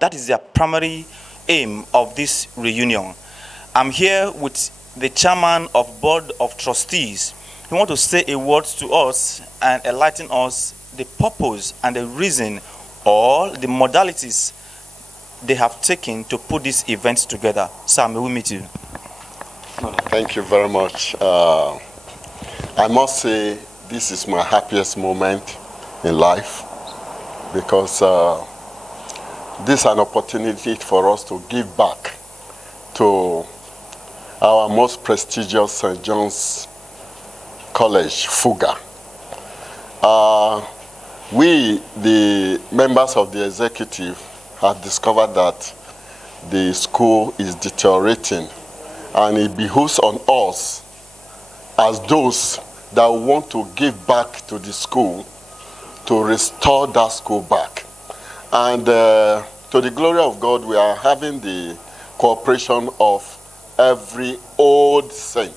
That is their primary aim of this reunion. I'm here with the chairman of Board of Trustees. He wants to say a word to us and enlighten us the purpose and the reason or the modalities they have taken to put this event together. Sir, may we meet you? Thank you very much. I must say this is my happiest moment in life because this is an opportunity for us to give back to our most prestigious St. John's College, Fuga. We, the members of the executive, have discovered that the school is deteriorating, and it behooves on us as those that want to give back to the school to restore that school back. And to the glory of God, we are having the cooperation of every old saint,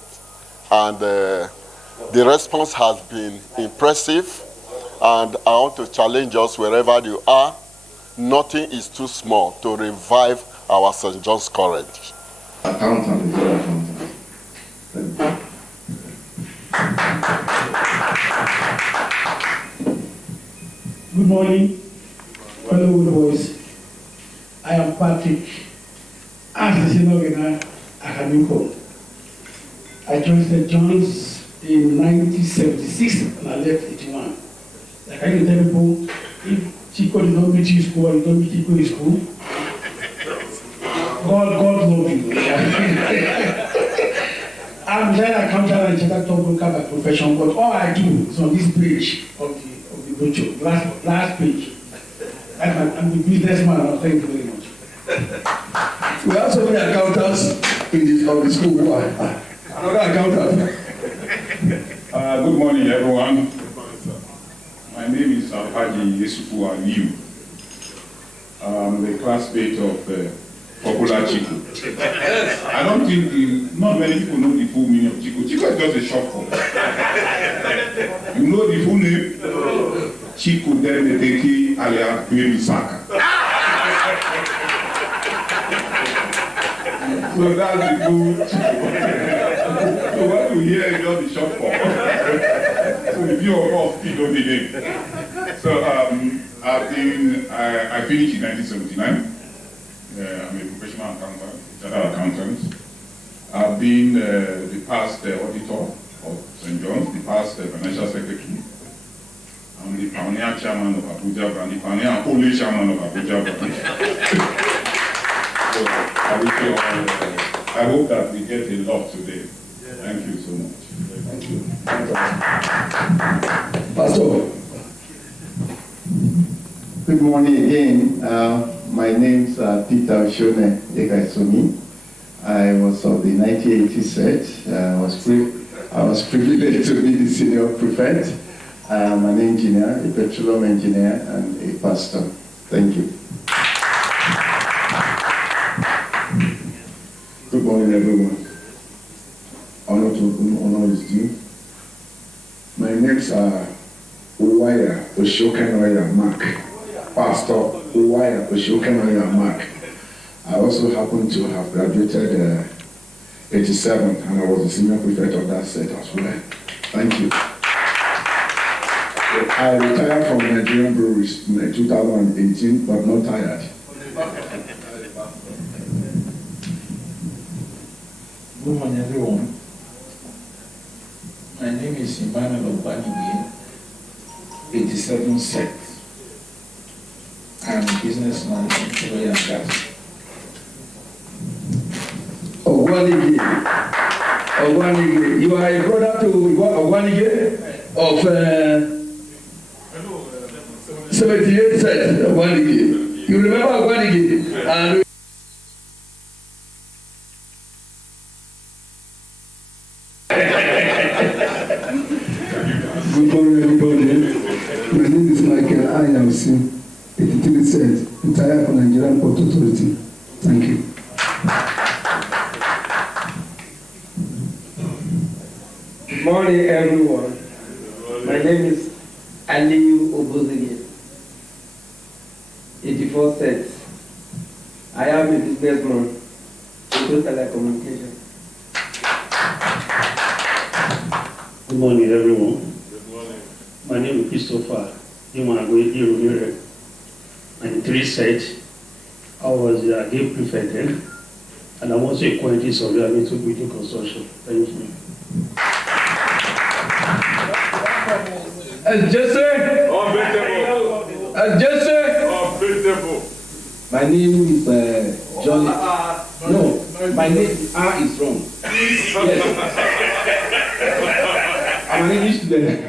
and the response has been impressive. And I want to challenge us wherever you are, nothing is too small to revive our St. John's College. Accountant. Good morning, fellow good boys. I am Patrick, as the senior organizer at Akademiko. I joined St. John's in 1976 and I left 81. Like I can tell people, if Chico did not meet you in school or you don't meet Chico in school, God love you. I'm an accountant and chartered broker by profession, but all I do is on this page of the brochure, last page. I'm the businessman. Thank you very much. We have so many accountants in the school. Another accountant. Good morning, everyone. My name is Alhaji Yusufu Aliyu. I'm the classmate of Popular Chico. I don't think not many people know the full meaning of Chico. Chico is just a short form. You know the full name? Chico Demeteki alias Baby Saka. So that's the full Chico. So what you hear is just the short form. So the few of us still know the name. So I finished in 1979. I'm a professional accountant, chartered accountant. I've been the past auditor of St. John's, the past financial secretary. I'm the pioneer chairman of Abuja branch, the pioneer and only chairman of Abuja branch. So I wish you all, I hope that we get a lot today. Thank you so much. Thank you. Pastor. Good morning again. My name is Peter Shone Ekaisumi. I was of the 1980 set. I was privileged to be the senior prefect. I am an engineer, a petroleum engineer, and a pastor. Thank you. Good morning, everyone. Honor is due. My names are Uwaya Oshokanwaya Mark. Pastor Uwaya Oshokanwaya Mark. I also happen to have graduated 87, and I was the senior prefect of that set as well. Thank you. I retired from Nigerian breweries in 2018, but not tired. Good morning, everyone. My name is Emmanuel Obanigi, 87 set. I'm a businessman in oil and gas. Owanige, you are a brother to Owanige of 78 set. Owanige. You remember Owanige? And good morning, everybody. My name is Michael Ayamsi, 83 set, retired from Nigerian Port Authority. Thank you. Good morning, everyone. My name is Aliyu Obozige, 84 sets, I am a businessman into telecommunication. Good morning, everyone. Good morning. My name is Christopher Imagwe. I'm 3 set. I was a game prefect then, and I'm also a quantity surveyor into building construction. Thank you. My name is Johnny. No, my name R is wrong. Yes. I'm an English student.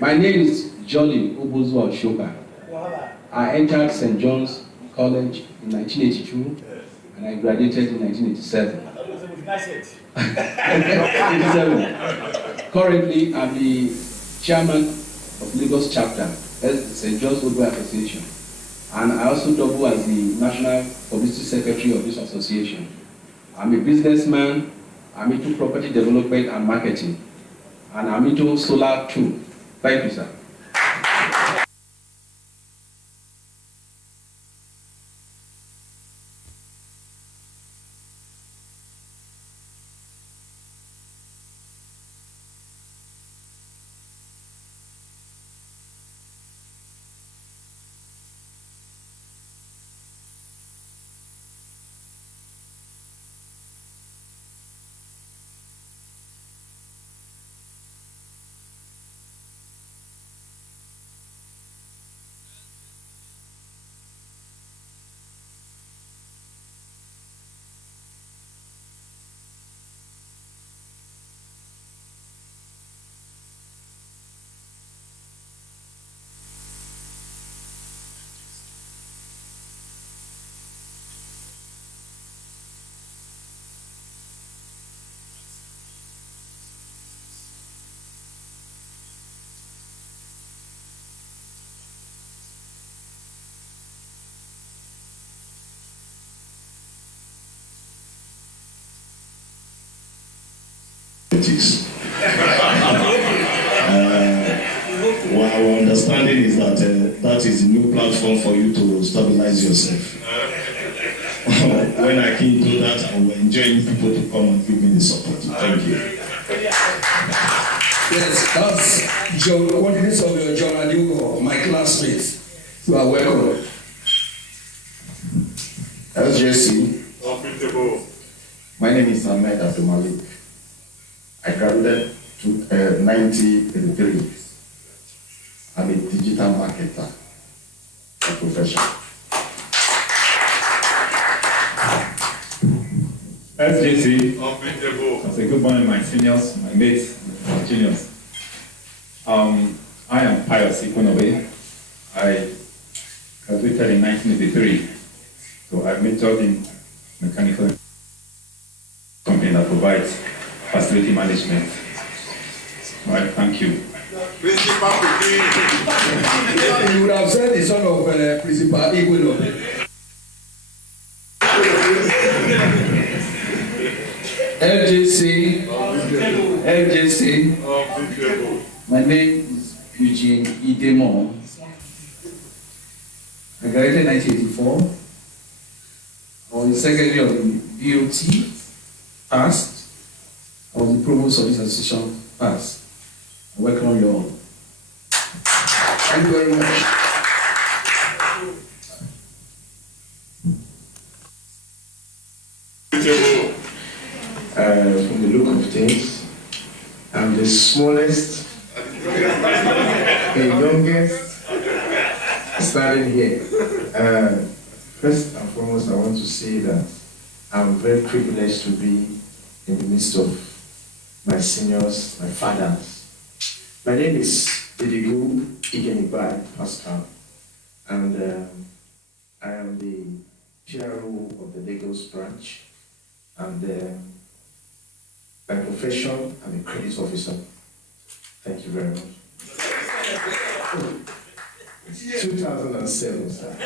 My name is Johnny Obozo Sjcoba. I entered St. John's College in 1982 and I graduated in 1987. 87. Currently, I'm the chairman of Lagos chapter, St. John's Football Association. And I also double as the National Publicity Secretary of this association. I'm a businessman, I'm into property development and marketing, and I'm into solar too. Thank you, sir. Our understanding is that that is a new platform for you to stabilize yourself. When I came to that, I will enjoy people to come and give me the support. Thank you. Yes, that's John, quantities of your John Aduko, my classmates. You are welcome. SJC. My name is Ahmed Abdulmalik. I graduated in 1983. I'm a digital marketer by profession. SJC. I say good morning, my seniors, my mates, my juniors. I am Pius Ikonobe. I graduated in 1983. So I majored in mechanical company that provides facility management. All right, thank you. Principal you would have said the son of Principal Iguinobe. LJC. My name is Eugene Idemo. I graduated in 1984. I was the secretary of the BOT, passed. I was the provost of this association, passed. I welcome you all. Thank you very much. From the look of things, I'm the smallest, the youngest standing here. First and foremost, I want to say that I'm very privileged to be in the midst of my seniors, my fathers. My name is Didigu Igenibai Pascal, and I am the PRO of the Lagos branch, and by profession, I'm a credit officer. Thank you very much. 2007, sir.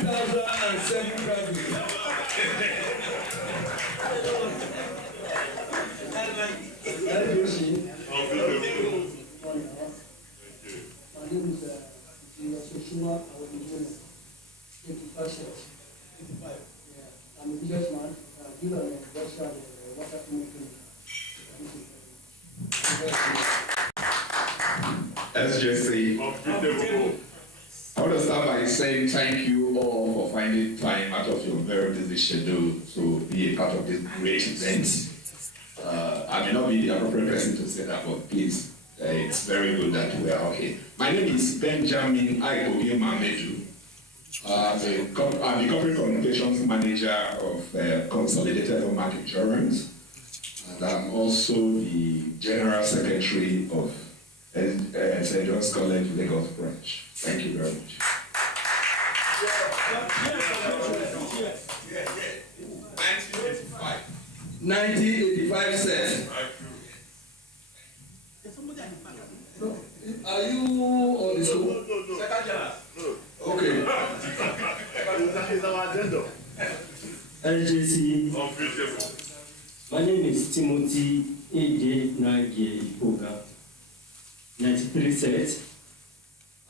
2007 graduate. My name is Sjcoba. I was a 85. Yeah. I'm a businessman. Give them a industrial water treatment clinic. SJC. I want to start by saying thank you all for finding time out of your very busy schedule to be a part of this great event. I may not be the appropriate person to say that, but please, it's very good that we are here. My name is Benjamin Sjcoba Mamedu. I'm the Corporate Communications Manager of Consolidated Hallmark Insurance, and I'm also the General Secretary of St. John's College, Lagos branch. Thank you very much. 1985 says. Are you on the school? No. Second general. No. Okay. LJC. My name is Timothy A.J. Nage Iboga. 93 set.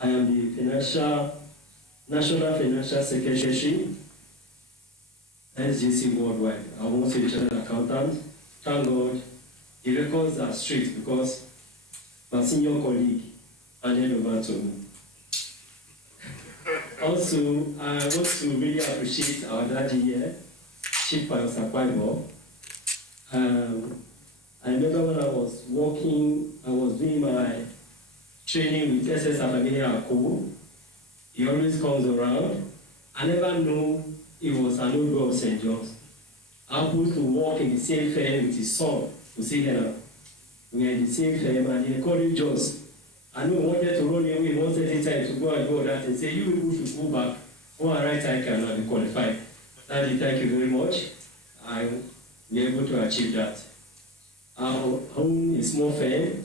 I am the National Financial Secretary, SJC Worldwide. I'm also a chartered accountant. Thank God, the records are straight because my senior colleague handed over to me. Also, I want to really appreciate our daddy here, Chief Pastor Kwaibo. I remember when I was doing my training with SS Academia Co. He always comes around. I never knew he was an old boy of St. John's. I happened to work in the same firm with his son, to see him. We were in the same firm and he encouraged us. I know he wanted to run away, he wanted time to go and do all that and say, you people should go back. Go and write I cannot be qualified. Daddy, thank you very much. I was able to achieve that. Our home is small firm.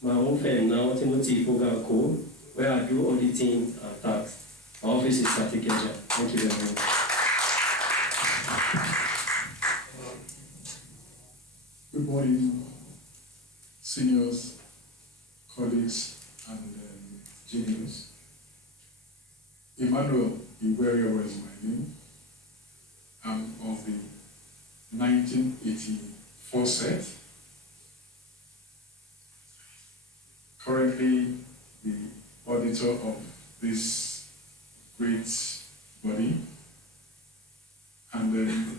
My own firm now, Timothy Iboga Co., where I do auditing and tax. My office is at Ikeja. Thank you very much. Good morning, seniors, colleagues, and juniors. Emmanuel Iwerewa is my name. I'm of the 1984 set. Currently the auditor of this great body, and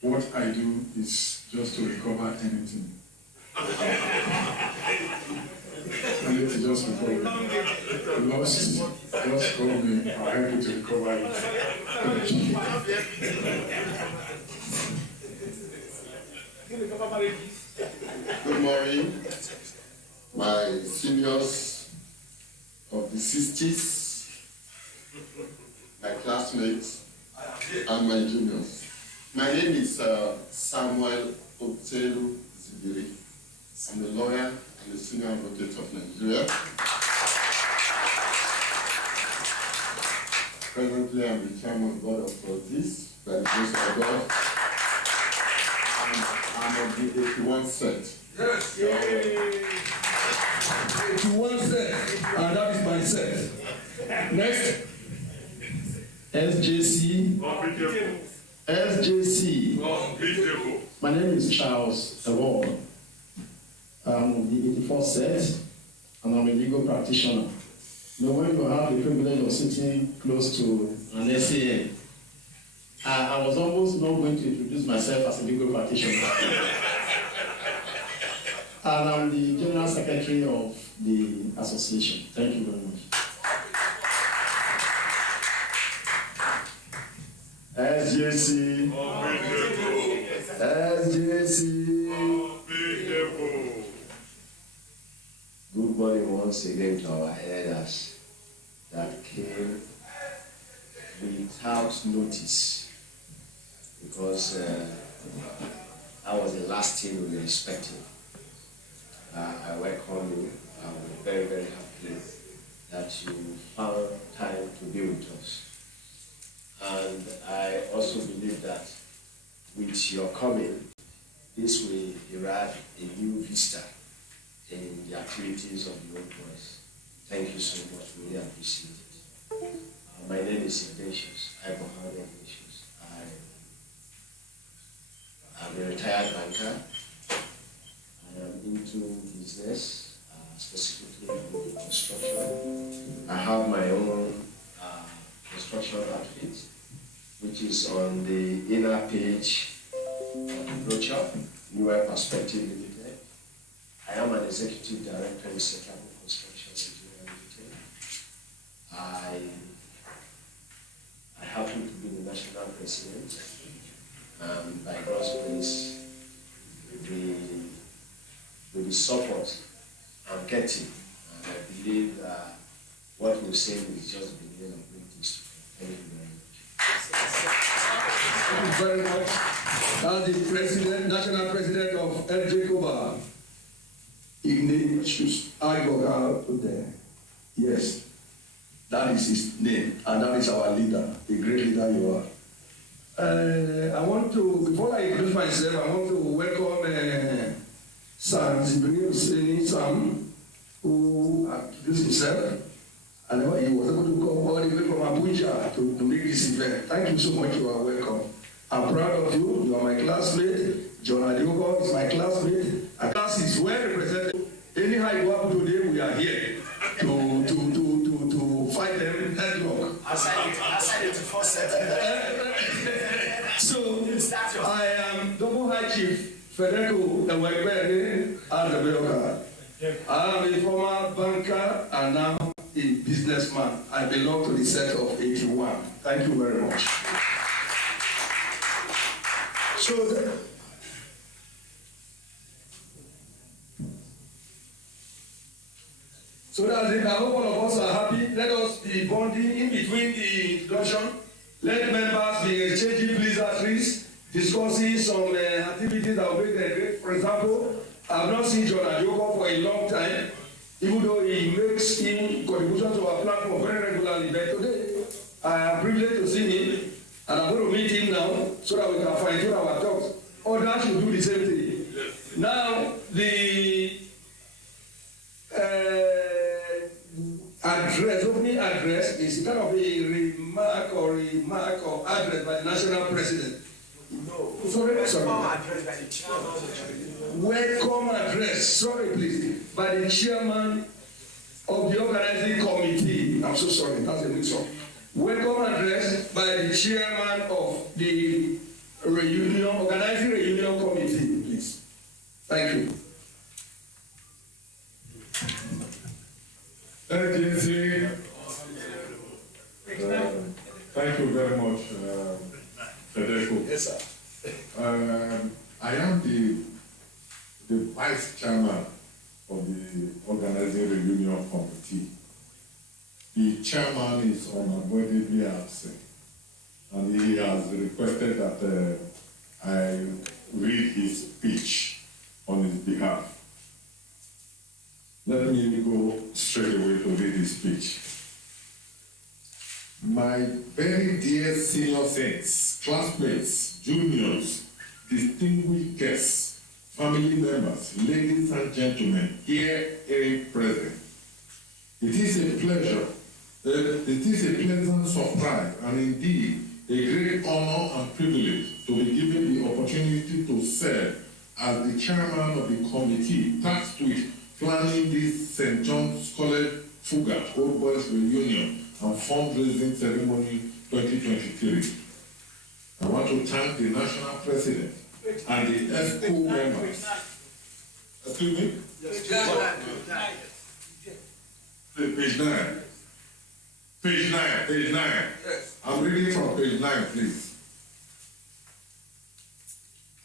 what I do is just to recover anything. I need to just recover. Lost, just call me. I'll help you to recover it. Good morning, my seniors of the 60s, my classmates, and my juniors. My name is Samuel Otelu Zibiri. I'm a lawyer and a senior advocate of Nigeria. Presently, I'm the chairman of the board of trustees by the grace of God. I'm of the 81 set. Yes. 81 set. And that is my set. Next. SJC. SJC. My name is Charles Award. I'm of the 84 set, and I'm a legal practitioner. You know, when you have the privilege of sitting close to an SEM, I was almost not going to introduce myself as a legal practitioner. And I'm the General Secretary of the association. Thank you very much. SJC. SJC. Good morning once again to our elders that came without notice, because that was the last thing we were expecting. I welcome you. I'm very, very happy that you found time to be with us. And I also believe that with your coming, this will derive a new vista in the activities of the Old Boys. Thank you so much. Really appreciate it. My name is basic issues, hypochondriac issues. I'm a retired banker. I am into business, specifically in construction. I have my own construction outfit, which is on the inner page of the brochure, Newer Perspective Limited. I am an executive director in Sjcoba Construction Nigeria Limited. I happen to be the national president, and by God's grace, with the support I'm getting, and I believe that what we're saying is just the beginning of great things to come. Thank you very much. Thank you very much. That's the president, national president of Sjcoba, Ignatius Sjcoba there. Yes, that is his name, and that is our leader, a great leader you are. I want to, before I introduce myself, I want to welcome Sam Sam, who introduced himself. And he was able to come all the way from Abuja to make this event. Thank you so much, you are welcome. I'm proud of you, you are my classmate. John Adiogo is my classmate. Our class is well represented. Anyhow you are today, we are here to fight them headlong. Outside it for So, I am Double High Chief Federico Ewegbere Adebeoka. I am a former banker and now a businessman. I belong to the set of 81. Thank you very much. So that's it. I hope all of us are happy. Let us be bonding in between the introduction. Let members be exchanging pleasantries, discussing some activities that will make them great. For example, I have not seen John Adiogo for a long time, even though he makes contributions to our platform very regularly. But today, I am privileged to see him, and I'm going to meet him now so that we can fine-tune our talks. Others should do the same thing. Now, the opening address is kind of a remark or address by the national president. No. Sorry. Address by the chairman. Welcome address. Sorry, please. By the chairman of the organizing committee. I'm so sorry. That's a mix-up. Welcome address by the chairman of the organizing reunion committee, please. Thank you. Thank you very much, Federico. Yes, sir. I am the vice chairman of the organizing reunion committee. The chairman is unavoidably absent, and he has requested that I read his speech on his behalf. Let me go straight away to read his speech. My very dear senior saints, classmates, juniors, distinguished guests, family members, ladies and gentlemen, here present. It is a pleasure, it is a pleasant surprise and indeed a great honor and privilege to be given the opportunity to serve as the chairman of the committee tasked with planning this St. John's College Fuga Old Boys Reunion and fundraising ceremony 2023. I want to thank the national president and the ESCO members. Excuse me? Page 9. Page 9. Page 9. Yes. I'm reading from page 9, please.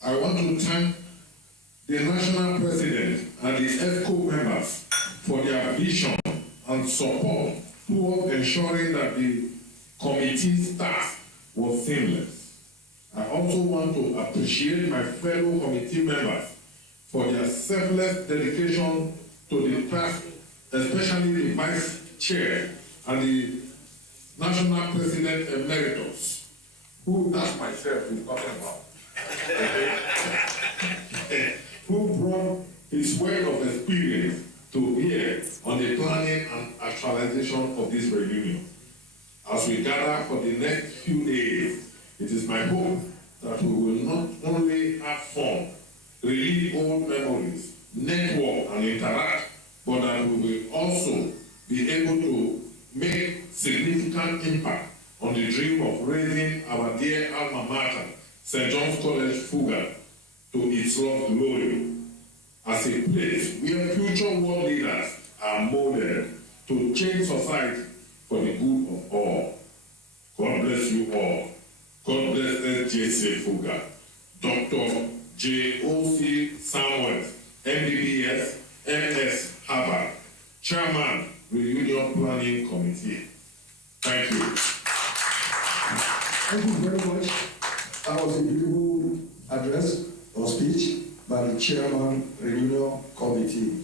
I want to thank the national president and the ESCO members for their vision and support towards ensuring that the committee's task was seamless. I also want to appreciate my fellow committee members for their selfless dedication to the task, especially the vice chair and the national president emeritus, who that's myself is talking about, who brought his wealth of experience to bear on the planning and actualization of this reunion. As we gather for the next few days, it is my hope that we will not only have fun, relive old memories, network and interact, but that we will also be able to make significant impact on the dream of raising our dear alma mater, St. John's College, Fuga, to its lost glory, as a place where future world leaders are molded to change society for the good of all. God bless you all. God bless SJC Fuga. Dr. J.O.C. Samuels, MBBS, MS Harvard, Chairman, Reunion Planning Committee. Thank you. Thank you very much. That was a beautiful address or speech by the Chairman, Reunion Committee,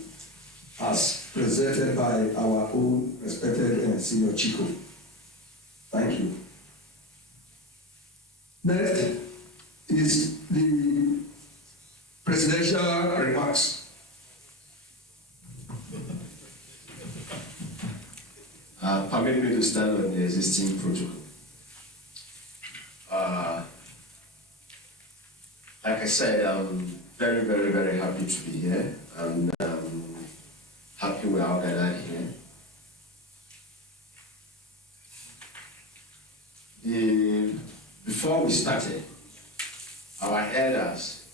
as presented by our own respected Senior Chico. Thank you. Next is the presidential remarks. Permit me to stand on the existing protocol. Like I said, I'm very, very, very happy to be here, and happy we are gathered here. Before we started, our elders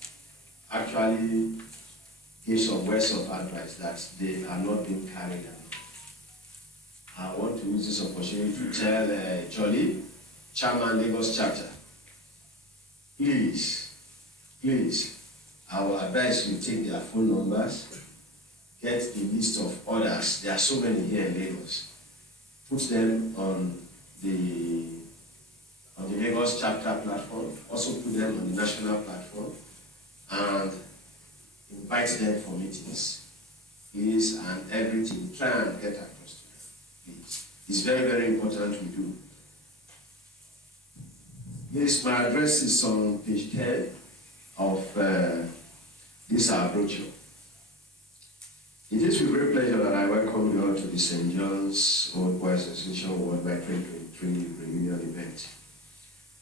actually gave some words of advice that they are not being carried out. I want to use this opportunity to tell Jolly, Chairman Lagos Chapter, please, our advice will take their phone numbers, get the list of others. There are so many here in Lagos. Put them on the Lagos Chapter platform, also put them on the national platform, and invite them for meetings. Please, and everything, try and get across to them. Please. It's very, very important we do. Yes, my address is on page 10 of this our brochure. It is with great pleasure that I welcome you all to the St. John's Old Boys Association Worldwide 2023 Reunion event.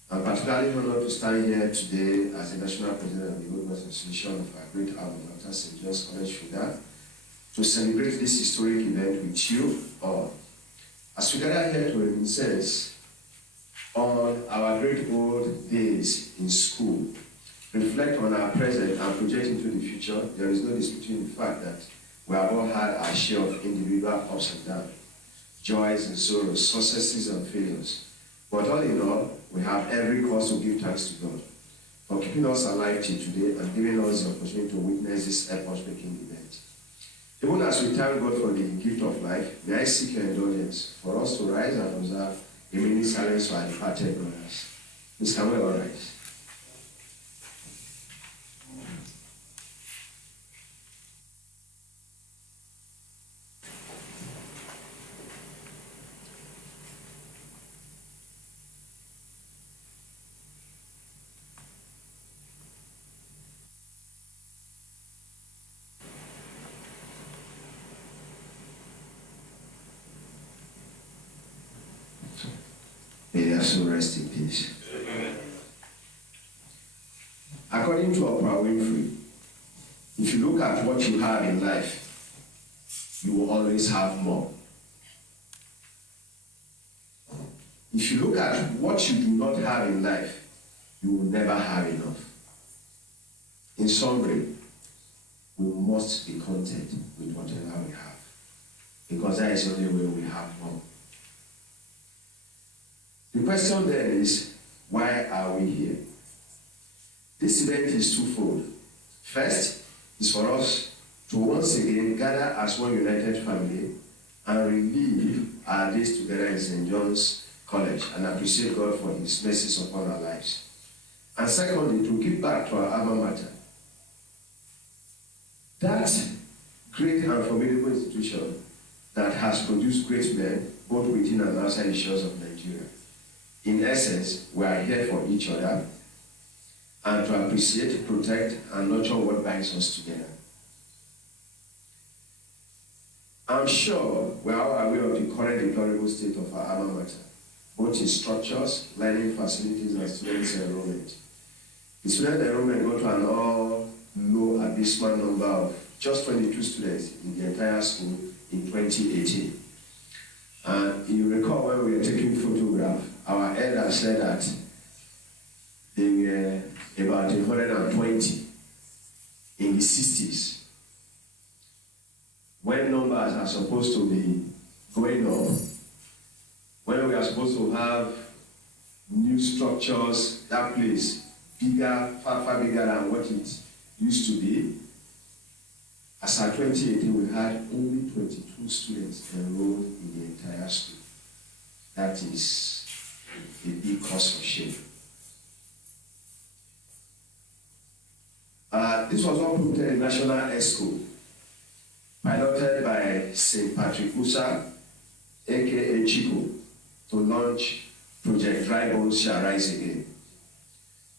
I'm particularly honored to stand here today as the National President of the Old Boys Association of our great alma mater, St. John's College, Fuga, to celebrate this historic event with you all. As we gather here to reminisce on our great old days in school, reflect on our present and project into the future, there is no disputing the fact that we have all had our share of individual ups and downs, joys and sorrows, successes and failures. But all in all, we have every cause to give thanks to God for keeping us alive till today and giving us the opportunity to witness this epoch-making event. Even as we thank God for the gift of life, may I seek your indulgence for us to rise and observe a minute silence for our departed brothers. Please, can we all rise? May they also rest in peace. According to Oprah Winfrey, if you look at what you have in life, you will always have more. If you look at what you do not have in life, you will never have enough. In summary, we must be content with whatever we have, because that is the only way we have more. The question then is, why are we here? This event is twofold. First is for us to once again gather as one united family and relive our days together in St. John's College and appreciate God for His mercies upon our lives. And secondly, to give back to our alma mater, that great and formidable institution that has produced great men both within and outside the shores of Nigeria. In essence, we are here for each other and to appreciate, protect, and nurture what binds us together. I'm sure we are all aware of the current deplorable state of our alma mater, both in structures, learning facilities, and students' enrollment. The student enrollment got to an all-low abysmal number of just 22 students in the entire school in 2018. And you recall when we were taking photograph, our elder said that they were about 120 in the 60s. When numbers are supposed to be going up, when we are supposed to have new structures, that place bigger, far bigger than what it used to be. As at 2018, we had only 22 students enrolled in the entire school. That is a big cause for shame. This was what prompted a national ESCO, piloted by St. Patrick Musa, aka Sjcoba, to launch Project Dry Bones Shall Rise Again.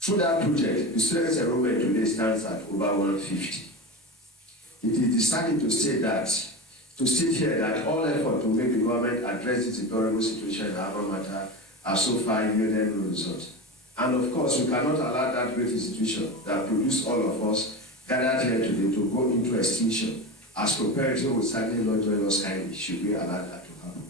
Through that project, the students' enrollment today stands at over 150. It is decided to state here that all effort to make the government address this deplorable situation in our matter are so far yielded no result. And of course, we cannot allow that great institution that produced all of us gathered here today to go into extinction, as prosperity would certainly not join us kindly should we allow that to happen.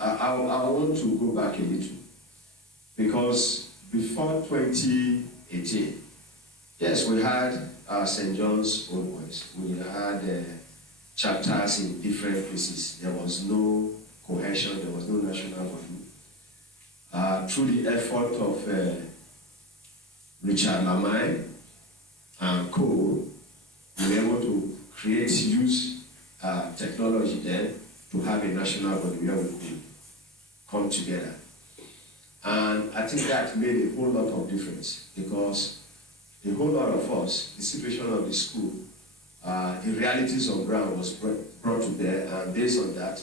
I want to go back a little, because before 2018, yes, we had St. John's Old Boys. We had chapters in different places. There was no cohesion, there was no national body. Through the effort of Richard Lamai and co, we were able to use technology then to have a national body where we could come together. And I think that made a whole lot of difference, because a whole lot of us, the situation of the school, the realities of ground was brought to bear, and based on that,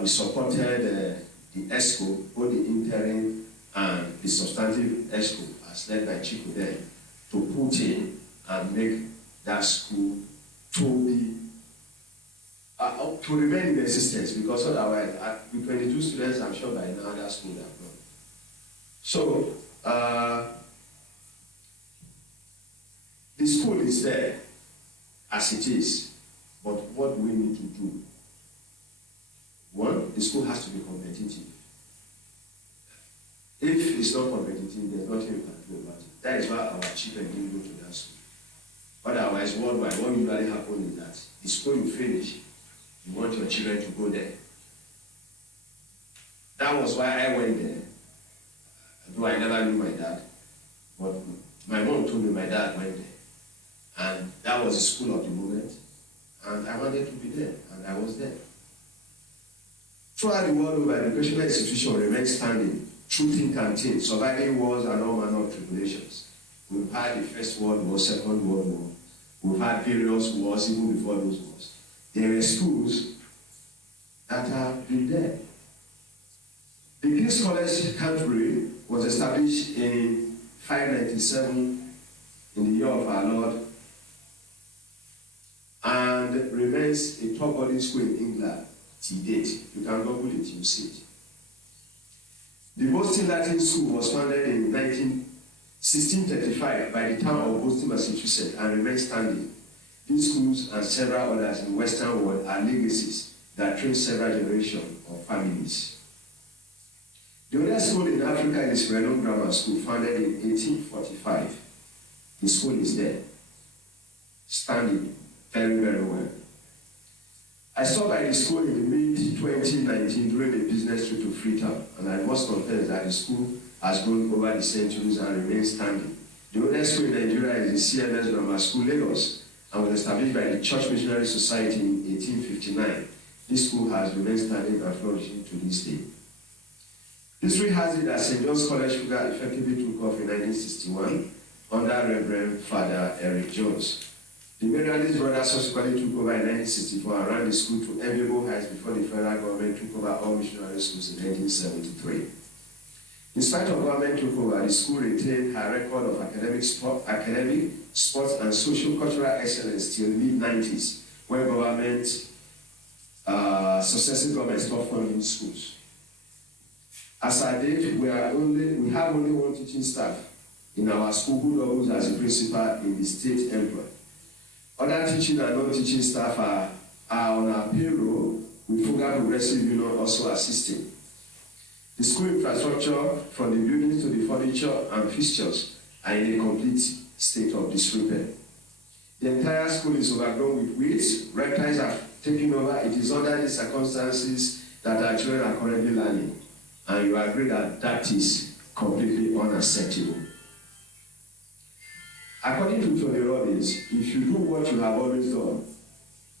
we supported the ESCO, both the interim and the substantive ESCO, as led by Sjcoba then, to put in and make that school to remain in existence, because otherwise, with 22 students, I'm sure by now that school would have gone. So, the school is there as it is, but what do we need to do? One, the school has to be competitive. If it's not competitive, there's nothing we can do about it. That is why our children didn't go to that school. Otherwise, worldwide, what usually happens is that the school you finish, you want your children to go there. That was why I went there. Though I never knew my dad, but my mom told me my dad went there. And that was the school of the moment, and I wanted to be there, and I was there. Throughout the world over, educational institutions remain standing through thick and thin, surviving wars and all manner of tribulations. We've had the First World War, Second World War. We've had various wars even before those wars. There were schools that have been there. The King's College, Canterbury, was established in 597 in the year of our Lord, and remains a top boarding school in England till date. You can Google it, you see it. The Boston Latin School was founded in 1635 by the town of Boston, Massachusetts, and remains standing. These schools and several others in the Western world are legacies that train several generations of families. The other school in Africa is Renon Grammar School, founded in 1845. The school is there, standing very, very well. I saw by the school in the mid-2019 during a business trip to Freetown, and I must confess that the school has grown over the centuries and remains standing. The oldest school in Nigeria is the CMS Grammar School, Lagos, and was established by the Church Missionary Society in 1859. This school has remained standing and flourishing to this day. History has it that St. John's College Sugar effectively took off in 1961 under Reverend Father Eric Jones. The Marylandese brothers subsequently took over in 1964 and ran the school to enviable heights before the federal government took over all missionary schools in 1973. In spite of government takeover, the school retained her record of academic, sports, and social cultural excellence till the mid-90s, when government successive governments stop funding schools. As I did, we have only one teaching staff in our school who doubles as a principal in the state employ. Other teaching and non-teaching staff are on our payroll, with Fuga Progressive Union also assisting. The school infrastructure, from the buildings to the furniture and fixtures, are in a complete state of disrepair. The entire school is overgrown with weeds, reptiles have taken over. It is under these circumstances that our children are currently learning. And you agree that that is completely unacceptable. According to Tony Robbins, if you do what you have always done,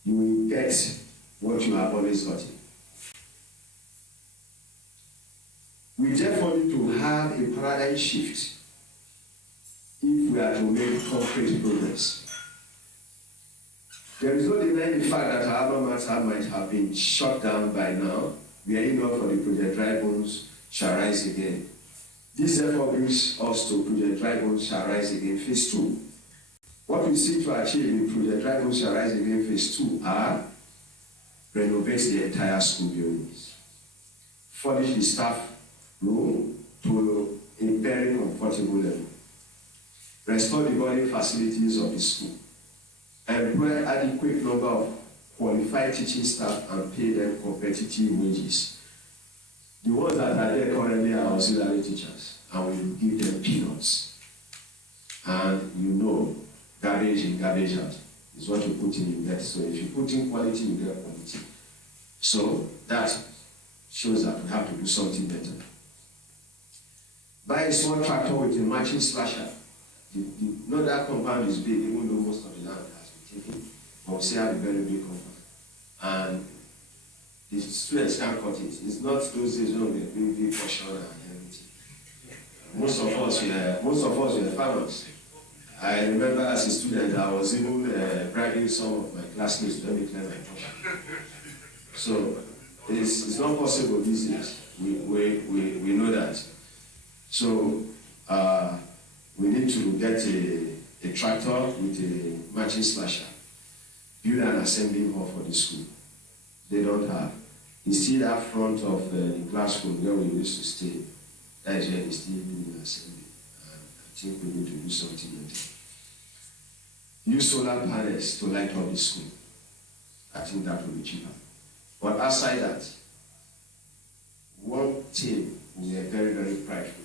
you will get what you have always gotten. We therefore need to have a paradigm shift if we are to make concrete progress. There is no denying the fact that our alma mater might have been shut down by now. We are enough for the Project Dry Bones shall rise again. This therefore brings us to Project Dry Bones shall rise again phase 2. What we seek to achieve in Project Dry Bones shall rise again phase 2 are renovate the entire school buildings, furnish the staff room to a very comfortable level, restore the boarding facilities of the school, employ adequate number of qualified teaching staff and pay them competitive wages. The ones that are there currently are auxiliary teachers, and we give them peanuts. And you know, garbage in, garbage out is what you put in, you get. So if you put in quality, you get quality. So that shows that we have to do something better. Buy a small tractor with a matching slasher. You know that compound is big, even though most of the land has been taken, but we still have a very big compound. And the students can't cut it. It's not those days when we bring big portion and everything. Most of us were farmers. I remember as a student, I was even bribing some of my classmates to let me clear my portion. So it's not possible these days. We know that. So we need to get a tractor with a matching slasher, build an assembly hall for the school. They don't have. You see that front of the classroom where we used to stay. That is where they still doing assembly. And I think we need to do something with it. Use solar panels to light up the school. I think that will be cheaper. But outside that, one thing we are very, very prideful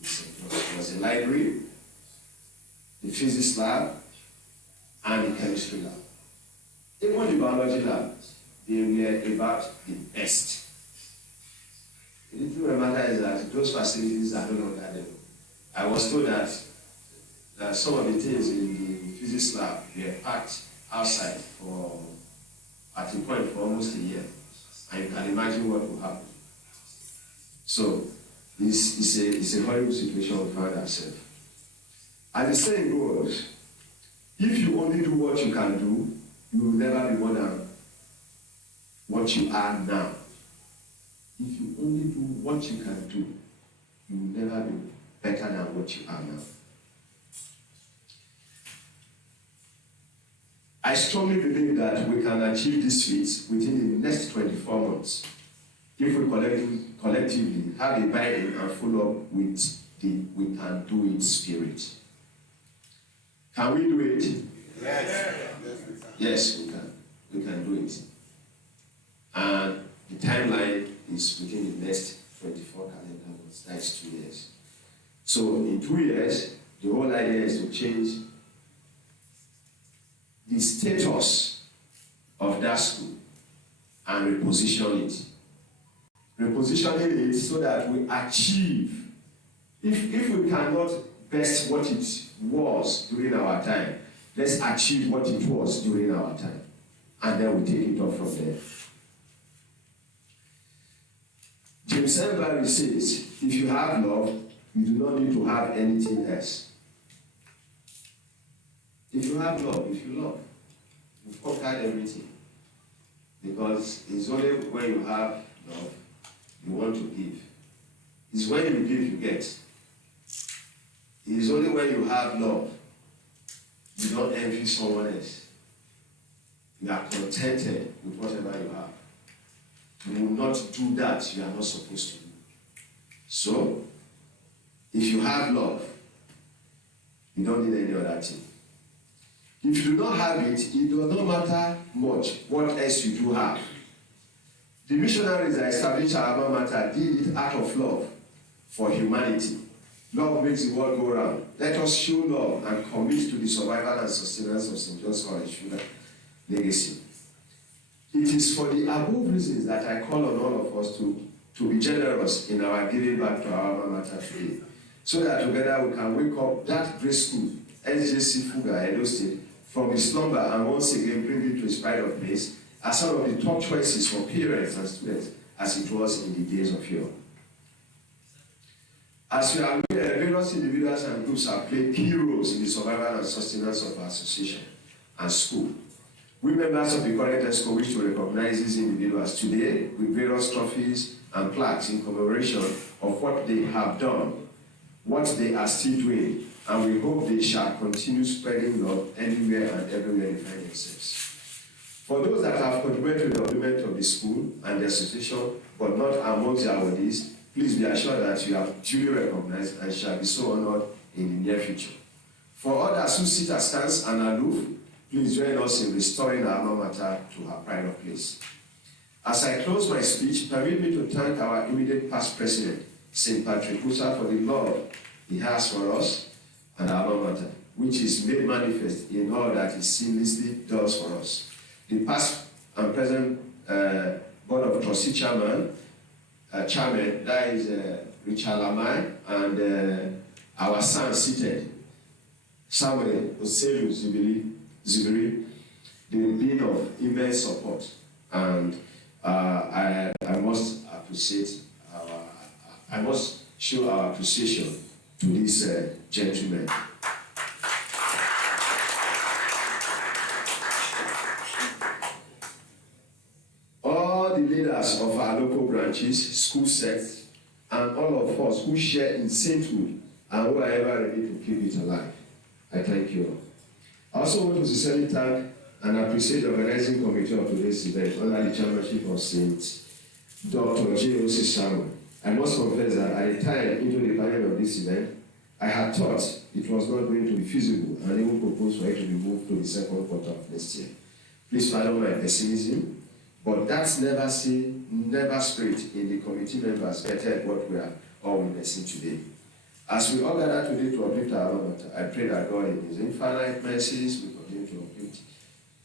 of was the library, the physics lab, and the chemistry lab. Even the biology lab, they were about the best. The truth of the matter is that those facilities are no longer there. I was told that some of the things in the physics lab were packed outside at a point for almost a year. And you can imagine what will happen. So it's a horrible situation we find ourselves. As the saying goes, if you only do what you can do, you will never be more than what you are now. If you only do what you can do, you will never be better than what you are now. I strongly believe that we can achieve this feat within the next 24 months if we collectively have a buy-in and follow up with the "we can do it" spirit. Can we do it? Yes. Yes, we can. We can do it. And the timeline is within the next 24 calendar months. That's 2 years. So in 2 years, the whole idea is to change the status of that school and reposition it. Repositioning it so that we achieve, if we cannot best what it was during our time, let's achieve what it was during our time. And then we take it off from there. James Barry says, if you have love, you do not need to have anything else. If you have love, if you love, you've conquered everything. Because it's only when you have love, you want to give. It's when you give, you get. It's only when you have love, you don't envy someone else. you are contented with whatever you have. You will not do that you are not supposed to do. So, if you have love, you don't need any other thing. If you do not have it, it does not matter much what else you do have. The missionaries that established our alma mater did it out of love for humanity. Love makes the world go round. Let us show love and commit to the survival and sustenance of St. John's College Sugar legacy. It is for the above reasons that I call on all of us to be generous in our giving back to our alma mater today, so that together we can wake up that great school, SJC Fuga, Edo State, from its slumber and once again bring it to its pride of place as one of the top choices for parents and students as it was in the days of yore. As you are aware, various individuals and groups have played key roles in the survival and sustenance of our association and school. We members of the current ESCO wish to recognize these individuals today with various trophies and plaques in commemoration of what they have done, what they are still doing, and we hope they shall continue spreading love anywhere and everywhere they find themselves. For those that have contributed to the development of the school and the association, but not amongst the awardees, please be assured that you are duly recognized and shall be so honored in the near future. For others who sit askance and aloof, please join us in restoring our alma mater to her pride of place. As I close my speech, permit me to thank our immediate past president, St. Patrick Musa, for the love he has for us and our alma mater, which is made manifest in all that he seamlessly does for us. The past and present Board of Trustee Chairman, that is Richard Lamai, and our son seated, Samuel Oselu Zubiri, they've been of immense support, and I must appreciate I must show our appreciation to this gentleman. All the leaders of our local branches, school sects, and all of us who share in sainthood and who are ever ready to keep it alive, I thank you all. I also want to sincerely thank and appreciate the organizing committee of today's event under the chairmanship of St. Dr. J.O.C. Samuel. I must confess that at the time into the planning of this event, I had thought it was not going to be feasible and even proposed for it to be moved to the second quarter of next year. Please pardon my pessimism, but that's never spirit in the committee members bettered what we are all witnessing today. As we all gather today to uplift our alma mater, I pray that God in His infinite mercies will continue to uplift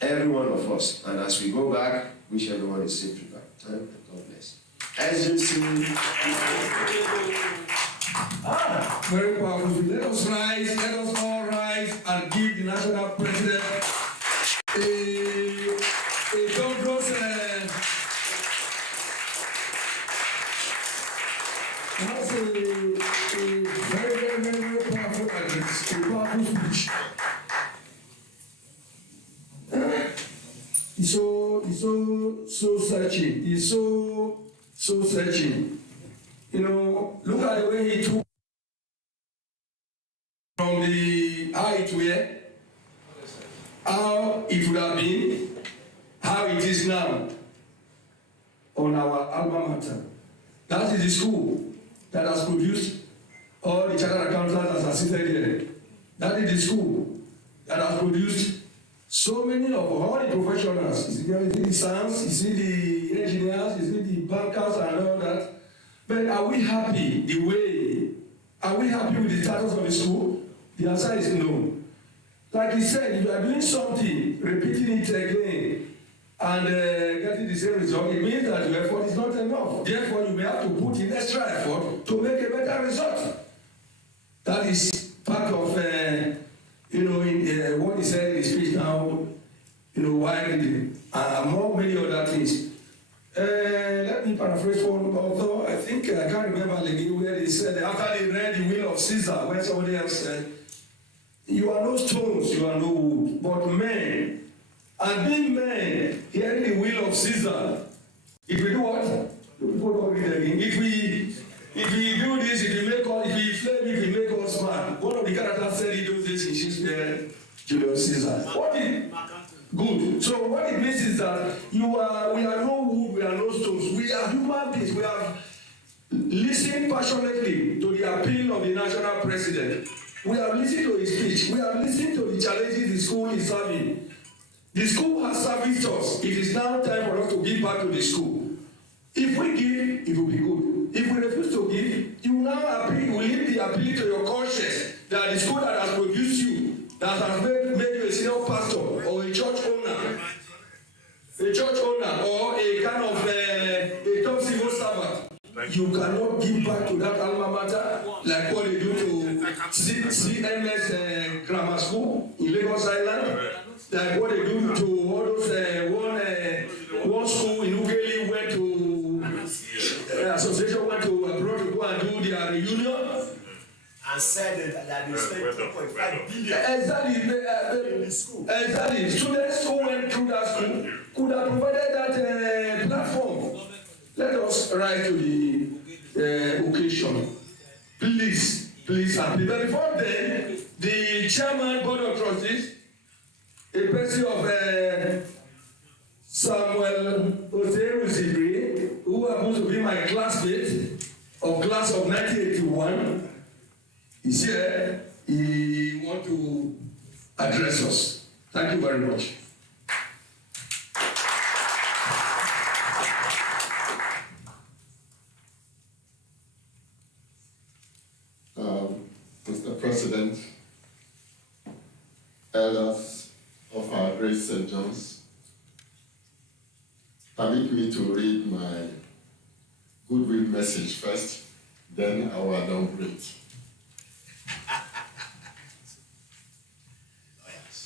every one of us. And as we go back, wish everyone a safe trip back. Time and God bless. Very powerful. Let us rise, let us all rise and give the national president a Dondros. That's a very powerful address, a powerful speech. He's so searching. He's so searching. You know, look at the way he took from the how it were, how it would have been, how it is now on our alma mater. That is the school that has produced all the chartered accountants that are seated here. That is the school that has produced so many of all the professionals. You see the science, you see the engineers, you see the bankers and all that. But are we happy are we happy with the status of the school? The answer is no. Like he said, if you are doing something, repeating it again, and getting the same result, it means that your effort is not enough. Therefore, you may have to put in extra effort to make a better result. That is part of, in what he said in his speech now, while reading, and among many other things. Let me paraphrase one, although I think I can't remember again where they said, after they read the will of Caesar, when somebody else said, you are no stones, you are no wood, but men. And being men, hearing the will of Caesar, if we do what? The people don't read again. If we do this, it will make us, if we flame, it will make us mad. One of the characters said in those days in Shakespeare, Julius Caesar. What did Good. So what it means is that we are no wood, we are no stones. We are human beings. We have listened passionately to the appeal of the national president. We have listened to his speech. We have listened to the challenges the school is serving. The school has serviced us. It is now time for us to give back to the school. If we give, it will be good. If we refuse to give, you now appeal, will it be appealing to your conscience that the school that has produced you, that has made you a senior pastor or a church owner, or a kind of a top civil servant, you cannot give back to that alma mater like what they do to CMS Grammar School in Lagos Island, like what they do to all those one school in Ughelli went to association went to abroad to go and do their reunion. And said that they spent 2.5 billion in the school. Exactly. Students who went through that school could have provided that platform. Let us rise to the occasion. Please, and but before then, the chairman board of trustees, a person of Samuel Oseruzibri, who happens to be my classmate of class of 1981, is here. He wants to address us. Thank you very much. Mr. President, elders of our great St. John's, permit me to read my goodwill message first, then our downgrade.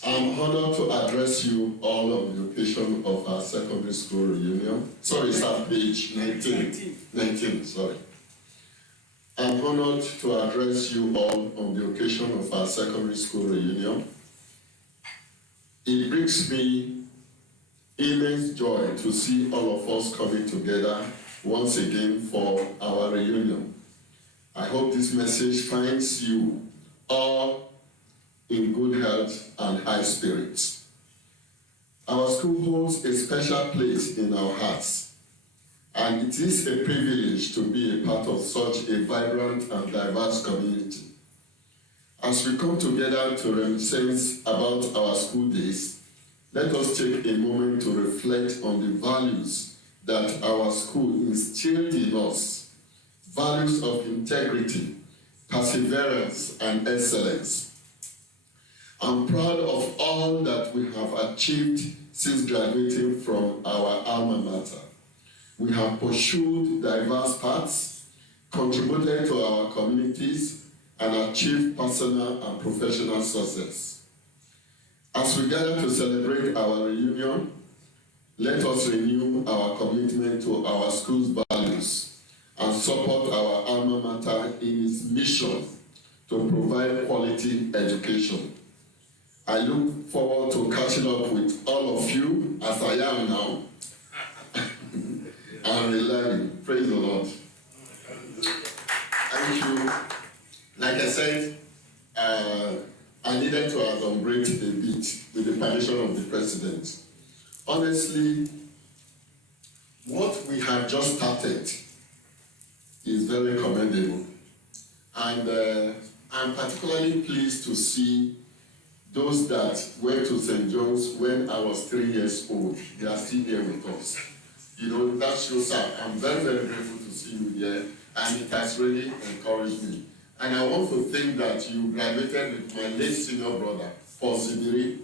I'm honored to address you all on the occasion of our secondary school reunion. Sorry, it's at page 19, sorry. I'm honored to address you all on the occasion of our secondary school reunion. It brings me immense joy to see all of us coming together once again for our reunion. I hope this message finds you all in good health and high spirits. Our school holds a special place in our hearts, and it is a privilege to be a part of such a vibrant and diverse community. As we come together to reminisce about our school days, let us take a moment to reflect on the values that our school instilled in us, values of integrity, perseverance, and excellence. I'm proud of all that we have achieved since graduating from our alma mater. We have pursued diverse paths, contributed to our communities, and achieved personal and professional success. As we gather to celebrate our reunion, let us renew our commitment to our school's values and support our alma mater in its mission to provide quality education. I look forward to catching up with all of you as I am now. And relying. Praise the Lord. Thank you. Like I said, I needed to adumbrate a bit with the permission of the president. Honestly, what we have just started is very commendable. And I'm particularly pleased to see those that went to St. John's when I was 3 years old. They are still here with us. You know, that shows up. I'm very, very grateful to see you here, and it has really encouraged me. And I want to think that you graduated with my late senior brother, Possibly.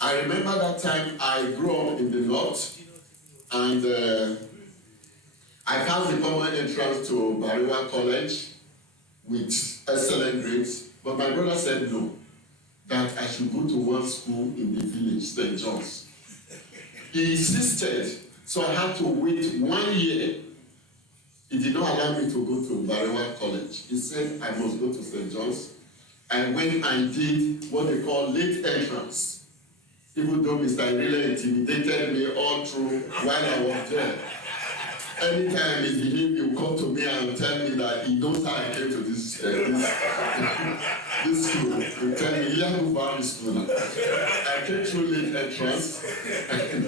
I remember that time I grew up in the north, and I passed the common entrance to Bariwa College with excellent grades, but my brother said no, that I should go to one school in the village, St. John's. He insisted, so I had to wait 1 year. He did not allow me to go to Bariwa College. He said I must go to St. John's. And when I did what they call late entrance, even though Mr. Irile intimidated me all through while I was there, anytime it's him, you come to me and tell me that he knows how I came to this this school. You tell me, yeah, who found this school? I came through late entrance, and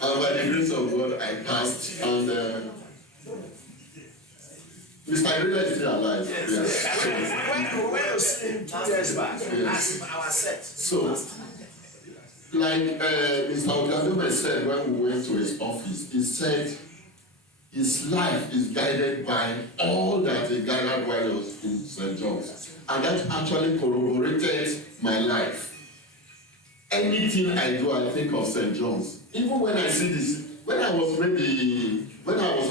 by the grace of God, I passed. And Mr. Irela is still alive. Yes. When you see him 2 years back, as our set. So, like Mr. Ogadome said when we went to his office, he said his life is guided by all that he gathered while he was in St. John's. And that actually corroborated my life. Anything I do, I think of St. John's. Even when I see this, when I was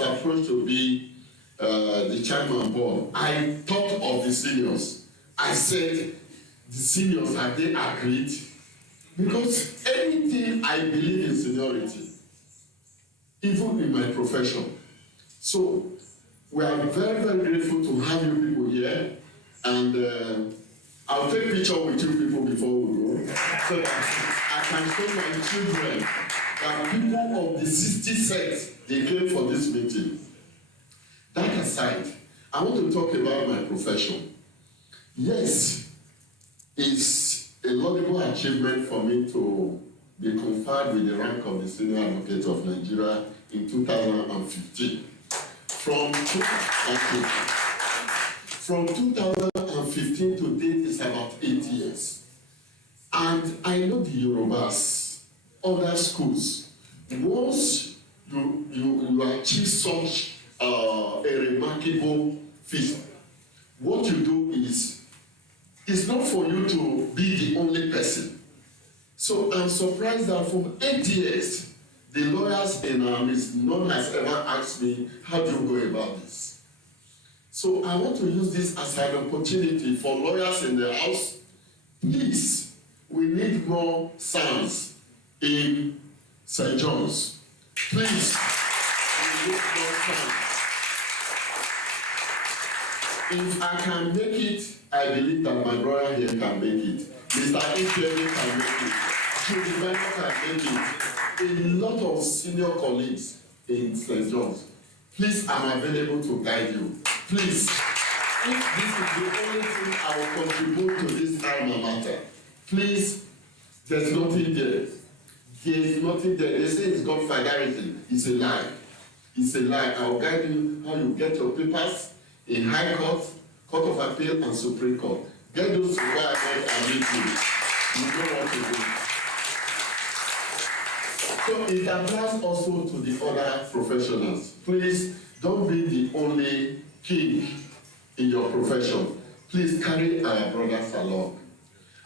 approached to be the chairman board, I thought of the seniors. I said, the seniors, have they agreed? Because anything I believe in seniority, even in my profession. So we are very, very grateful to have you people here, and I'll take a picture with you people before we go, so that I can show my children that people of the 60 sets, they came for this meeting. That aside, I want to talk about my profession. Yes, it's a laudable achievement for me to be conferred with the rank of the Senior Advocate of Nigeria in 2015. From 2015 to date is about 8 years. And I know the Yorubas, other schools, once you achieve such a remarkable feat, what you do is, it's not for you to be the only person. So I'm surprised that for 8 years, the lawyers in armies, none has ever asked me, how do you go about this? So I want to use this as an opportunity for lawyers in the house. Please, we need more sons in St. John's. Please, we need more sons. If I can make it, I believe that my brother here can make it. Mr. Ikemi can make it. Judy can make it. A lot of senior colleagues in St. John's. Please, I'm available to guide you. Please, if this is the only thing I will contribute to this alma mater, please, there's nothing there. There's nothing there. They say it's God fidelity. It's a lie. It's a lie. I will guide you how you get your papers in High Court, Court of Appeal, and Supreme Court. Get those requirements and meet you. You know what to do. So it applies also to the other professionals. Please don't be the only king in your profession. Please carry our brothers along.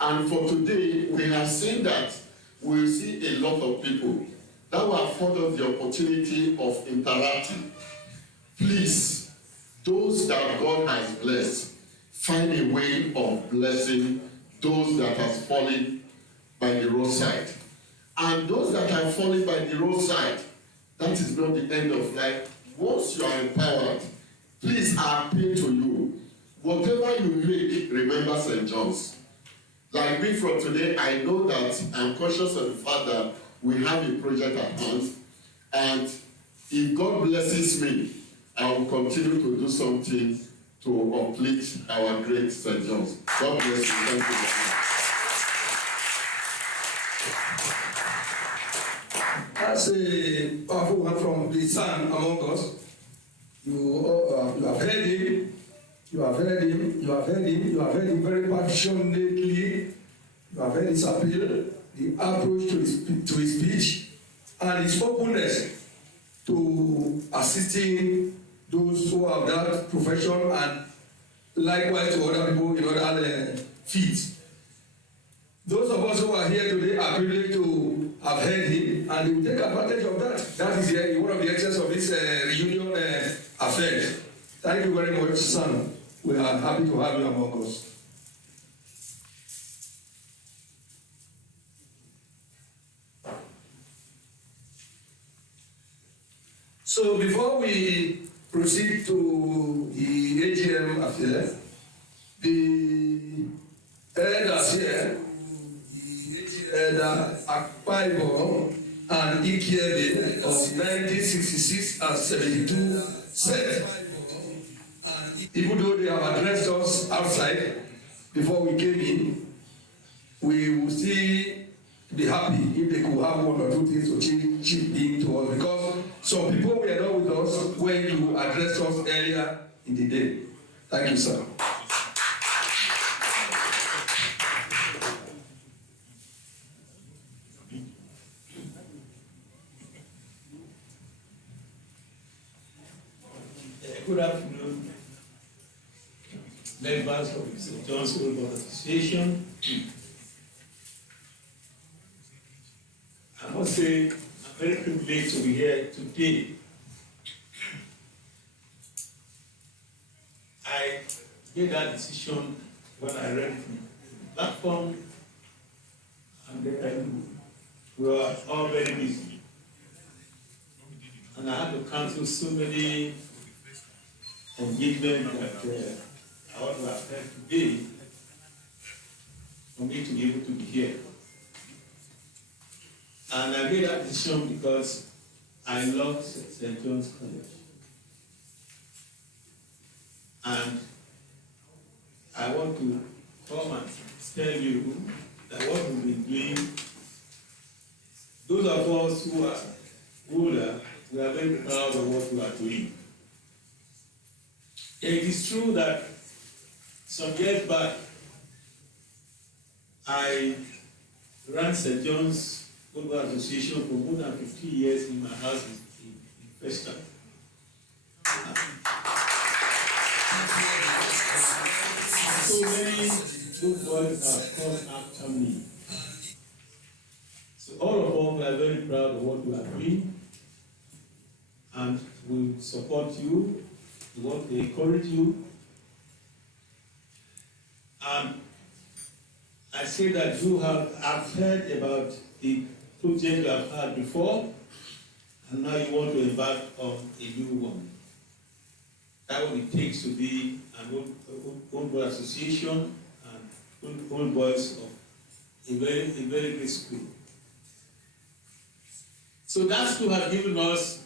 And for today, we have seen that we'll see a lot of people that will afford us the opportunity of interacting. Please, those that God has blessed, find a way of blessing those that has fallen by the roadside. And those that are falling by the roadside, that is not the end of life. Once you are empowered, please, I appeal to you. Whatever you make, remember St. John's. Like me from today, I know that I'm conscious of the fact that we have a project at hand. And if God blesses me, I will continue to do something to complete our great St. John's. God bless you. Thank you very much. As a powerful one from the Son among us, you have heard him. You have heard him. You have heard him. You have heard him very passionately. You have heard his appeal, the approach to his speech, and his openness to assisting those who have that profession, and likewise to other people in other fields. Those of us who are here today are privileged to have heard him, and they will take advantage of that. That is one of the essence of this reunion affair. Thank you very much, son. We are happy to have you among us. So before we proceed to the AGM affair, the elders here, Elder Akpaibo and and EKLA of 1966 and 72 said, even though they have addressed us outside before we came in, we will still be happy if they could have one or two things to chip in to us, because some people were not with us when you addressed us earlier in the day. Thank you, sir. Good afternoon, members of the St. John's Football Association. I must say, I'm very privileged to be here today. I made that decision when I read the platform, and then we were all very busy. And I had to cancel so many engagement that I want to have had today for me to be able to be here. And I made that decision because I love St. John's College. And I want to come and tell you that what we've been doing, those of us who are older, we are very proud of what we are doing. It is true that some years back, I ran St. John's Football Association for more than 50 years in my house in Preston. So many good boys have come after me. So all of us are very proud of what we are doing, and we support you. We want to encourage you. And I say that I've heard about the project you have had before, and now you want to embark on a new one. That's what it takes to be an old boy association and old boys of a very great school. So that school has given us,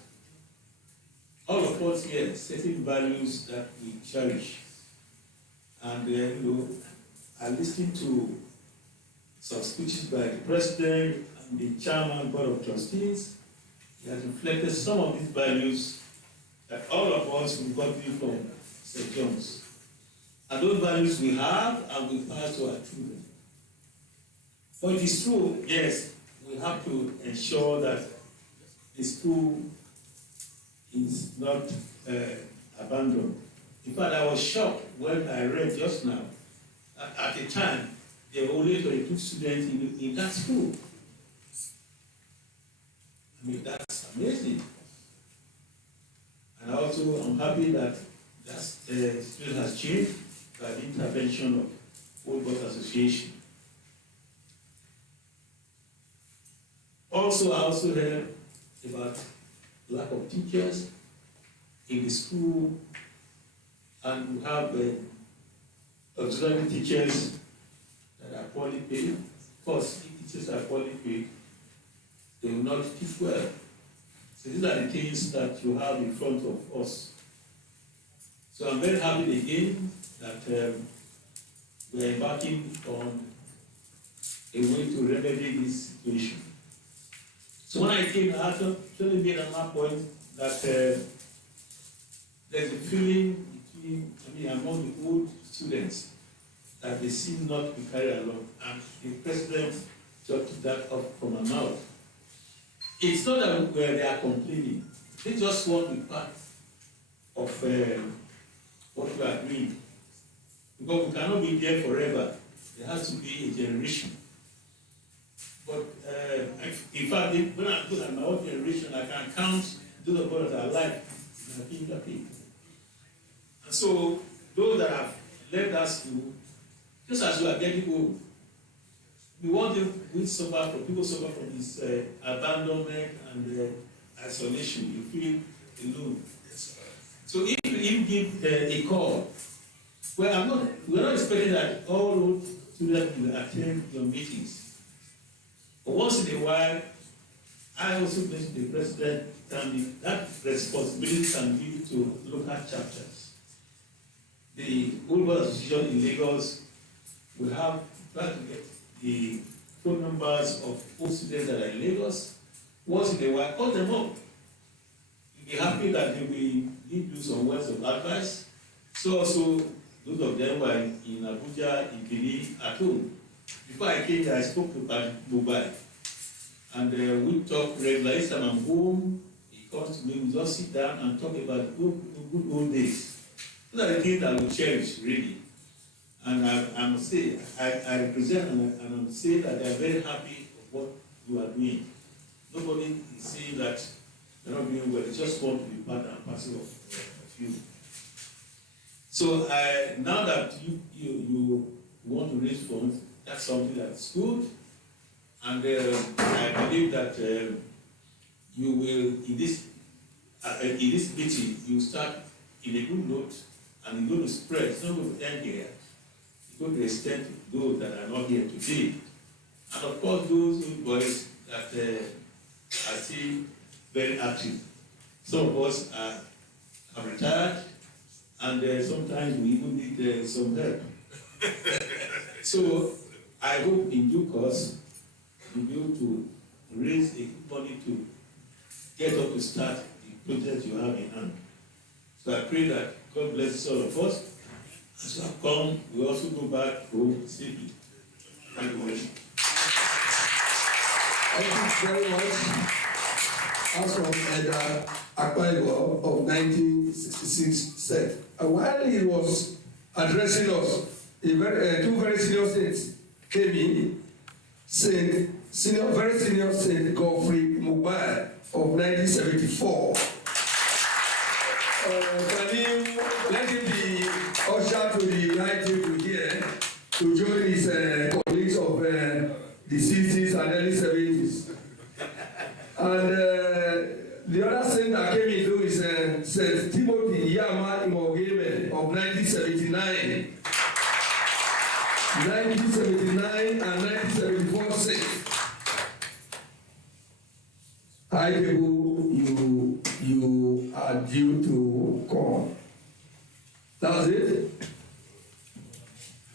all of us here, certain values that we cherish. And I listened to some speeches by the president and the chairman, board of trustees. He has reflected some of these values that all of us will got from St. John's. And those values we have and we pass to our children. But it is true, yes, we have to ensure that the school is not abandoned. In fact, I was shocked when I read just now, at the time, there were only 22 students in that school. I mean, that's amazing. And also, I'm happy that that situation has changed by the intervention of Old Boys Association. Also, I also heard about lack of teachers in the school, and we have auxiliary teachers that are poorly paid. Of course, if teachers are poorly paid, they will not teach well. So these are the things that you have in front of us. So I'm very happy again that we're embarking on a way to remedy this situation. So when I came, I actually made an point that there's a feeling among the old students that they seem not to carry along, and the president took that up from my mouth. It's not that where they are complaining. They just want to be part of what we are doing. Because we cannot be there forever. There has to be a generation. But in fact, when I look at my own generation, I can count those of us that are alive in our finger. And so, those that have left that school, just as we are getting old, we want them to suffer from, people suffer from this abandonment and isolation. You feel alone. So if you give a call, well, we're not expecting that all those students will attend your meetings. But once in a while, I I also mentioned the president that responsibility can be to local chapters. The Urban Association in Lagos will have try to get the phone numbers of all students that are in Lagos. Once in a while, call them up. You'll be happy that they will give you some words of advice. So also, those of them were in Abuja, in Benin, at home. Before I came here, I spoke to Mobile. And we talk regularly. Each time I'm home, he comes to me, we just sit down and talk about good old days. Those are the things that we cherish, really. And I must say, I represent and I'm saying that they are very happy with what you are doing. Nobody is saying that they're not doing well, they just want to be part and parcel of you. So now that you want to raise funds, that's something that's good. And I believe that you will, in this meeting, you start in a good note and you're going to spread. It's not going to end here. It's going to extend to those that are not here today. And of course, those old boys that are still very active. Some of us have retired, and sometimes we even need some help. So I hope in due course, you'll be able to raise a good money to get up to start the project you have in hand. So I pray that God bless all of us. As you have come, we also go back home safely. Thank you very much. Thank you very much. As from Edda Akpaiwo of 1966 said, while he was addressing us, two very senior saints came in, said, very senior Saint Godfrey Mobile of 1974. Can you let him be ushered to the high table here to join his colleagues of the 60s and early 70s? And the other saint that came into is Saint Timothy Yama Imogeme of 1979. 1979 and 1974 saints. High table, you are due to come. That's it.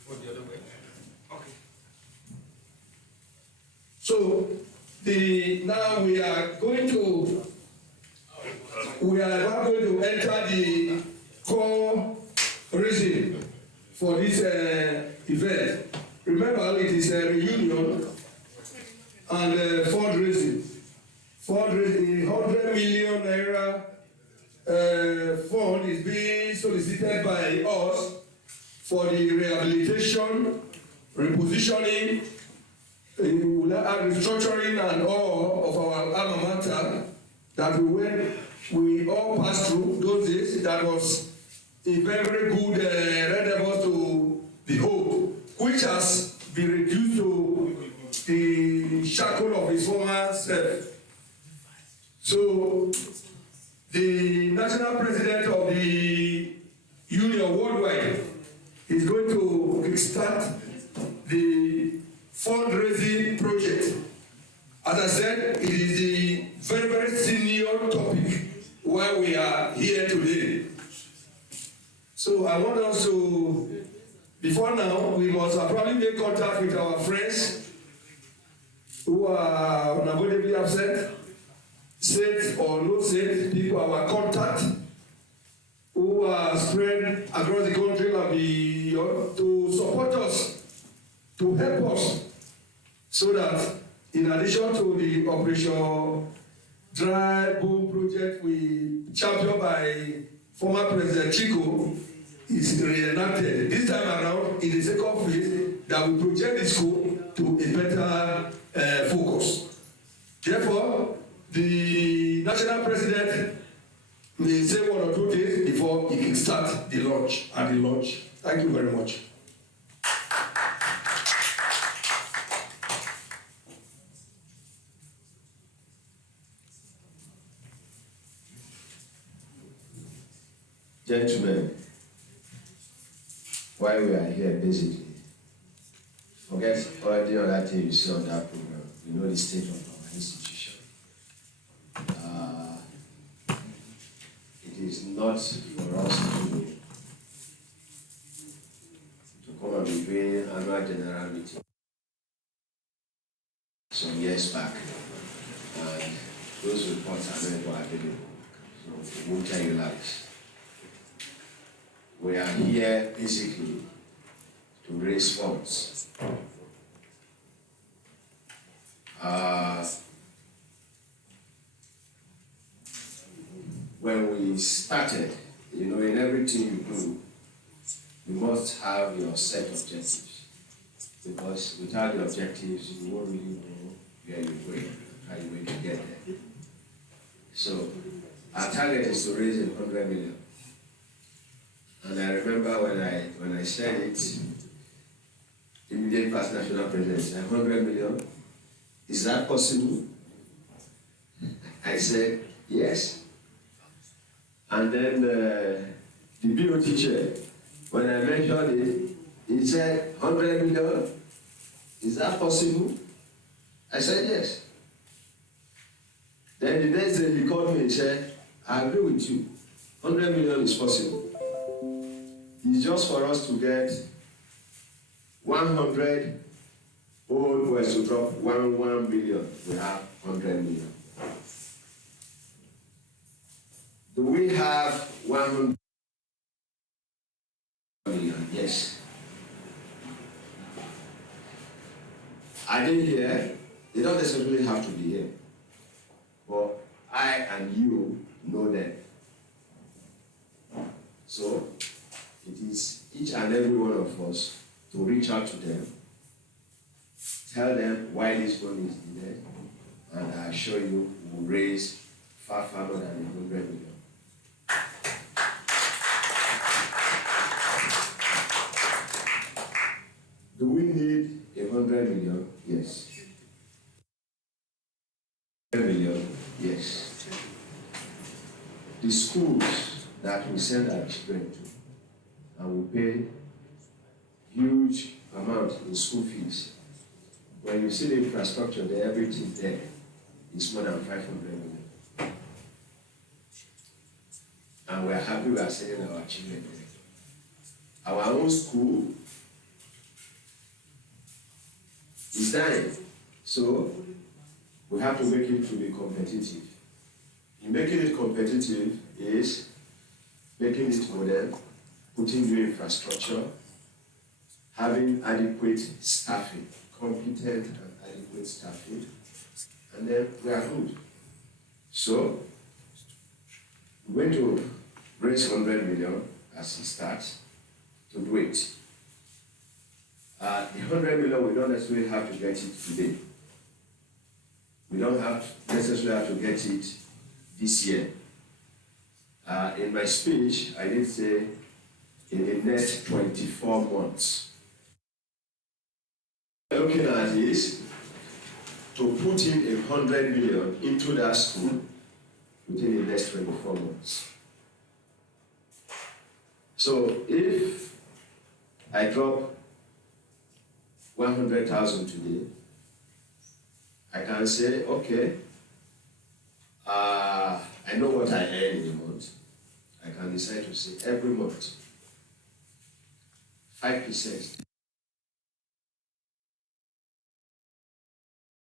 Or the other way. Okay. So now we are going to enter the core reason for this event. Remember, it is a reunion and fundraising. Fundraising, 100 million naira fund is being solicited by us for the rehabilitation, repositioning, restructuring and all of our alma mater that we all passed through those days. That was a very, very good endeavor to behold, which has been reduced to the shackle of his former self. So the national president of the union worldwide is going to start the fundraising project. As I said, it is the very, very senior topic why we are here today. So I want us to, before now, we must probably make contact with our friends who are unavoidably absent, safe or no safe, people, our contact, who are spread across the country and beyond, to support us, to help us, so that in addition to the Operation Dry Bone project we championed by former President Sjcoba is reenacted. This time around, in the second phase, that we project the school to a better focus. Therefore, the national president may say one or two days before he can start the launch and the launch. Thank you very much. Gentlemen, why we are here basically, forget all the other things you see on that program. You know the state of our institution. is not for us to come and be doing annual general meeting some years back, and those reports are never available, so we won't tell you lies. We are here basically to raise funds. When we started, in everything you do, you must have your set objectives. Because without the objectives, you won't really know where you're going, how you're going to get there. So, our target is to raise 100 million. And I remember when I said it, immediate past national president, 100 million, is that possible? I said, yes. And then the BOT chair, when I mentioned it, he said, 100 million, is that possible? I said, yes. Then the next day he called me and said, I agree with you, 100 million is possible. It's just for us to get 100 old boys to drop 1 billion, we have 100 million. Do we have 100 million? Yes. Are they here? They don't necessarily have to be here. But I and you know them. So it is each and every one of us to reach out to them, tell them why this money is needed, and I assure you we'll raise far more than 100 million. Do we need 100 million? Yes. 100 million? Yes. The schools that we send our children to, and we pay huge amount in school fees. When you see the infrastructure there, everything there is more than 500 million. And we are happy we are sending our children there. Our own school is dying, so we have to make it to be competitive. In making it competitive is making it modern, putting new infrastructure, having adequate staffing, competent and adequate staffing, and then we are good. So, we're going to raise 100 million as it starts to do it. The 100 million, we don't necessarily have to get it today. We don't necessarily have to get it this year. In my speech, I did say in the next 24 months. Looking at this, to put in 100 million into that school within the next 24 months. So if I drop 100,000 today, I can say, okay, I know what I earn in a month. I can decide to say every month, 5%.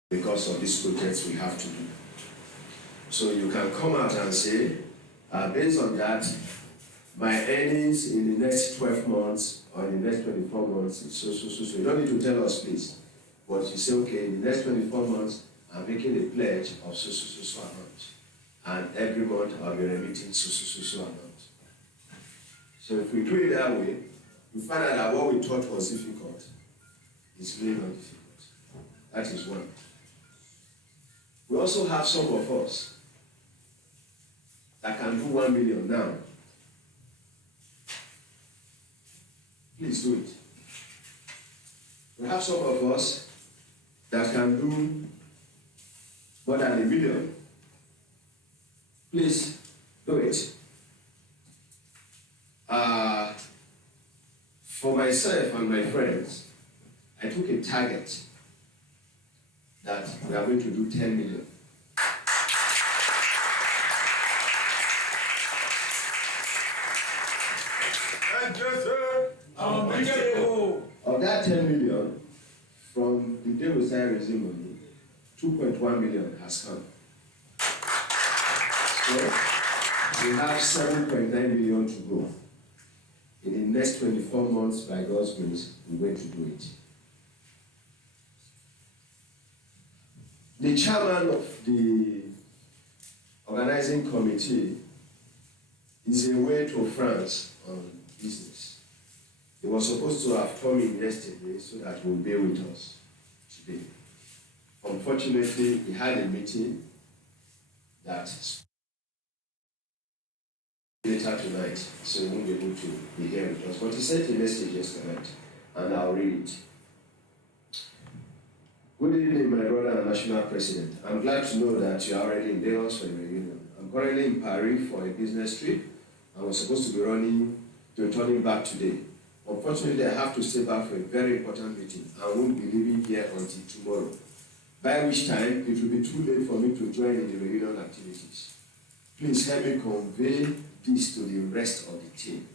Because of these projects we have to do. So you can come out and say, based on that, my earnings in the next 12 months or in the next 24 months is so. You don't need to tell us, please. But you say, okay, in the next 24 months, I'm making a pledge of so amount. And every month I'll be remitting so amount. So if we do it that way, we find out that what we thought was difficult is really not difficult. That is one. We also have some of us that can do 1 million now. Please do it. We have some of us that can do more than 1 million. Please do it. For myself and my friends, I took a target that we are going to do 10 million. Of that 10 million, from the day we started raising money, 2.1 million has come. So we have 7.9 million to go. In the next 24 months, by God's grace, we're going to do it. The chairman of the organizing committee is away to France on business. He was supposed to have come in yesterday so that he will be with us today. Unfortunately, he had a meeting that later tonight, so he won't be able to be here with us. But he sent a message yesterday, and I'll read it. Good evening, my brother and national president. I'm glad to know that you are already in Lagos for the reunion. I'm currently in Paris for a business trip. I was supposed to be returning back today. Unfortunately, I have to stay back for a very important meeting. I won't be leaving here until tomorrow, by which time it will be too late for me to join in the reunion activities. Please help me convey this to the rest of the team.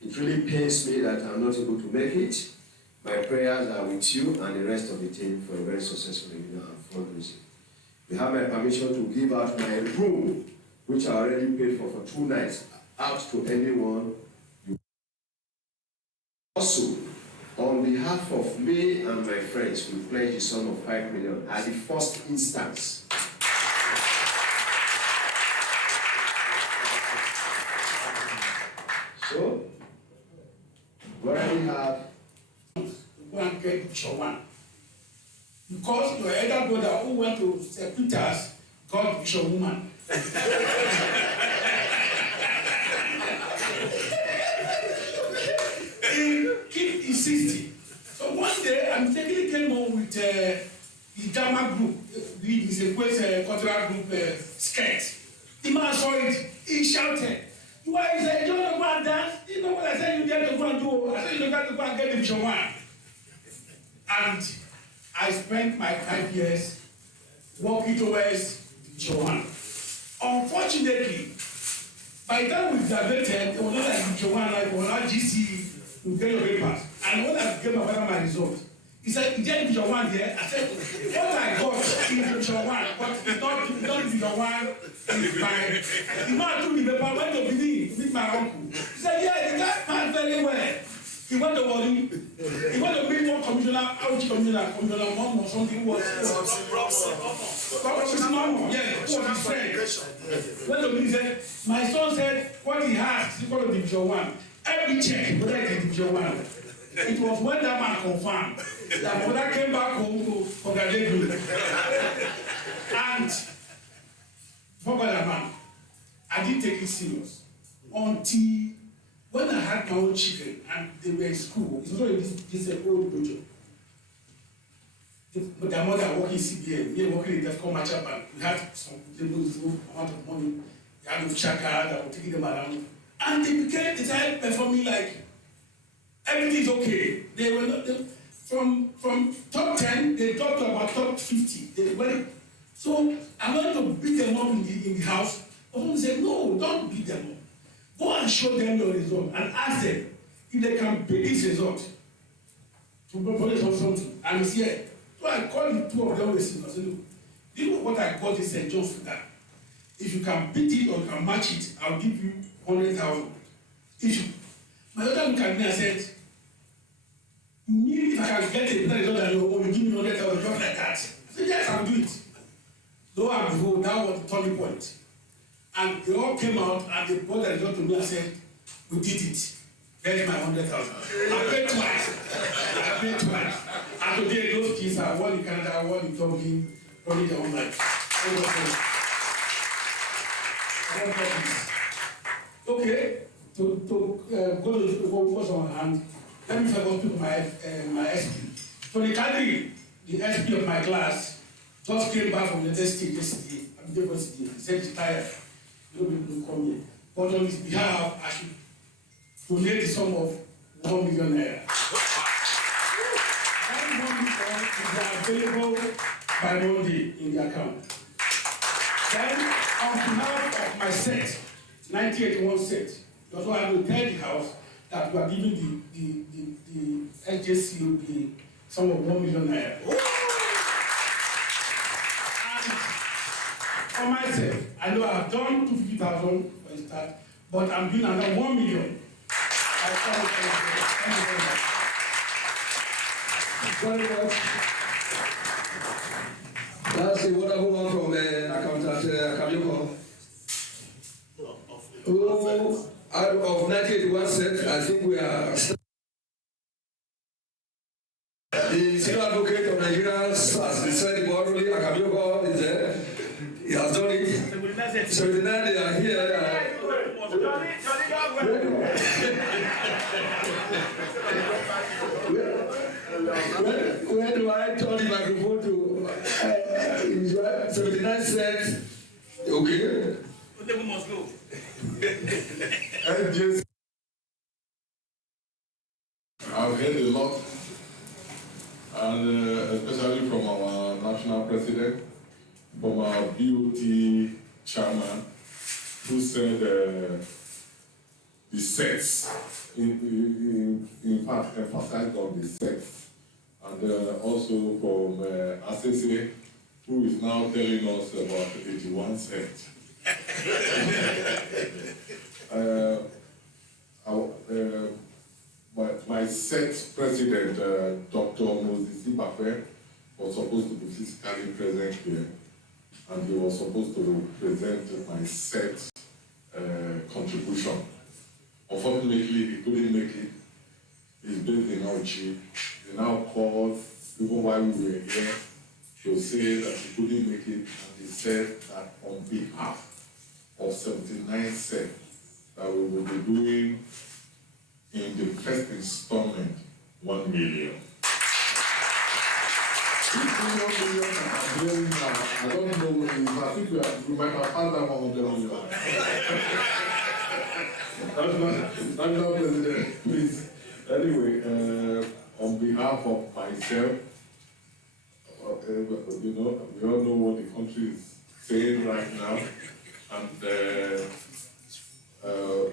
It really pains me that I'm not able to make it. My prayers are with you and the rest of the team for a very successful reunion and fundraising. You have my permission to give out my room, which I already paid for 2 nights, out to anyone. Also, on behalf of me and my friends, we pledge a sum of 5 million at the first instance. So, we already have. Go and get Bishop 1. Because your elder brother who went to St. Peter's got Bishop woman. He insisted. So one day, I mistakenly came home with the drama group, the Sjcoba cultural group skirt. The man saw it, he shouted. Why is it? You don't know about dance? You know what I said you get to go and do? I said you don't got to go and get the Bishop 1. And I spent my 5 years working towards Bishop 1. Unfortunately, by the time we graduated, it was not like Bishop 1, like it was not GC, you get your papers. And when I gave my father my result, he said, is there Bishop 1 here? I said, what I got is Bishop 1, but it's not Bishop 1, it's mine. The man took the paper, went to Benin to meet my uncle. He said, yeah, the guy passed very well. He went to Wadi. He went to meet one commissioner, commissioner 1 or something who was normal. Yeah, who was his friend. Went to me, he said, my son said, what he has is equal to Bishop 1. Every check, whether it is Bishop 1. It was when that man confirmed that my mother came back home to congratulate me. And forgot that man. I didn't take it serious until when I had my own children and they were in school. It's also this old project. But their mother working CBN, me working in the Defcon Matchup Bank. We had some amount of money. They had to check out, I was taking them around. And they started performing like everything's okay. They were not from top 10, they dropped to about top 50. So I went to beat them up in the house. But someone said, no, don't beat them up. Go and show them your result and ask them if they can beat this result to police or something. And he's here. So I called the 2 of them and said, look, you know what I got is St. John's for that. If you can beat it or you can match it, I'll give you 100,000. My daughter looked at me and said, you mean if I can get a better result than you give me 100,000 just like that? I said, yes, I'll do it. Lo and behold, that was the turning point. And they all came out and they brought the result to me and said, we did it. There's my 100,000. I paid twice. And today those kids are one in Canada, one in Dublin, running their own life. Okay, to go to what's on hand, let me first pick my SP. So the SP of my class just came back from the state yesterday. I'm university. He said he's tired. No people will come here. But on his behalf, I should donate the sum of 1 million naira. That 1 million is available by Monday in the account. Then, on behalf of my set, 1981 set, you also have to tell the house that we are giving the SJCOB sum of 1 million naira. And for myself, I know I've done 250,000 for a start, but I'm doing another 1 million. Very much. That's a wonderful one from accountant Kamiko. Who, out of 1981 set, I think we are the senior advocate of Nigeria has decided morally Kamiko is there. He has done it. 79 they are here. Where do I turn the microphone to? 79 cents. Okay. Must go. I've heard a lot, and especially from our national president, from our BOT chairman, who said the sets, in fact, emphasized on the sets, and also from Asese, who is now telling us about 81 sets. My set president, Dr. Moses Ibafe, was supposed to be physically present here, and he was supposed to present my set contribution. Unfortunately, he couldn't make it. He's based in Auchi. He now called, even while we were here, to say that he couldn't make it, and he said that on behalf of 79 sets that we will be doing in the first installment, 1 million. I don't know what it is. I think we might have had that 100 million. National President, please. Anyway, on behalf of myself, we all know what the country is saying right now, and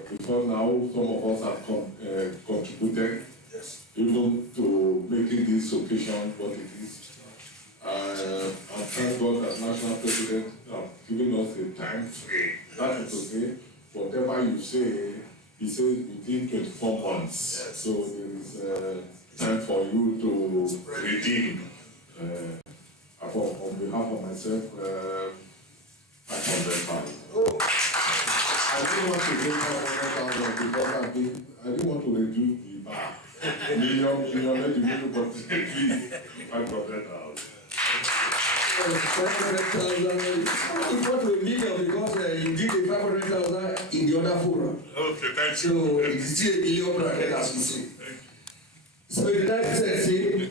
before now, some of us have contributed, even to making this occasion what it is. And thank God that National President has given us a time frame. That is to say, whatever you say, he says within 24 months. So there is time for you to redeem. On behalf of myself, 500,000. I didn't want to bring 500,000 because I didn't want to reduce the bar. Million, let the million, but please, 500,000. 500,000. It got to a million because you did the 500,000 in the other forum. Okay, thank you. So it's still a million bracket as we say. So the next set, see?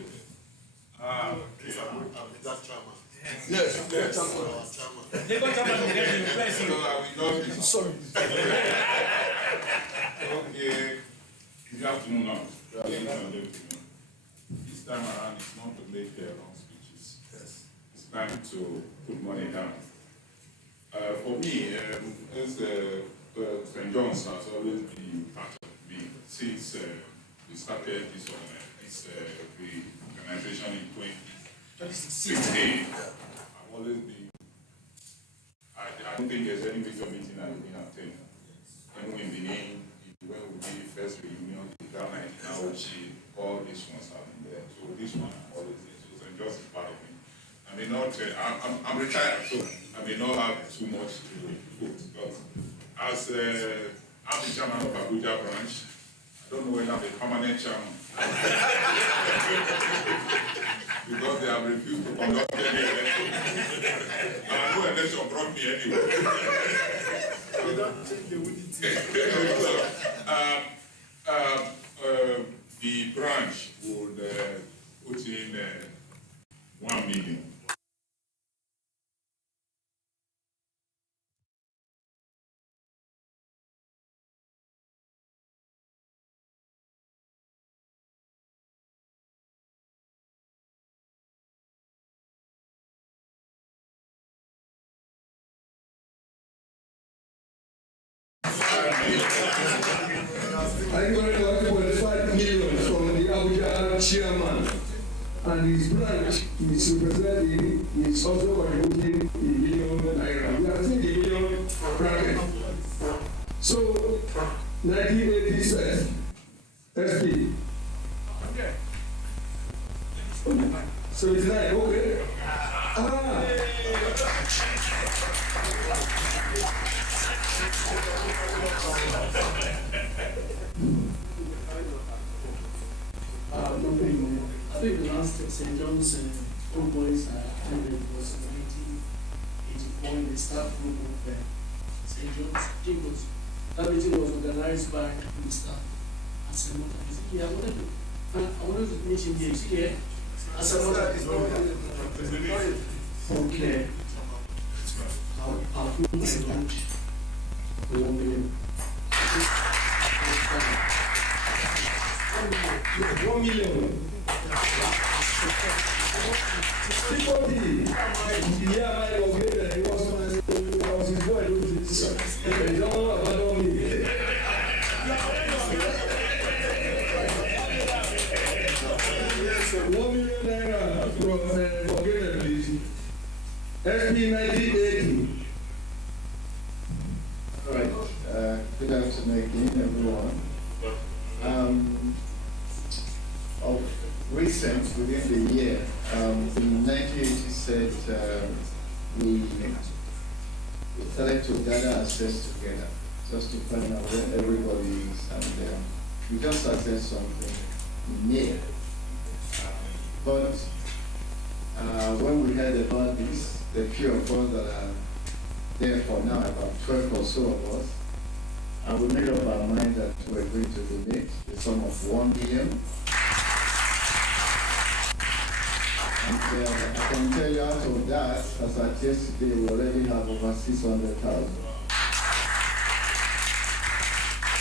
That's chairman. Yes, Sorry. Okay. Good afternoon now. This time around, it's not to make long speeches. Yes. It's time to put money down. For me, as St. John's has always been part of me since we started this the organization in 2016. I've always been. I don't think there's any major meeting I've been attending. When we in Benin, when we did the first reunion, the Ghana, all these ones have been there. So this one always is just part of me. I may not, I'm retired, so I may not have too much to put. But as I'm the chairman of Abuja branch, I don't know whether I'm a permanent chairman. Because they have refused to conduct any election. And no election brought me anywhere. They don't think they will the branch would put in 1 million. much for the 5 million from the Abuja chairman. And his branch is representing, is also contributing a million naira. We are seeing the million bracket. So, 1986, SP. Okay. 79, okay. Nothing. I think the last St. John's Old Boys attended was in 1984 in the staff group of St. John's Jingles. That meeting was organized by the staff at St. Martin. Yeah, I wanted to meet him here. Is he here? Okay. I'll put my lunch for 1 million. 1 million. Yeah, I was here. He was his boy. He don't abandon me. 1 million naira from forget please. SP 1980. All right. Good afternoon again, everyone. Of recent, within the year, in 1986, we started to gather access together just to find out where everybody is, and we just access something new. But when we heard about this, the few of us that are there for now, about 12 or so of us, and we made up our mind that we're going to donate the sum of 1 million. And I can tell you out of that, as at yesterday, we already have over 600,000.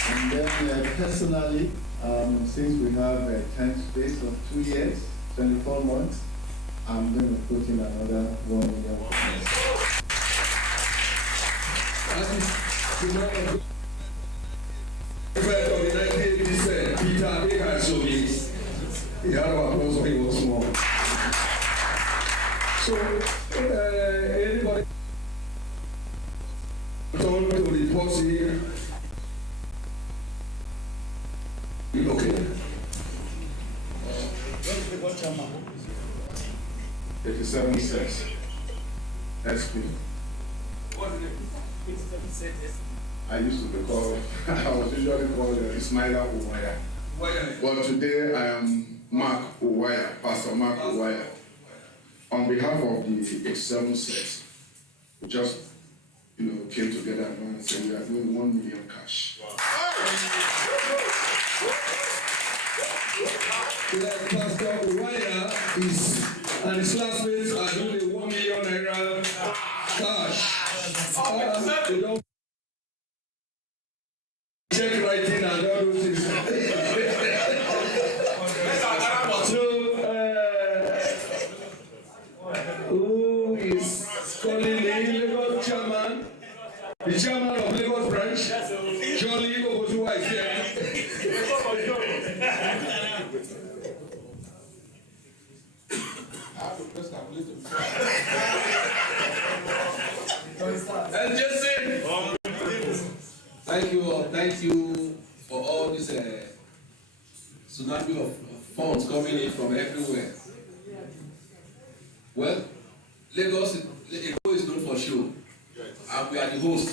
And then personally, since we have a time space of 2 years, 24 months, I'm going to put in another 1 million. Effect of the 1987, Peter Ekasumi. He had our applause when he was small. So, anybody turn to the posse? Okay. 87 cents. SP. What's the name? 87 cents. I used to be called, I was usually called Ismaila Uwaya. But today I am Mark Uwaya, Pastor Mark Uwaya. On behalf of the 87 sets, we just came together and said we are doing 1 million cash. Wow. Pastor Uwaya and his classmates are doing a 1 million naira cash. They don't check writing and all those things. Who is calling the Lagos chairman? The chairman of Lagos branch, Jolly Obosuwa is here. And Jesse, thank you all. Thank you for all this tsunami of funds coming in from everywhere. Well, Lagos is known for show, and we are the host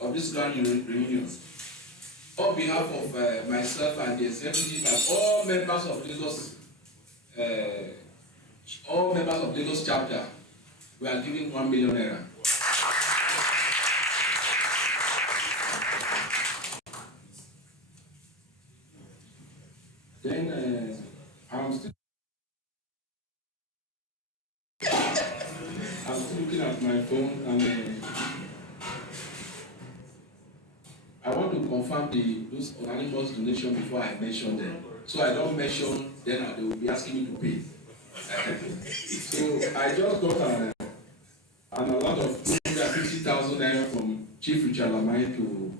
of this grand reunion. On behalf of myself and the executive and all members of Lagos chapter, we are giving 1 million naira. Then I'm still looking at my phone, and I want to confirm those anonymous donations before I mention them. So I don't mention, then they will be asking me to pay. So I just got a lot of 250,000 naira from Chief Richard Lamai to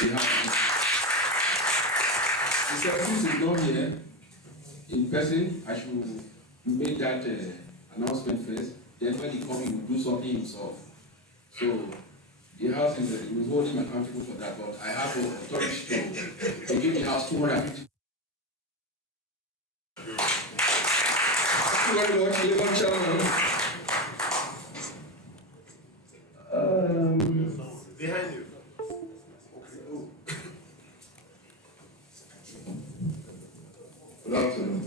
the house. Since he's not here in person, I should make that announcement first. Then when he comes, he will do something himself. So the house is holding him accountable for that, but I have the authority to give the house 250. Thank you very much, Legal Chairman. Behind you. Good afternoon.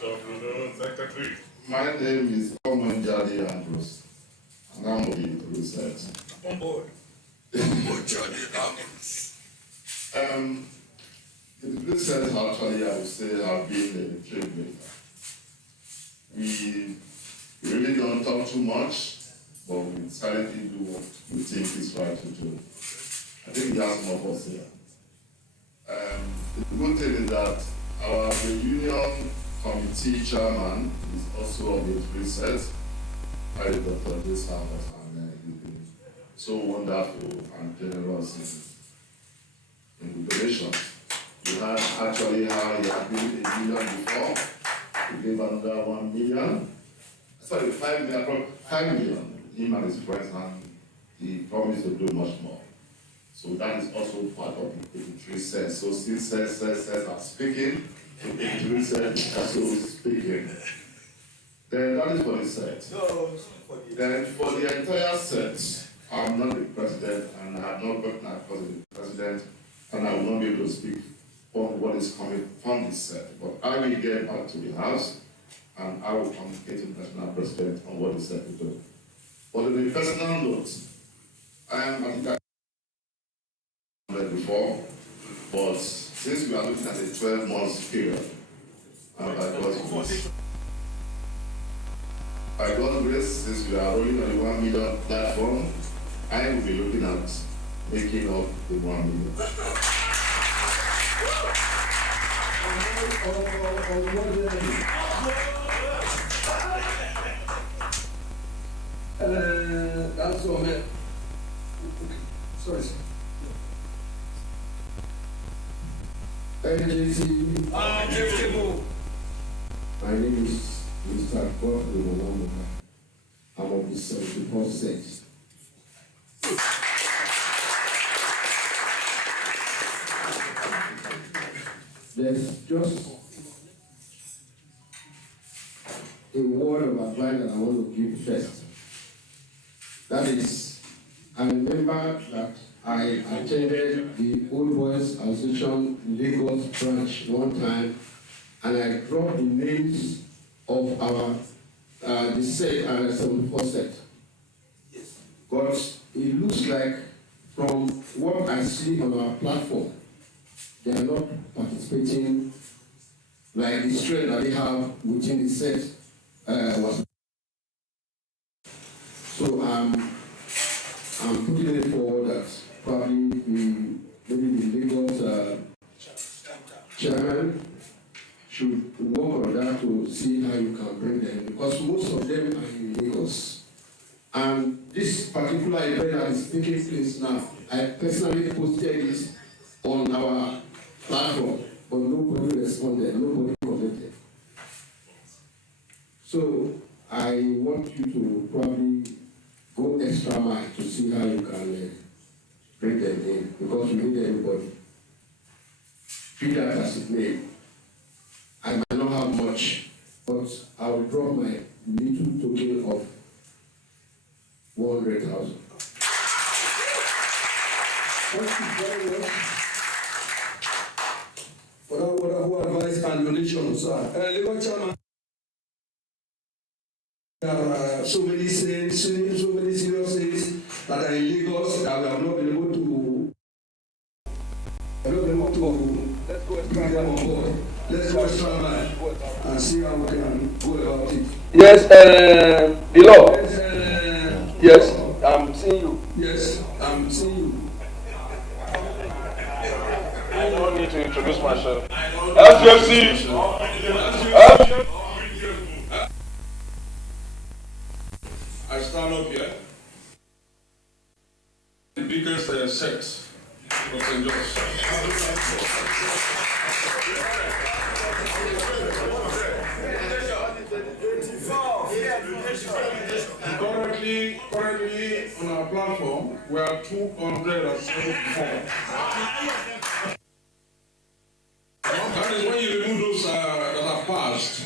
Good afternoon, Secretary. My name is Omanjali Andrews, and I'm of the research. On board. The research actually, I would say, have been a trailblazer. We really don't talk too much, but we silently do what we think is right to do. I think we have some of us here. The good thing is that our reunion committee chairman is also of the research. I Dr. This house, and he's been so wonderful and generous in the donation. You had actually how he had given $1 million before. He gave another 1 million. Sorry, 5 million. 5 million. Him and his friends, and he promised to do much more. So that is also part of the 83 cents. So since says I'm speaking, so 83 cents also speaking. Then that is for the set. Then for the entire set, I'm not the president, and I have not gotten across the president, and I will not be able to speak on what is coming from this set. But I will get back to the house, and I will communicate to the national president on what the set will do. But on the personal note, I think I before, but since we are looking at a 12-month period, and by God's grace, since we are rolling on the 1 million platform, I will be looking at making up the 1 million. That's all, man. Sorry. NJC. My name is Mr. Godfrey Momomoka. I'm of the 74th set. There's just a word of advice that I want to give first. That is, I remember that I attended the Old Boys Association Lagos branch one time, and I dropped the names of our the set and 74 set. But it looks like from what I see on our platform, they are not participating like the strength that they have within the set was. So I'm putting it forward that probably maybe the Lagos chairman should work on that to see how you can bring them, because most of them are in Lagos. And this particular event that is taking place now, I personally posted it on our platform, but nobody responded, nobody commented. So I want you to probably go extra mile to see how you can bring them in, because we need everybody. Treat that as it may. I might not have much, but I will drop my little token of 100,000. Thank you very much for that wonderful advice and donation, sir. Legal Chairman, there are so many saints, so many serious saints that are in Lagos that we have not been able to. Let's go extra mile on board. Let's go extra mile and see how we can go about it. Yes, the law. Yes, I'm seeing you. Yes, I'm seeing you. I don't need to introduce myself. SJC. I stand up here. The biggest set of St. John's. Currently on our platform, we are 274. That is when you remove those that are passed.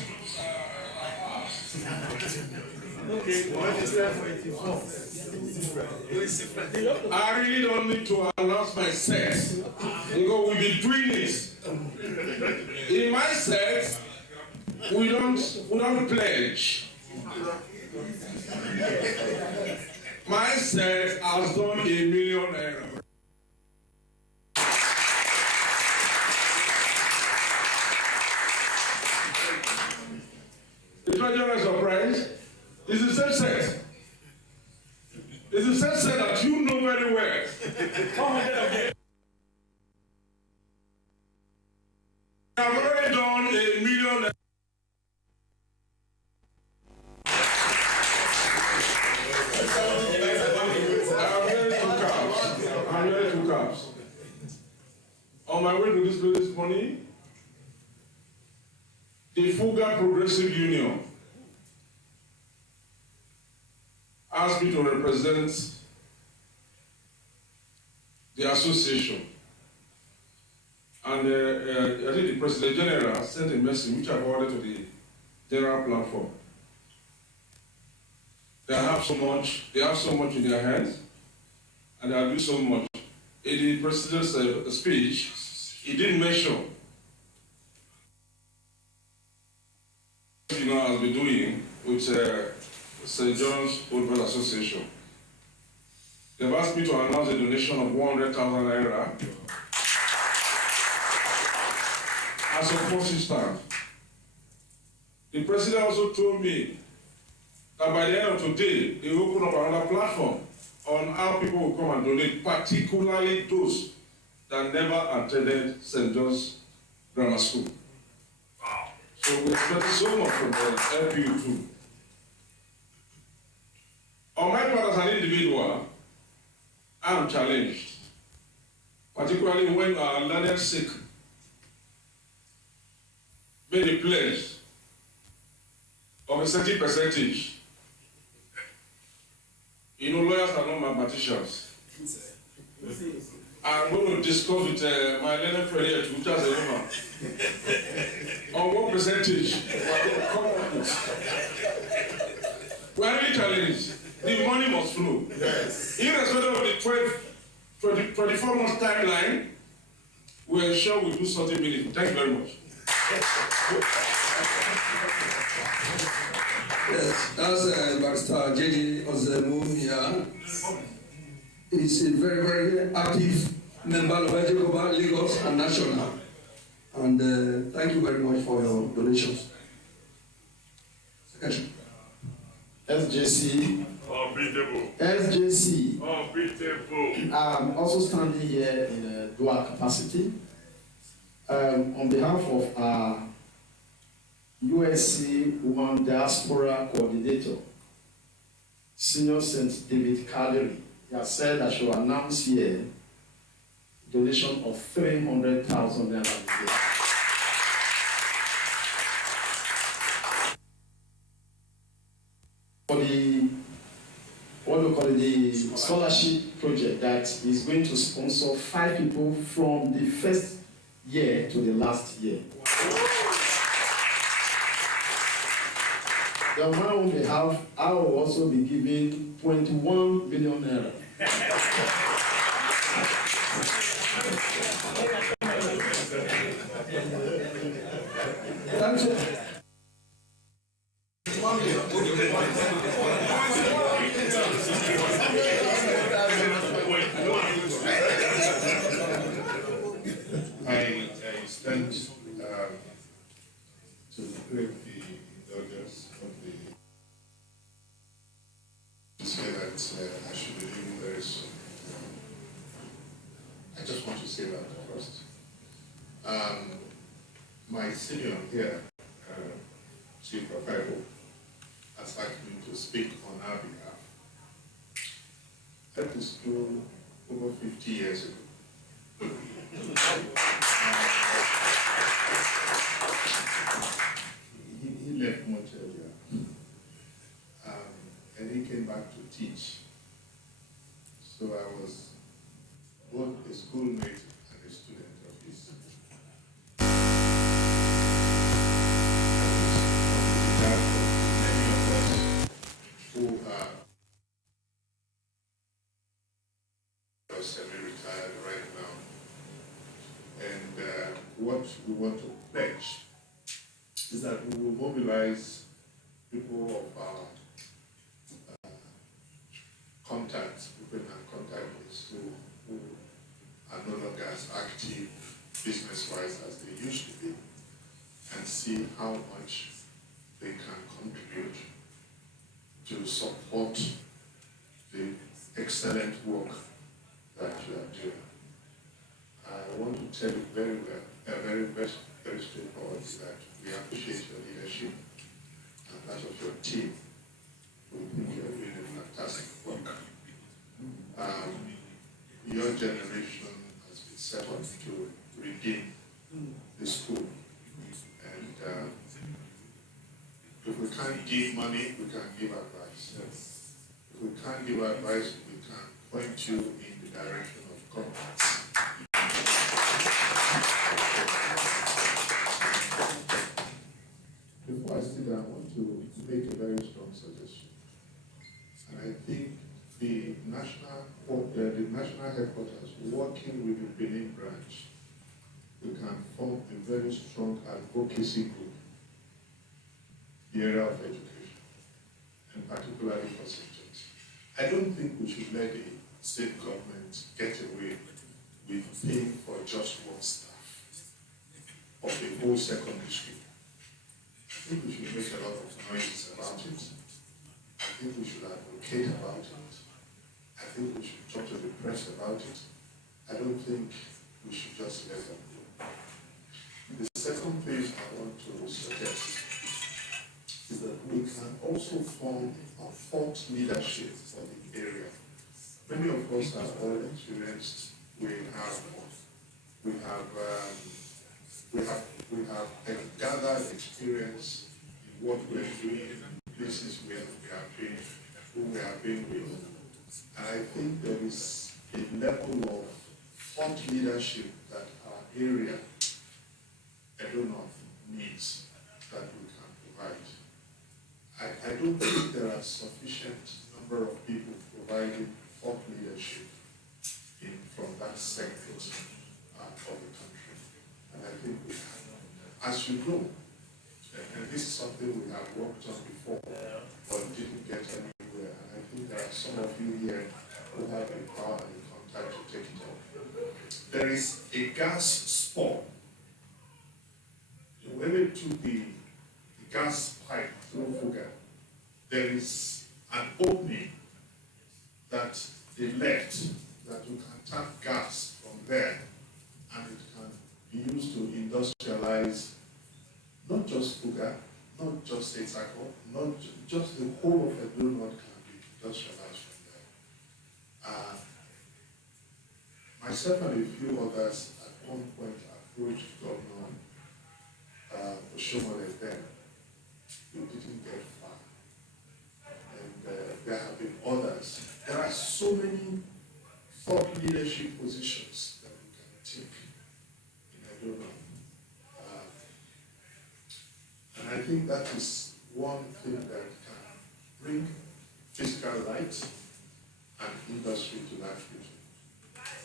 I really don't need to announce my set because we've been doing this. In my set, we don't pledge. My set has done €1 million. The treasurer is surprised. It's the same set. It's the same set that you know very well. I have already done €1 million. I'm wearing 2 caps. On my way to this place this morning, the Fuga Progressive Union asked me to represent the association. And I think the President General sent a message which I forwarded to the general platform. They have so much in their hands, and they'll do so much. In the President's speech, he didn't mention, I'll be doing with St. John's Old Boys Association. They've asked me to announce a donation of 100,000 naira as a forcing stand. The President also told me that by the end of today, he will open up another platform on how people will come and donate, particularly those that never attended St. John's Grammar School. So we expect so much from the LPU too. On my part as an individual, I am challenged, particularly when our learned sick made a pledge of a certain percentage. You know, lawyers are not mathematicians. I'm going to discuss with my learned friend here, which has a woman, on what percentage we are really challenged. The money must flow. Yes. Irrespective of the 24 months timeline, we ensure we do something meaningful. Thank you very much. Yes, that's Barrister J.J. Ozemu here. He's a very, very active member of Sjcoba, Lagos and National. And thank you very much for your donations. Secretary. SJC. Unbeatable. SJC. Unbeatable. I'm also standing here in a dual capacity. On behalf of our USC Women Diaspora Coordinator, Senior St. David Callery, he has said I should announce here a donation of 300,000 naira. For the the scholarship project that is going to sponsor 5 people from the first year to the last year. The one on behalf, I will also be giving 21 million naira. I stand to break the indulgence of the to say that I should be leaving very soon. I just want to say that first. My senior here, Sjcoba, has asked me to speak on our behalf. That is true over 50 years ago. He left much earlier. And he came back to teach. So I was both a schoolmate and a student of his. Many of us who are semi-retired right now. And what we want to pledge is that we will mobilize people of our contacts, people in our contact list who are no longer as active business-wise as they used to be, and see how much they can contribute to support the excellent work that you are doing. I want to tell you very straightforward that we appreciate your leadership and that of your team. We think you are doing a fantastic work. Your generation has been set up to redeem the school. And if we can't give money, we can give advice. If we can't give advice, we can point you in the direction of government. Before I sit down, I want to make a very strong suggestion. And I think the national headquarters, working with the Benin branch, we can form a very strong advocacy group in the area of education, and particularly for St. John's. I don't think we should let the state government get away with paying for just one staff of the whole secondary school. I think we should make a lot of noises about it. I think we should advocate about it. I think we should talk to the press about it. I don't think we should just let them go. The second thing I want to suggest is that we can also form a thought leadership for the area. Many of us are all experienced. We have gathered experience in what we're doing, places where we have been, who we have been with. And I think there is a level of thought leadership that our area, Edo North, needs that we can provide. I don't think there are sufficient number of people providing thought leadership from that segment of the country. And I think we have. As you know, and this is something we have worked on before, but didn't get anywhere. And I think there are some of you here who have the power and the contact to take it up. There is a gas spot. When they took the gas pipe through Fuga, there is an opening that they left that you can tap gas from there, and it can be used to industrialize not just Fuga, not just Sjcoba, not just the whole of Edo North can be industrialized from there. Myself and a few others at one point approached Governor Sjcoba then. We didn't get far. And there have been others. There are so many thought leadership positions that we can take in Edo North. And I think that is one thing that can bring physical light and industry to that region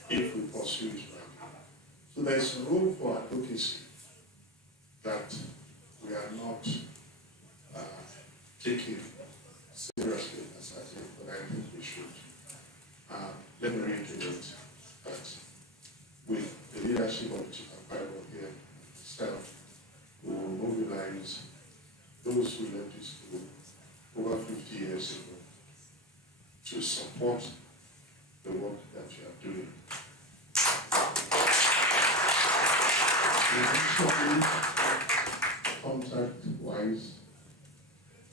if we pursue it right. So there is a role for advocacy that we are not taking seriously as I think, but I think we should. Let me reiterate that with the leadership of Sjcoba here, myself, we will mobilize those who left this school over 50 years ago to support the work that you are doing. Contact-wise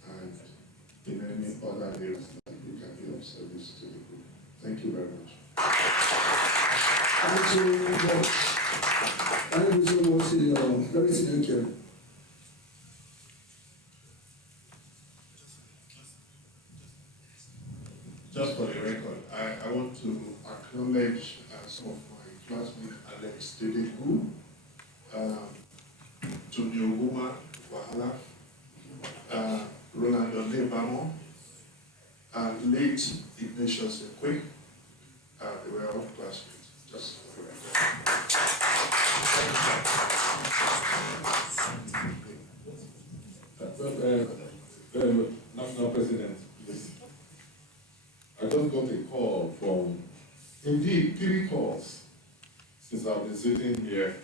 and in any other areas that we can be of service to the group. Thank you very much. Thank you. Thank you so much, very senior. Just for the record, I want to acknowledge some of my classmates, Alex Dedeku, Tunioguma Wahala, Rolando Nebamo, and late Ignatius Ekwe. They were all classmates. Just for the record. National President, please. I just got a call from, indeed, 3 calls since I've been sitting here.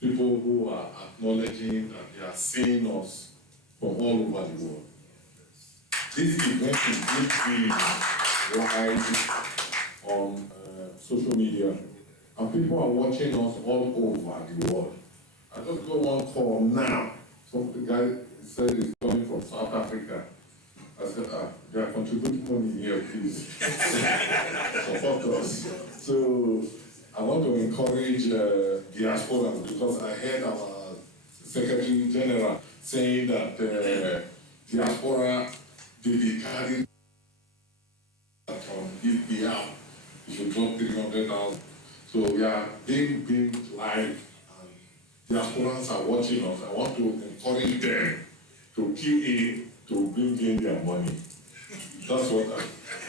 People who are acknowledging that they are seeing us from all over the world. This event is being live on social media, and people are watching us all over the world. I just got one call now. Some the guy said he's coming from South Africa. I said, they are contributing money here, please. Support us. So I want to encourage diaspora, because I heard our Secretary General saying that diaspora, they be carried on his behalf. You should drop 300,000. So we are being live, and diasporans are watching us. I want to encourage them to key in to bring in their money. That's what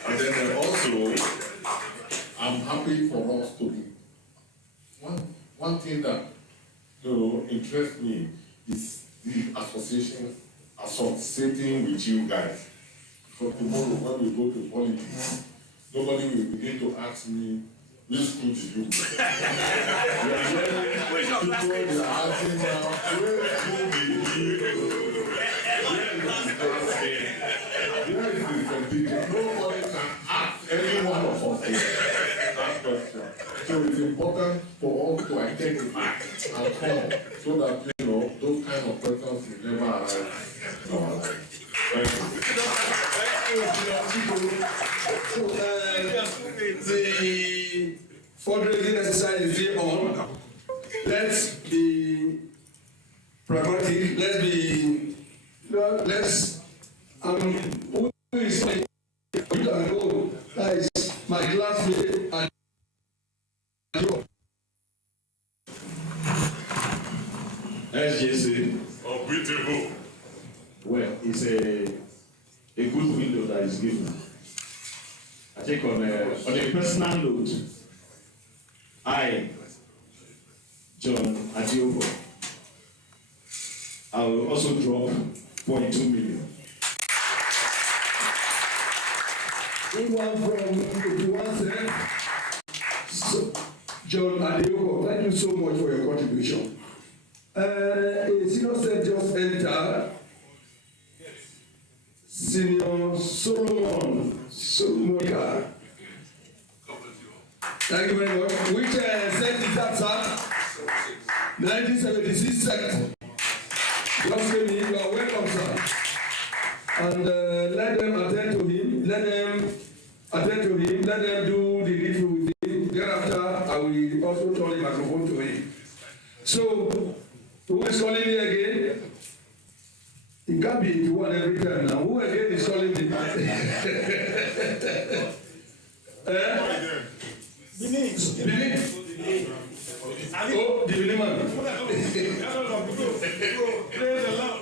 and then also, I'm happy for us to be, one thing that interests me is the association associating with you guys. Because tomorrow when we go to politics, nobody will begin to ask me, which school did you go? People are asking now, where school did you go? Nobody can ask any one of us that question. So it's important for us to identify and come so that those kind of questions will never arise in our life. The fundraising exercise is still on. Let's be pragmatic. Who is saying you can go? That is my classmate and you. SJC. Oh, beautiful. Well, it's a good window that is given. I think on a personal note, I, John Adiogo, I will also drop 0.2 million. Anyone from so, John Adiogo, thank you so much for your contribution. A senior set just entered. Senior Solomon Somoka. Thank you very much. Which set is that, sir? 1976 set. Just came in. You are welcome, sir. And let them attend to him. Let them attend to him. Let them do the ritual with him. Thereafter, I will also turn the microphone to him. So, who is calling me again? It can't be the one every time now. Who again is calling me? Benin. Oh, the Benin man. Praise the Lord.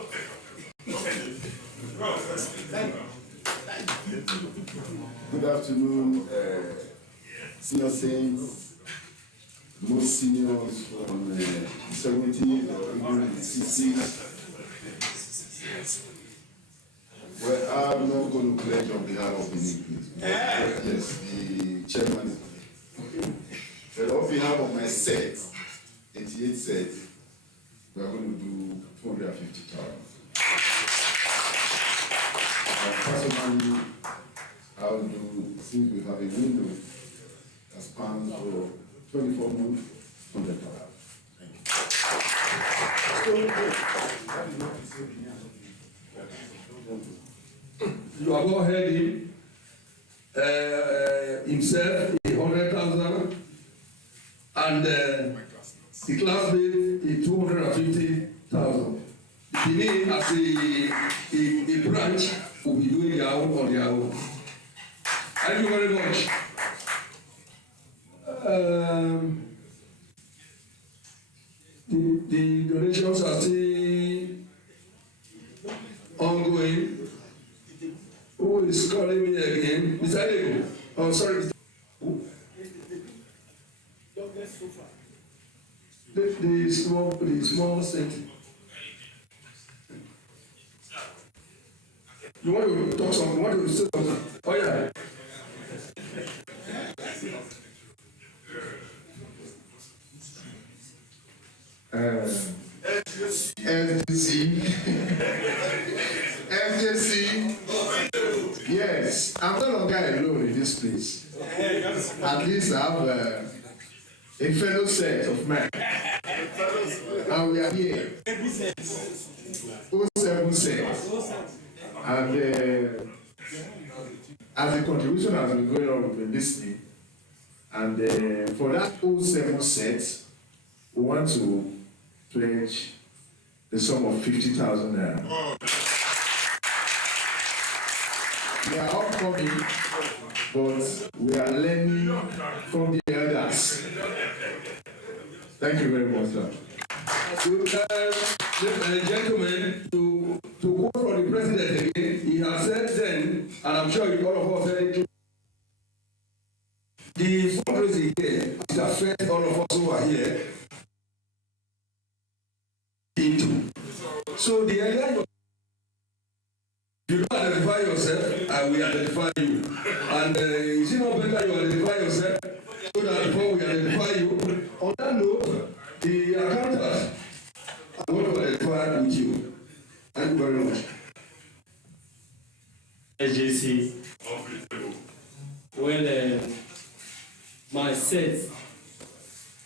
Good afternoon, senior saints, most seniors from the 70s or even the 60s. Well, I'm not going to pledge on behalf of the please. Yes, the chairman. But on behalf of my set, 88 set, we are going to do 250,000. Personally, I will do, since we have a window that spans for 24 months, 100,000. You have all heard him. Himself, 100,000, and The classmate is 250,000. The Benin as a branch will be doing their own on their own. Thank you very much. The donations are still ongoing. Who is calling me again? Mr. Lego. Oh, sorry. The small set. You want to talk something? You want to say something? Oh, yeah. FJC. Yes, I'm no longer alone in this place. At least I have a fellow set of men. And we are here. 07 sets. And as the contribution has been going on, we've been listening. And for that 07 set, we want to pledge the sum of 50,000 naira. We are upcoming, but we are learning from the elders. Thank you very much, sir. Gentlemen, to quote from the president again, he has said then, and I'm sure all of us said it, the fundraising here is affect all of us who are here into. So the idea, you don't identify yourself, I will identify you. And is it not better you identify yourself so that before we identify you? On that note, the accountant, I want to identify with you. Thank you very much. SJC. Well, my set,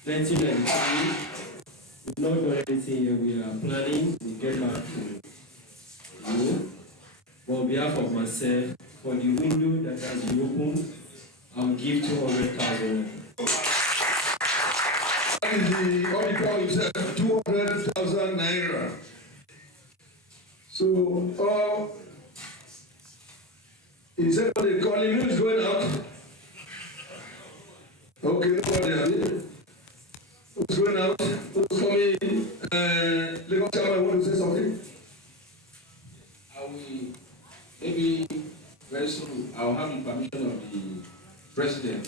1993, we've not done anything yet. We are planning to get back to you. But on behalf of myself, for the window that has been opened, I'll give 200,000. That is the auditor himself, 200,000 naira. So, he said, what they call him, who's going out? Okay, nobody has it. Who's going out? Who's coming in? Lagos Chairman, want to say something? I will, maybe very soon, I'll have the permission of the president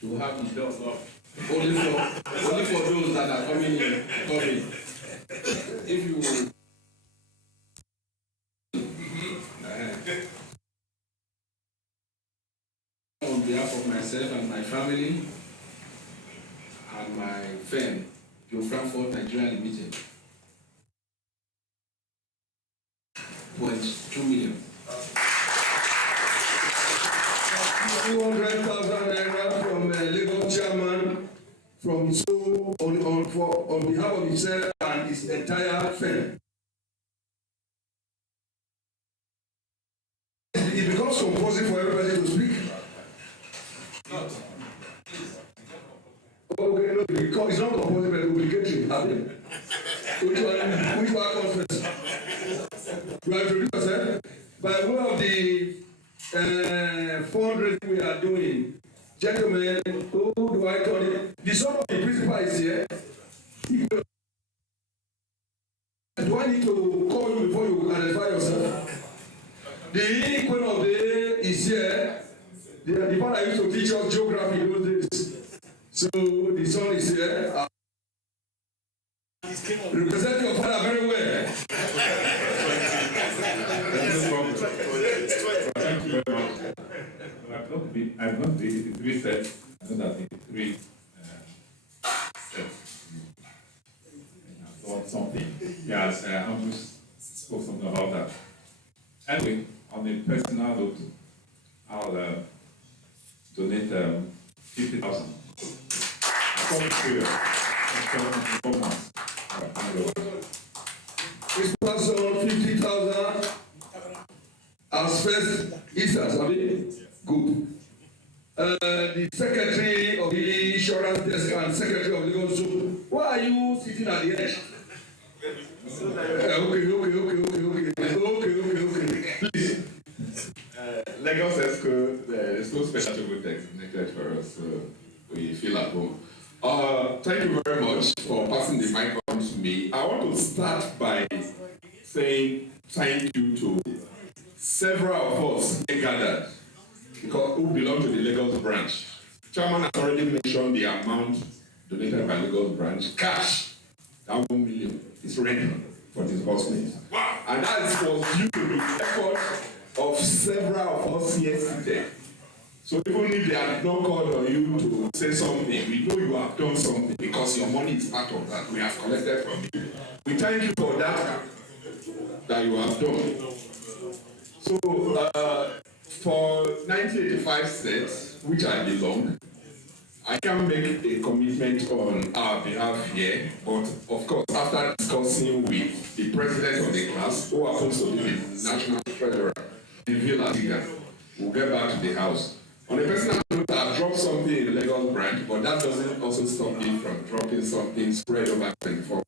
to have the door locked. Only for those that are coming in. If you on behalf of myself and my family and my firm, Joe Frankfurt Nigeria Limited, 0.2 million. 200,000 naira from Lagos Chairman, from so on behalf of himself and his entire firm. It becomes compulsory for everybody to speak. Okay, no, it's not compulsory, but obligatory. Which one comes first? You have to read yourself. By way of the fundraising we are doing, gentlemen, who do I call it? The son of the principal is here. Do I need to call you before you identify yourself? The Queen of the is here. The father used to teach us geography in those days. So the son is here. Represent your father very well. Thank you very much. I've not the 3 sets. I know that the 3 sets. I thought something. Yes, Andrew spoke something about that. Anyway, on a personal note, I'll donate 50,000. This person 50,000 as first Easters, good. the secretary of the insurance desk and secretary of Lagos Zoo. Why are you sitting at the edge? Okay. Please. Lagos Exco, there's no special table text connected for us, so we feel at home. Thank you very much for passing the mic on to me. I want to start by saying thank you to several of us here gathered who belong to the Lagos branch. Chairman has already mentioned the amount donated by Lagos branch. Cash, that 1 million is ready for disbursement. Wow. And that was due to the effort of several of us here seated. So even if they have not called on you to say something, we know you have done something because your money is part of that. We have collected from you. We thank you for that you have done. So for 1985 sets, which I belong, I can make a commitment on our behalf here, but of course, after discussing with the president of the class, who happens to be the national treasurer, the Villa, we'll get back to the house. On a personal note, I've dropped something in the Lagos branch, but that doesn't also stop me from dropping something spread over 24.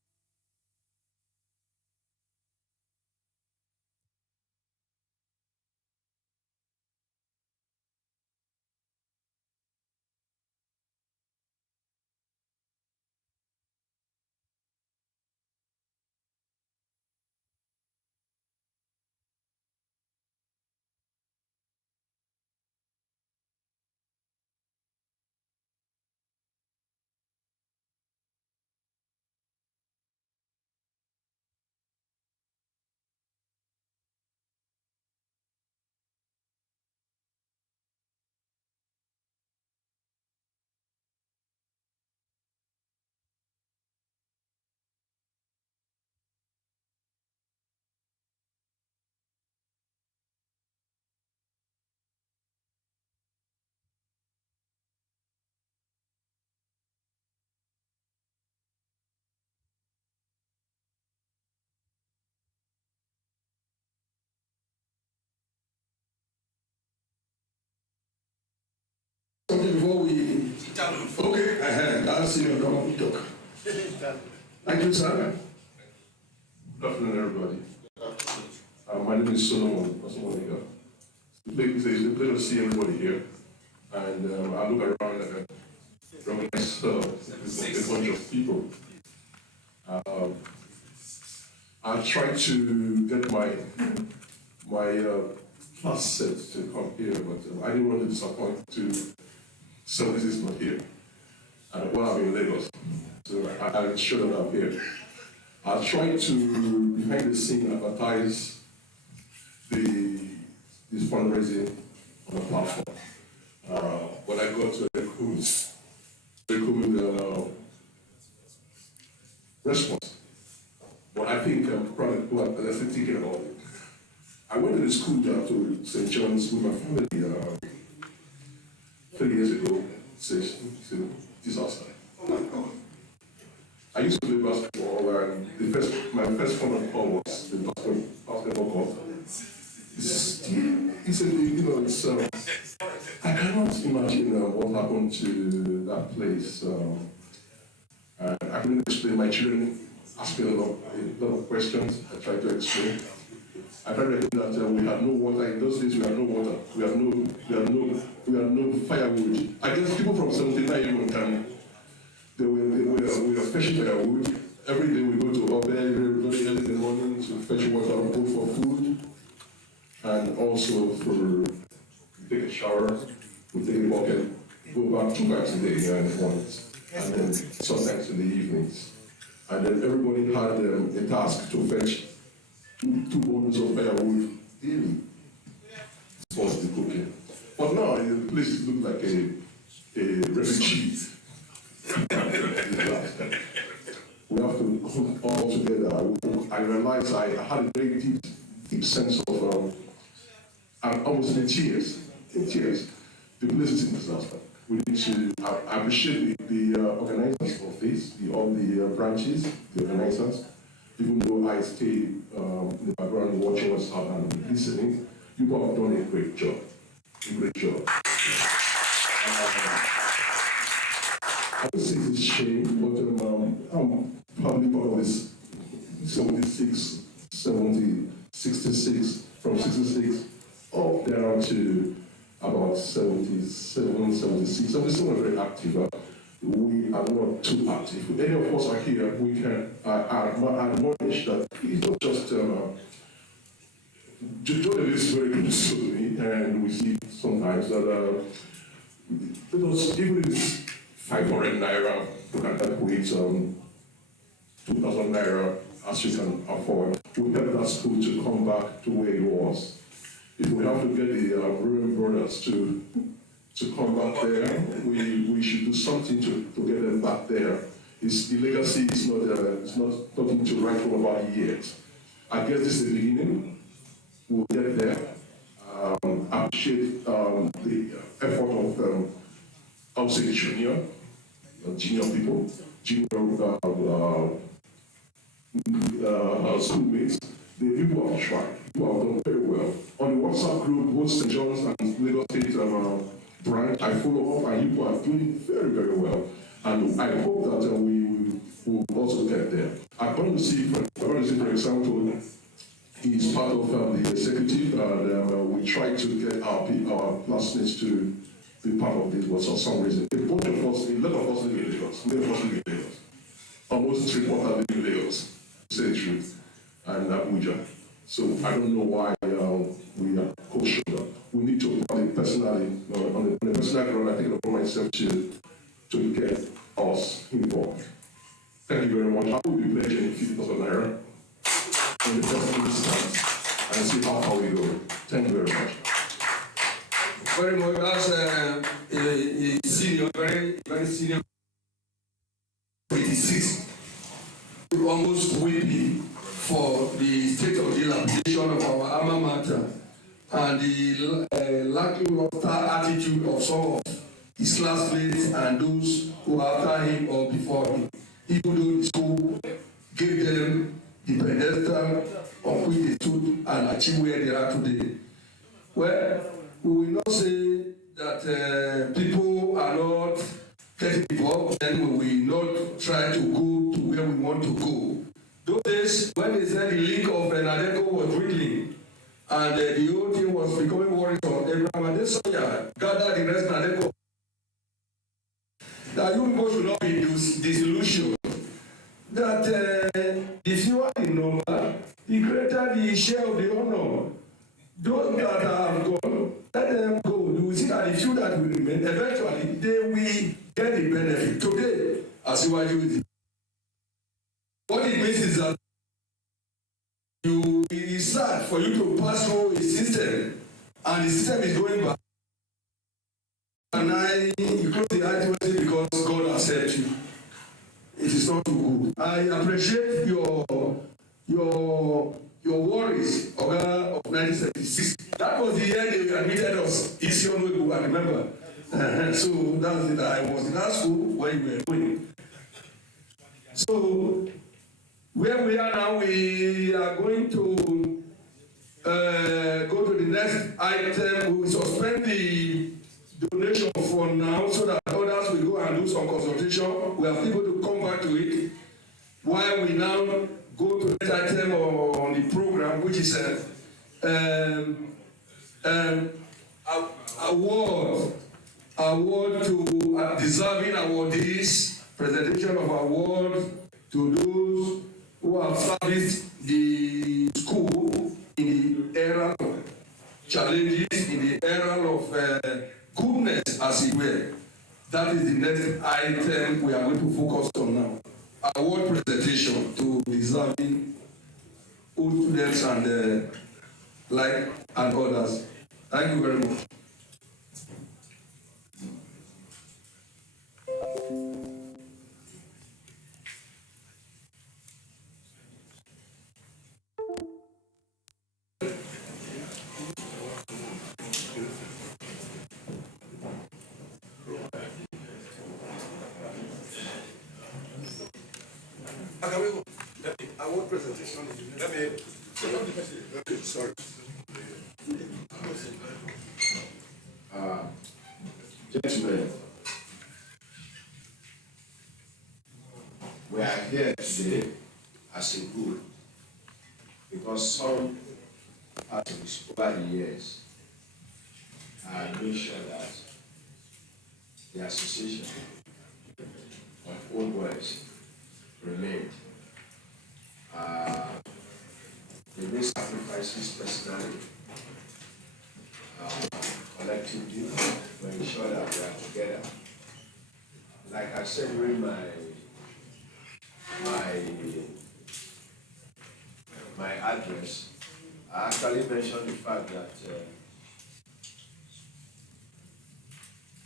Before we okay, I'll see you come and talk. Thank you, sir. Good afternoon, everybody. My name is Solomon. It's a pleasure to see everybody here. And I look around and recognize a bunch of people. I tried to get my class set to come here, but I didn't want to disappoint to services not here. And while I'm in Lagos, so I showed that I'm here. I tried to, behind the scene, advertise this fundraising on the platform. But I got to a good response. But I think probably people are less thinking about it. I went to the school to St. John's with my family 3 years ago. It's a disaster. Oh my God. I used to play basketball, and my first phone call was the basketball court. I cannot imagine what happened to that place. I couldn't explain. My children asked me a lot of questions. I tried to explain. I tried to explain that we had no water. In those days, we had no water. We had no firewood. I guess people from 79 even can. We were fetching firewood. Every day we go to Obe very early in the morning to fetch water, both for food and also for take a shower. We take a bucket, go back 2 times a day in the mornings, and then sometimes in the evenings. And then everybody had a task to fetch 2 bundles of firewood daily for the cooking. But now the place looks like a refugee. We have to cook all together. I realized I had a very deep sense of, I'm almost in tears. The place is in disaster. We need to, I appreciate the organizers of this, all the branches, the organizers. Even though I stay in the background watching what's happening and listening, people have done a great job. I would say it's a shame, but I'm probably part of this 76, 70, 66, from 66 up down to about 77, 76. So we're very active. We are not too active. If any of us are here, we can admonish that it's not just Jordan is very close to me, and we see sometimes that because even if it's 500 naira, you can calculate 2,000 naira as you can afford. We help that school to come back to where it was. If we have to get the Roman brothers to come back there, we should do something to get them back there. The legacy is not nothing to write home about yet. I guess this is the beginning. We'll get there. Appreciate the effort of I would say junior people, junior schoolmates. The people have tried. People have done very well. On the WhatsApp group, both St. John's and Lagos State branch, I follow up, and people are doing very, very well. And I hope that we will also get there. I'm going to see, for example, he's part of the executive, and we try to get our classmates to be part of this, but for some reason, a lot of us live in Lagos. Almost 3/4 live in Lagos, to say the truth, and Abuja. So I don't know why we are cautious. We need to personally, on a personal ground, I take it upon myself to get us involved. Thank you very much. I will be pledging 50,000 naira in the first instance and see how far we go. Thank you very much. Very much. As a senior, very senior, 86, almost weeping for the state of dilapidation of our alma mater and the lackluster attitude of some of his classmates and those who are after him or before him, even though the school gave them the pedestal on which they stood and achieved where they are today. Well, we will not say that people are not getting involved, and we will not try to go to where we want to go. Those days, when they said the link of Nadeko was dwindling, and the whole thing was becoming worrisome, Abraham Adesanya gathered the rest of Nadeko. That you people should not be disillusioned. That the fewer the number, the greater the share of the honor. Those that have gone, let them go. You will see that the few that will remain, eventually, they will get the benefit. Today, as you are using, what it means is that it is sad for you to pass through a system, and the system is going back. And you close the eye to it because God has helped you. It is not too good. I appreciate your worries of 1976. That was the year they admitted us. I remember. So that's it. I was in that school where you were going. So where we are now, we are going to go to the next item. We will suspend the donation for now so that others will go and do some consultation. We have people to come back to it. While we now go to the next item on the program, which is award to deserving awardees, presentation of awards to those who have serviced the school in the era of challenges, in the era of goodness, as it were. That is the next item we are going to focus on now. Award presentation to deserving old students and and others. Thank you very much. Award presentation. Okay, sorry. Gentlemen, we are here today as a group because some parties over the years have made sure that the association of old boys remained. They made sacrifices personally, collectively, to ensure that we are together. Like I said during my address, I actually mentioned the fact that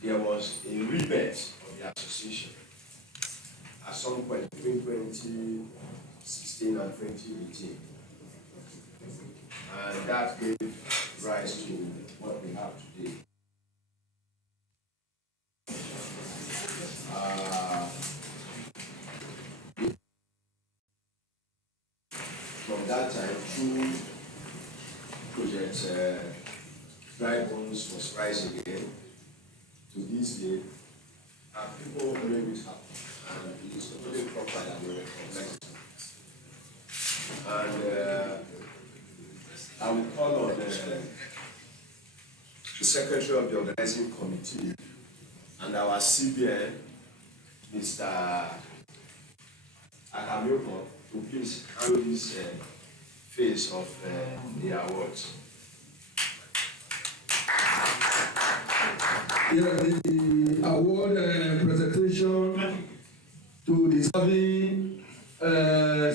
there was a rebirth of the association at some point between 2016 and 2018. And that gave rise to what we have today. From that time, through project Dry Bones was rising again to this day, and people make it happen. And it is totally proper that we recognize it. And I will call on the secretary of the organizing committee and our CBN, Mr. Akamyoko, to please handle this phase of the awards. Yeah, the award presentation to the serving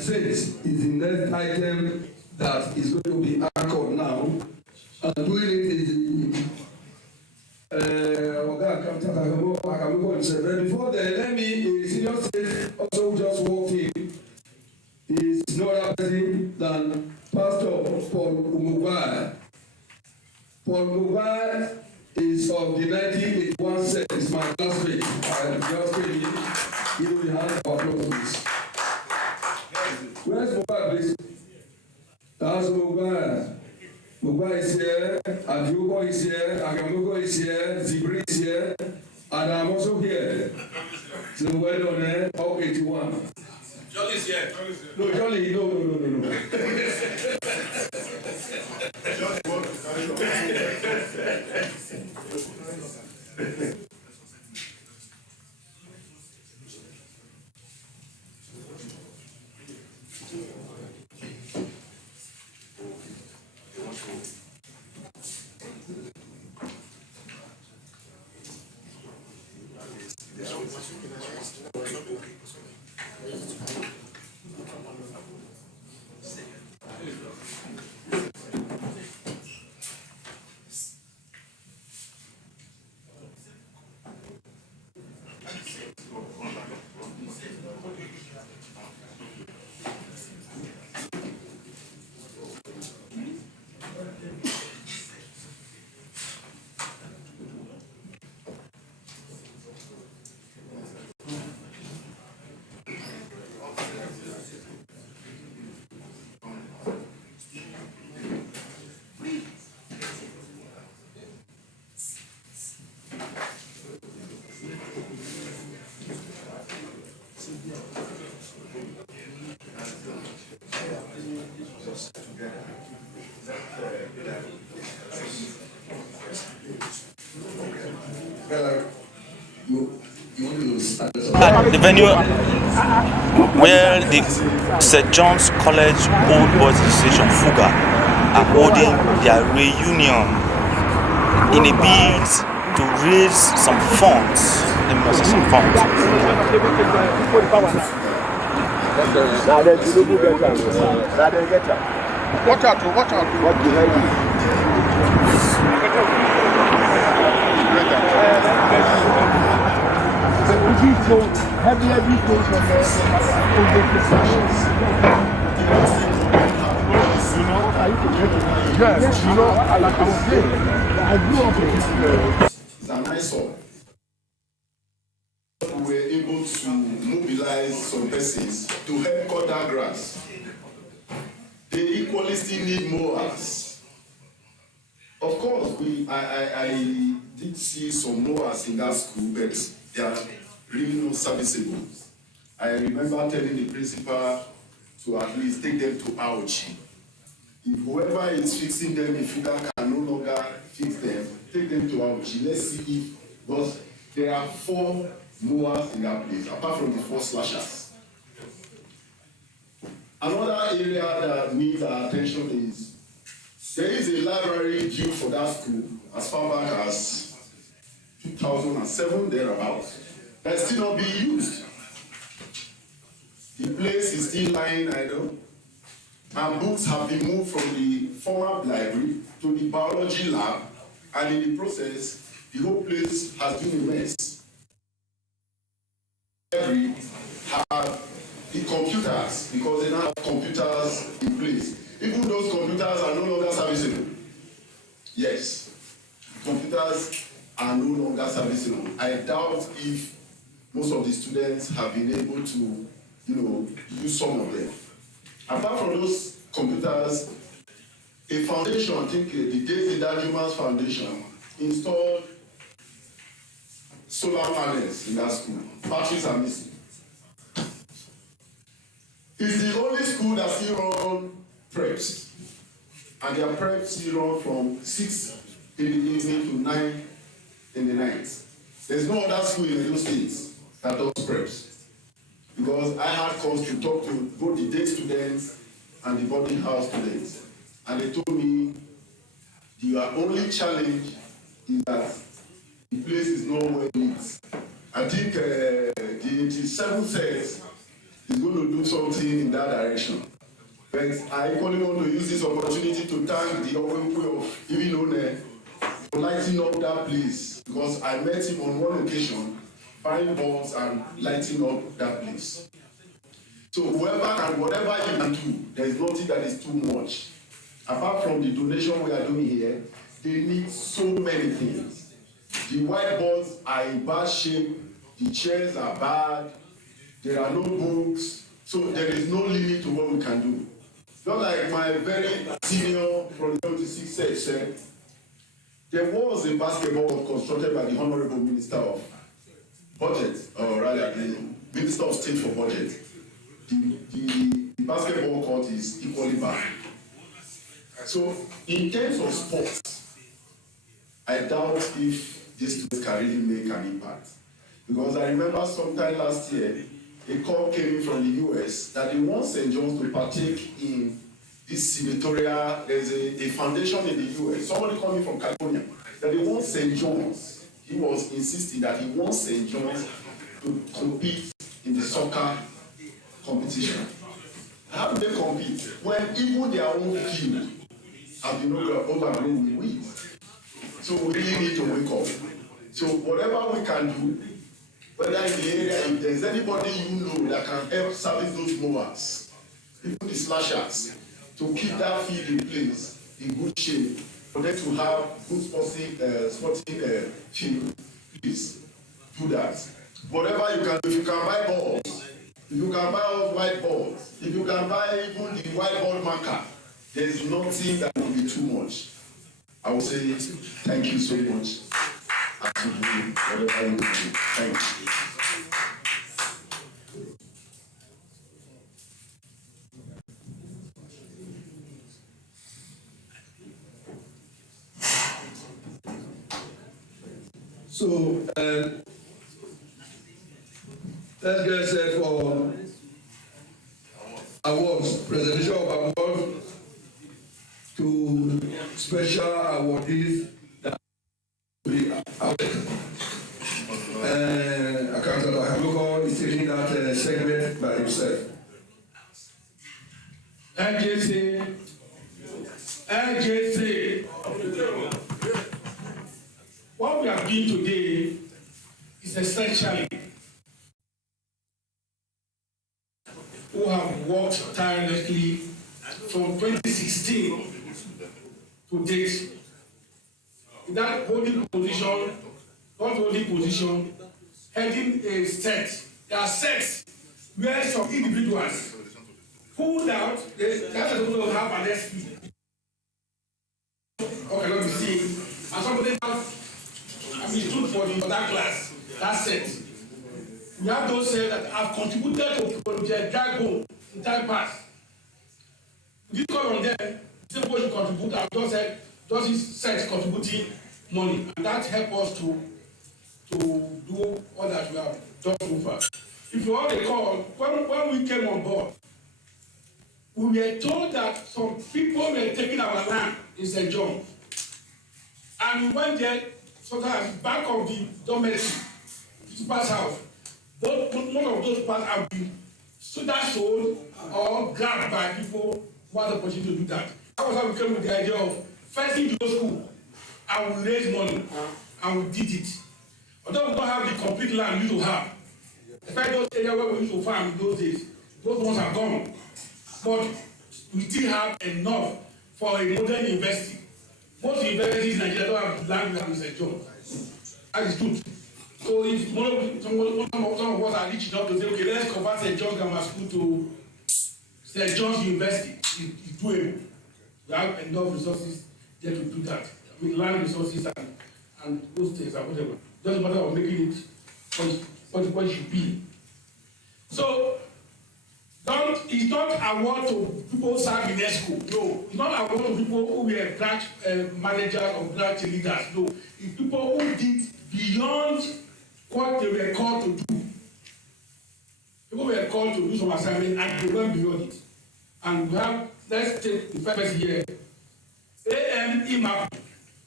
saints is the next item that is going to be anchored now. And doing it is the Akamyoko himself. But before then, let me, a senior saint also just walked in, is no other person than Pastor Paul Umugwai. Paul Umugwai is of the 1981 set. It's my classmate. I just came in. Give me a hand of applause, please. Where's Umugwai, please? That's Umugwai. Umugwai is here. Adyoko is here. Akamyoko is here. Zibri is here. And I'm also here. So well done, eh? All 81. Jolly's here. No, Jolly, no. The venue where the St. John's College Old Boys Association Fuga are holding their reunion in a bid to raise some funds. Let me say some funds. Watch out. What's behind you? Yes, you know, like I was saying, I grew up in it's a nice one. We were able to mobilize some persons to help cut down grass. They equally still need mowers. Of course, the did see some mowers in that school, but they are really not serviceable. I remember telling the principal to at least take them to Aochi. If whoever is fixing them in Fuga can no longer fix them, take them to Aochi. Let's see if, because there are 4 mowers in that place, apart from the 4 slashers. Another area that needs our attention is there is a library due for that school as far back as 2007, thereabouts, that's still not being used. The place is still lying idle, and books have been moved from the former library to the biology lab, and in the process, the whole place has been a mess. Library have the computers, because they now have computers in place. Even those computers are no longer serviceable. Yes, computers are no longer serviceable. I doubt if most of the students have been able to, use some of them. Apart from those computers, a foundation, I think the Daisy Dajuma's Foundation, installed solar panels in that school. Batteries are missing. It's the only school that still run preps. And their preps still run from 6 in the evening to 9 in the night. There's no other school in those states that does preps. Because I had calls to talk to both the day students and the boarding house students. And they told me, your only challenge is that the place is not well lit. I think the 87 says is going to do something in that direction. But I equally want to use this opportunity to thank the Owenwe of Ivinone for lighting up that place, because I met him on one occasion buying bulbs and lighting up that place. So whoever and whatever you can do, there is nothing that is too much. Apart from the donation we are doing here, they need so many things. The whiteboards are in bad shape, the chairs are bad, there are no books, so there is no limit to what we can do. Just like my very senior from 26 said, there was a basketball constructed by the Honorable Minister of Budget, or rather the Minister of State for Budget. The basketball court is equally bad. So in terms of sports, I doubt if these students can really make an impact. Because I remember sometime last year, a call came in from the US that they want St. John's to partake in this senatorial, there's a foundation in the US, somebody coming from California, that they want St. John's. He was insisting that he wants St. John's to compete in the soccer competition. How do they compete when even their own field have been overgrown with weeds? So we really need to wake up. So whatever we can do, whether in the area, if there's anybody you know that can help service those mowers, even the slashers, to keep that field in place, in good shape, for them to have good sporting field, please do that. Whatever you can do, if you can buy balls, if you can buy all white balls, if you can buy even the whiteboard marker, there's nothing that will be too much. I will say thank you so much. Whatever you do, thank you. So, let's get set for awards, presentation of awards to special awardees that will be awarded. Accountant Haluko is taking that segment by himself. LJC. What we are doing today is essentially who have worked tirelessly from 2016 to date. In that holding position, not holding position, heading a set. There are sets where some individuals pulled out, that is going to have an SP. Okay, let me see. And somebody else I mean, stood for the other class, that set. We have those that have contributed to Project Dry Bone in time past. This call on them, same way you contribute, I've just said, just this set contributing money, and that help us to do all that we have done so far. If you all recall, when we came on board, we were told that some people were taking our land in St. John. And we went there, so that back of the dormitory, principal's house, most of those parts have been either sold or grabbed by people who had the opportunity to do that. That was how we came with the idea of fencing the school, and we raised money, and we did it. Although we don't have the complete land we used to have, especially those areas where we used to farm in those days, those ones are gone. But we still have enough for a modern university. Most universities in Nigeria don't have land in St. John. That is true. So if some of us are rich enough to say, okay, let's convert St. John's Grammar School to St. John's University, it's doable. We have enough resources there to do that. I mean, land resources and those things and whatever. It doesn't matter of making it what it should be. So, it's not award to people serving in ESCO. No, it's not award to people who were branch managers or branch leaders. No, it's people who did beyond what they were called to do. People were called to do some assignment and they went beyond it. And we have, let's take the first here. A.M. Imap,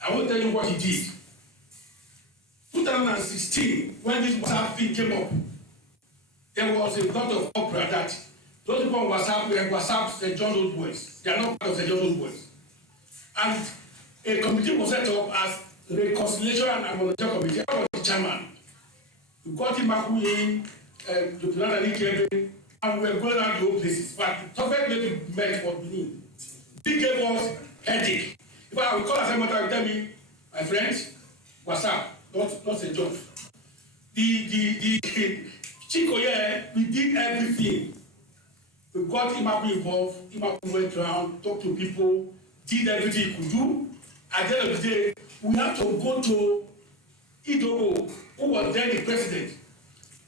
I won't tell you what he did. 2016, when this WhatsApp thing came up, there was a lot of uproar that those people on WhatsApp were WhatsApp St. John's Old Boys. They are not part of St. John's Old Boys. And a committee was set up as Reconciliation and Apology Committee. I was the chairman. We got him back in, the plan and Ikebe, and we were going around the whole places. But the toughest place we met was Benin. He gave us headache. If I would call a secretary and tell me, my friends, WhatsApp, not St. John's. The Sjcoba, we did everything. We got Imaku involved. Imaku went around, talked to people, did everything he could do. At the end of the day, we have to go to Idogo, who was then the president,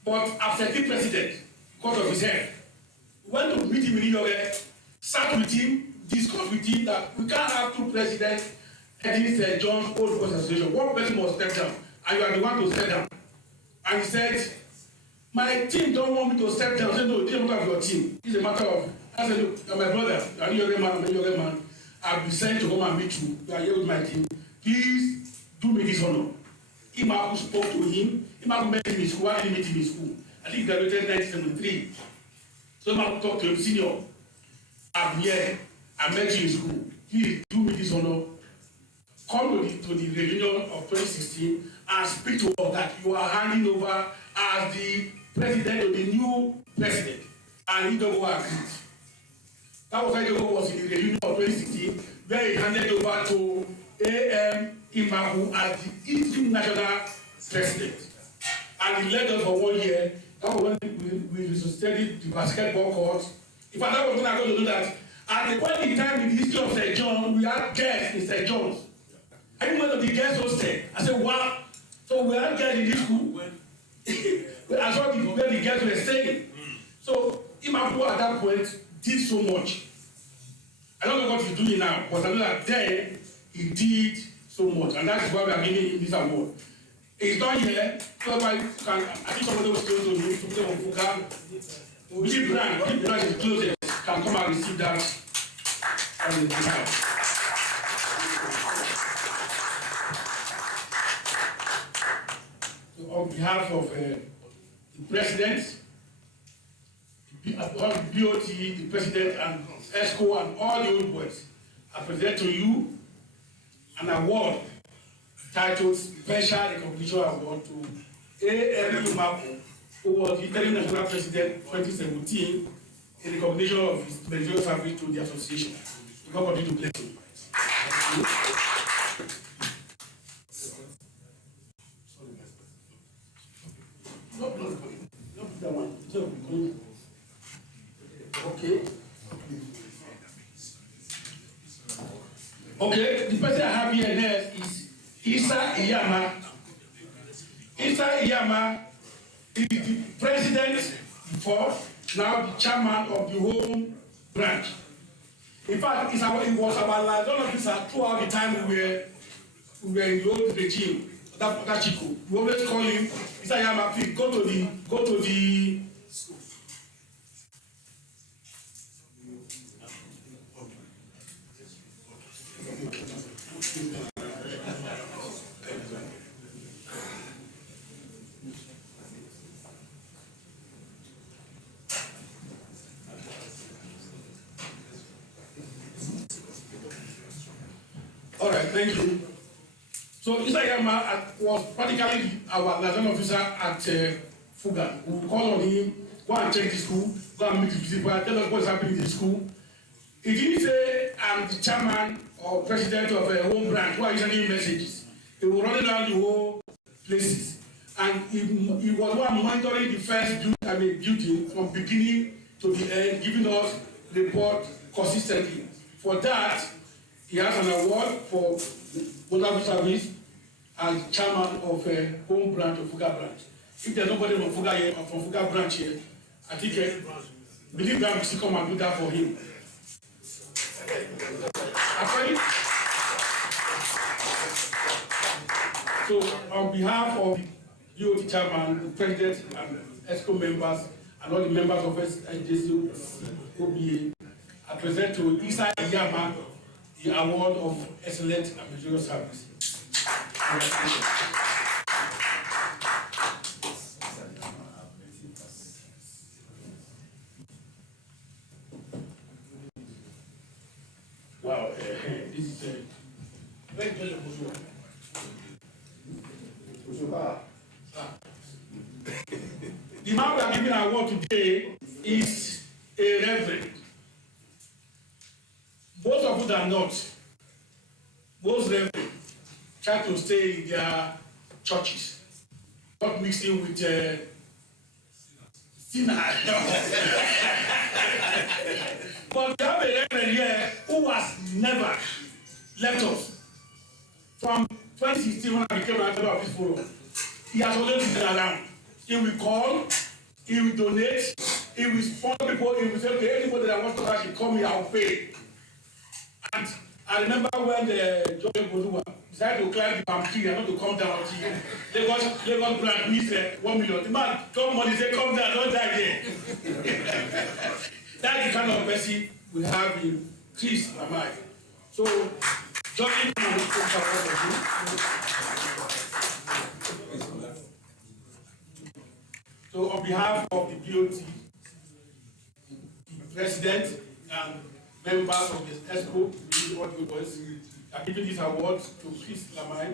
but absentee president because of his health. We went to meet him in New York, sat with him, discussed with him that we can't have two presidents heading St. John's Old Boys Association. One person must step down, and you are the one to step down. And he said, my team don't want me to step down. I said, no, it isn't a matter of your team. It's a matter of, I said, look, my brother, you're a young man, I'm a young man. I've been sent to come and meet you. You are here with my team. Please do me this honor. Imaku spoke to him. Imaku met him in school. Why did he meet him in school? I think he graduated in 1973. So Imaku talked to him, senior, I'm here. I met you in school. Please do me this honor. Come to the reunion of 2016 and speak to us that you are handing over as the president of the new president. And he don't agreed. That was why Sjcoba was in the reunion of 2016, where he handed over to A.M. Imaku as the interim national president. And he led us for 1 year. That was when we resuscitated the basketball court. In fact, that was when I got to do that. At the point in time in the history of St. John, we had guests in St. John's. I didn't want to be guest hosted. I said, wow. So we had guests in this school. I saw where the guests were staying. So Imaku at that point did so much. I don't know what he's doing now, but I know that then he did so much, and that is why we are giving him this award. He's not here, so I think somebody was close to me, somebody from Fuka. Big Brand is closest, can come and receive that on the behalf. So on behalf of the president, all the BOT, the president, and ESCO, and all the old boys, I present to you an award titled Special Recognition Award to A.M. Imaku, who was the interim national president 2017, in recognition of his meritorious service to the association. God continue to bless you. Not that one. Okay. Okay, the person I have here next is Isa Iyama, Isa Iyama is the president before, now the chairman of the home branch. In fact, it was our liaison officer throughout the time we were in the old regime, that Sjcoba. We always call him, Isa Iyama, please go to the All right, thank you. So Isa Iyama was practically our liaison officer at Fuga. We would call on him, go and check the school, go and meet the principal, tell us what's happening in the school. He didn't say I'm the chairman or president of a home branch who are sending messages. He was running around the whole places. And he was one monitoring the first building from beginning to the end, giving us report consistently. For that, he has an award for wonderful service as chairman of a home branch of Fuga branch. If there's nobody from Fuga here or from Fuga branch here, I think believe that we should come and do that for him. Okay? So on behalf of the DOT chairman, the president and ESCO members and all the members of Sjcoba, I present to Isa Iyama the award of excellent and material service. Wow, this is very good. The man we are giving an award today is a reverend. Most of you are not. Most reverend try to stay in their churches, not mixing with sinners. But we have a reverend here who has never left us. From 2016 when I became a member of this forum, he has always been around. He will call, he will donate, he will sponsor people, he will say, okay, anybody that wants to actually come here, I'll pay. And I remember when the Sjcoba decided to climb the palm tree and not to come down to Lagos Grant needs 1 million. The man come money, say, come down, don't die there. That's the kind of person we have in Chris Lamai. So, Johnny, so on behalf of the DOT, the president and members of the ESCO, what we boys are giving this award to Chris Lamai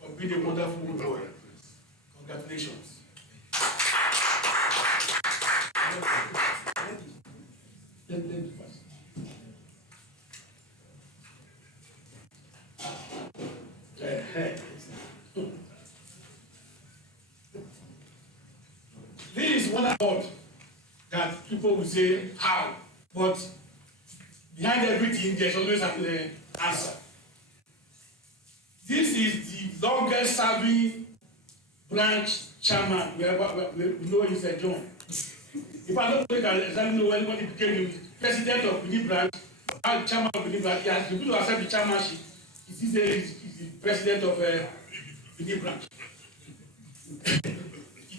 for being a wonderful good boy. Congratulations. This is one award that people will say, how? But behind everything, there's always an answer. This is the longest serving branch chairman we know is John. If I don't exactly know when he became the president of the branch, chairman of the branch, he has been to accept the chairmanship. He's the president of the branch.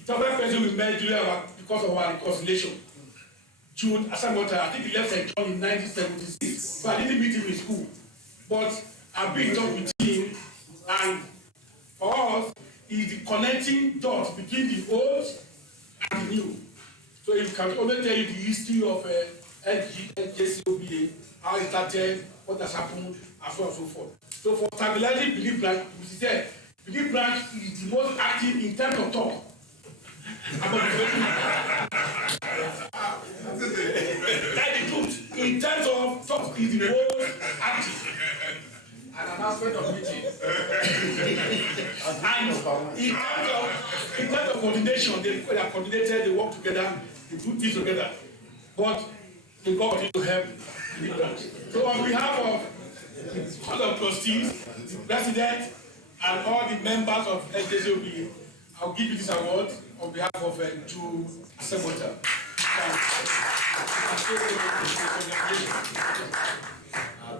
The first person we met because of our reconciliation. Jude Asamota, I think he left St. John in 1976. So I didn't meet him in school. But I've been in touch with him, and for us, he's the connecting dot between the old and the new. So he can always tell you the history of Sjcoba, how it started, what has happened, and so on and so forth. So for stabilizing Belief Branch, we said, Belief Branch is the most active in terms of talk. That's the truth. In terms of talk, is the most active. And an aspect of meeting. And in terms of coordination, they are coordinated, they work together, they do things together. But they God continue to help the branch. So on behalf of all of trustees, the president, and all the members of Sjcoba, I'll give you this award on behalf of Sjcoba.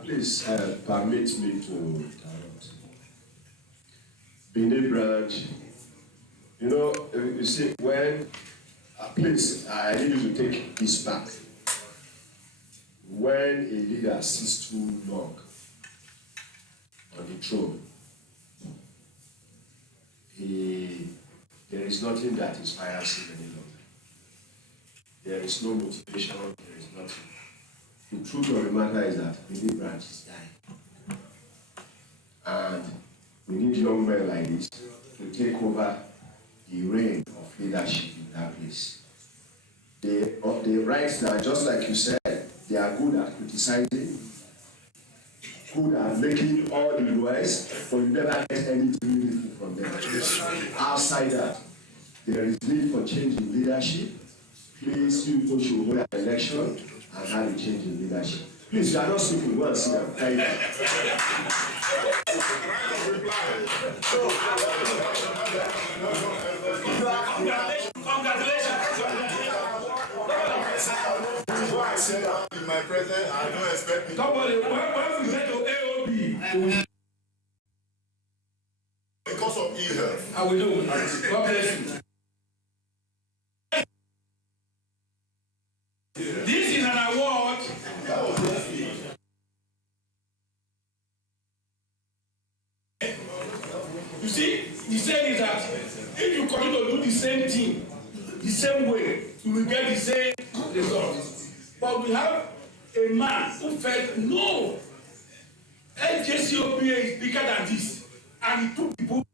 Please permit me to interrupt. Benin branch, you know, you see, when, please, I need you to take this back. When a leader sits too long on the throne, there is nothing that inspires him any longer. There is no motivation, there is nothing. The truth of the matter is that Benin branch is dying. And we need young men like this to take over the reign of leadership in that place. The rights that, just like you said, they are good at criticizing, good at making all the noise, but you never get anything meaningful from them. Outside that, there is need for change in leadership. Please, you people should hold an election and have a change in leadership. Please, you are not sleeping. Go and see them. Thank you. In my presence, I don't expect me. Don't worry, when we get to AOB, because of ill health. I will do. God bless you. This is an award. You see, the saying is that if you continue to do the same thing, the same way, you will get the same result. But we have a man who felt, no, Sjcoba is bigger than this. And he took people.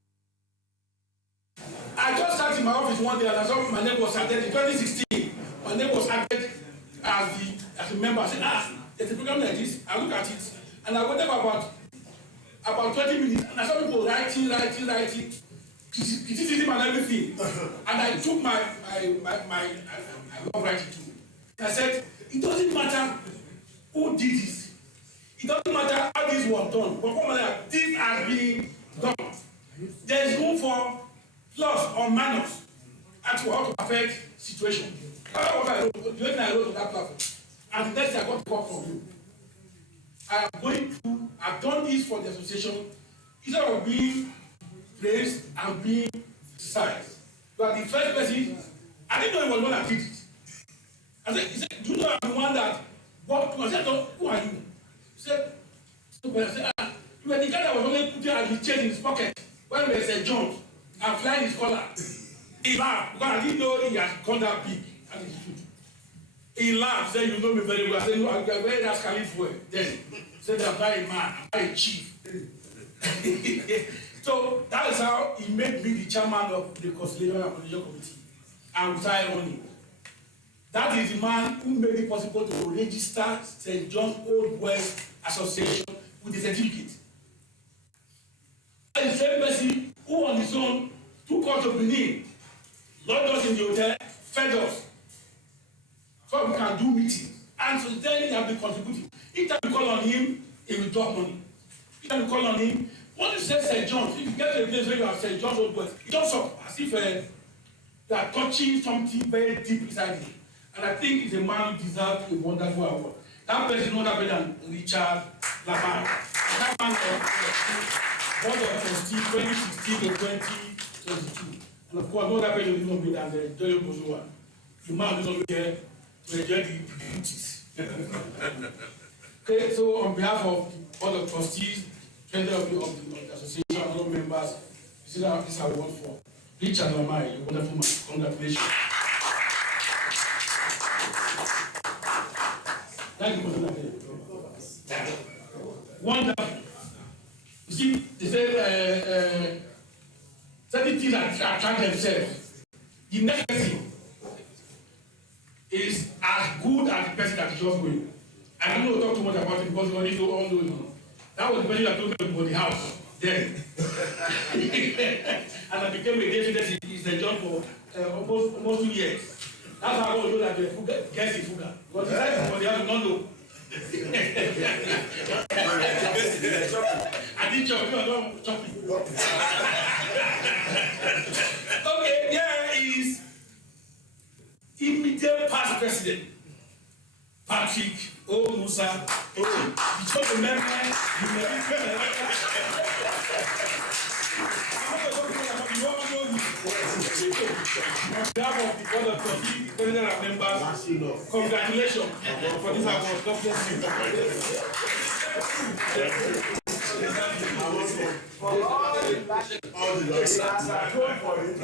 I just sat in my office one day and I saw my name was added in 2016. My name was added as a member. I said, there's a program like this. I look at it. And I waited for about 20 minutes. And I saw people writing. Criticism and everything. And I took I love writing too. And I said, it doesn't matter who did this. It doesn't matter how this was done. But come on, this has been done. There is room for plus or minus and to how to perfect situation. That's what I wrote. The only thing I wrote on that platform. And the next day I got to work from you. I've done this for the association instead of being praised and being criticized. You are the first person. I didn't know he was the one that did it. He said, do you know I'm the one that walked to? I said, no, who are you? He said, you were the guy that was only putting his change in his pocket when we were St. John and flying his collar. He laughed because I didn't know he had gone that big. And it's true. He laughed, said, you know me very well. I said, no, I'm very rascally for it. Then he said, I'm not a man, I'm not a chief. So that is how he made me the chairman of the Reconciliation and Coalition Committee. And without irony. That is the man who made it possible to register St. John's Old West Association with a certificate. And the same person who on his own took us to Benin, locked us in the hotel, fed us, so we can do meetings. And so then he has been contributing. Each time we call on him, he will drop money. Each time we call on him, once you say St. John's, if you get to a place where you have St. John's Old West, it does up as if you are touching something very deep inside him. And I think he's a man who deserves a wonderful award. That person is no other than Richard Lamar. That man Board of Trustees 2016 to 2022. And of course, no other person is not than the Joy Bozowa. The man is always here to enjoy the beauties. Okay, so on behalf of the Board of Trustees, President of the Association, and all members, you see that this award for Richard Lamar, a wonderful man. Congratulations. Thank you. Wonderful. You see, they say certain things attract themselves. The next person is as good as the person that is just going. I don't know to talk too much about it because we only know all those. That was the person that told me about the house then. And I became a deputy in St. John for almost 2 years. That's how I know that the Fuga gets the Fuga. But the rest of the other don't know. I didn't chop, no, don't chop it. Okay, there is immediate past president, Patrick O. Musa. Before the member, on behalf of the board of trustees, president and members, congratulations for this award. God bless you. For all the leaders are known for it,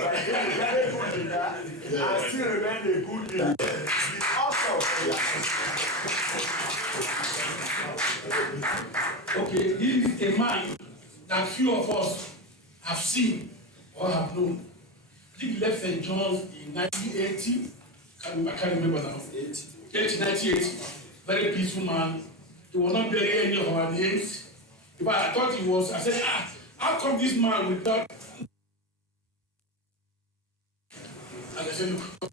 and still remain a good leader. It's awesome. Okay, this is a man that few of us have seen or have known. I think he left St. John's in 1980. I can't remember now. 1980. Very peaceful man. He was not bearing any of our names. But I thought he was. I said, how come this man without? And I said, look.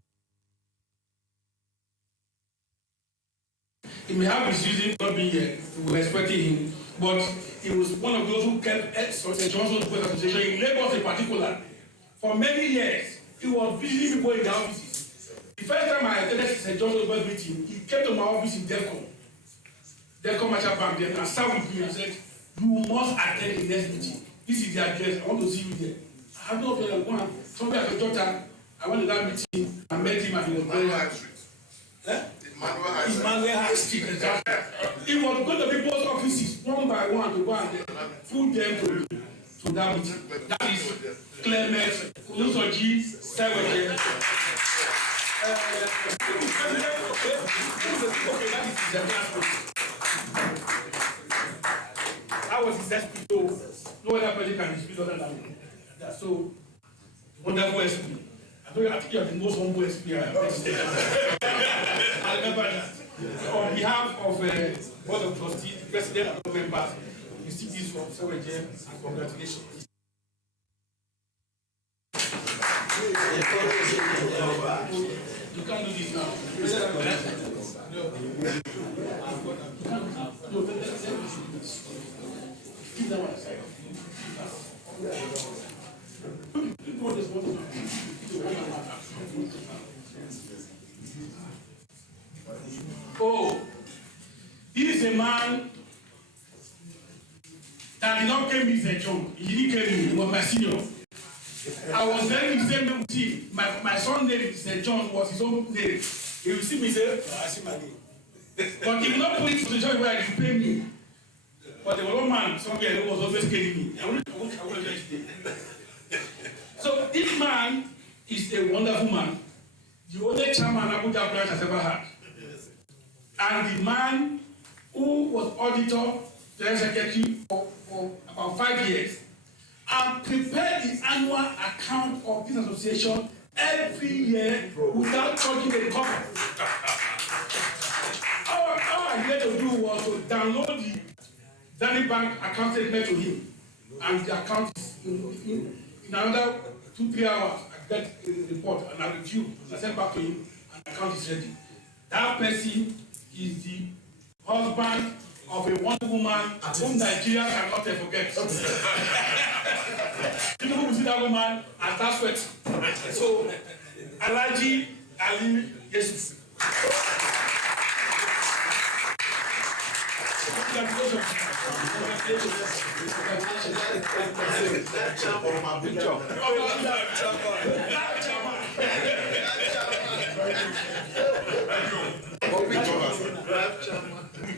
He may have his reason for being here. We were expecting him. But he was one of those who kept St. John's Board Association in Lagos in particular. For many years, he was visiting people in their offices. The first time I attended St. John's Board meeting, he came to my office in Delcom Marshall Bank then, and sat with me and said, you must attend the next meeting. This is the address. I want to see you there. I have no problem. Somebody at the daughter, I went to that meeting and met him and he was very happy. Emmanuel High Street. He was going to people's offices one by one to go and put them to that meeting. That is Clement, Lusoji, Sjcoba. Okay, that is the last one. That was his SP, so no other person can dispute other than that. So wonderful SP. I think you are the most humble SP I have ever seen. I remember that. On behalf of Board of Trustees, the President and all members, we see this from Sjcoba and congratulations. You can't do this now. Keep that one aside. Oh, he is a man that did not came me St. John. He didn't came me, he was my senior. I was there in the same name with him. My son's name is St. John was his own name. He will see me say, I see my name. But he will not put it to the joint where he pay me. But there was one man somewhere who was always killing me. I won't judge him. So this man is a wonderful man. The only chairman Abuja branch has ever had. And the man who was auditor, general secretary for about 5 years, and prepared the annual account of this association every year without charging a copy. All I had to do was to download the Danny Bank account statement to him, and the account is in another 2-3 hours. I get a report and I review and I send back to him, and the account is ready. That person is the husband of a wonderful woman whom Nigeria cannot forget. People who see that woman and that's what. So, Alhaji Ali Yusuf. Congratulations.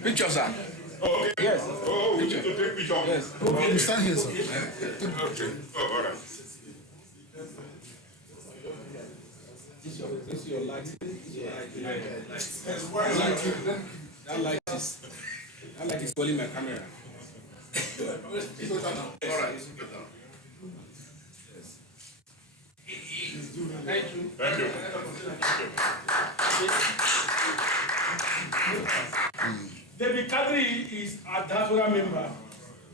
Picture, sir. Oh, okay. Yes. Oh, we need to take picture. Yes. Okay. You stand here, sir. Okay. Oh, all right. This is your light. That light is calling my camera. All right. Thank you. Thank you. David Kadri is a diaspora member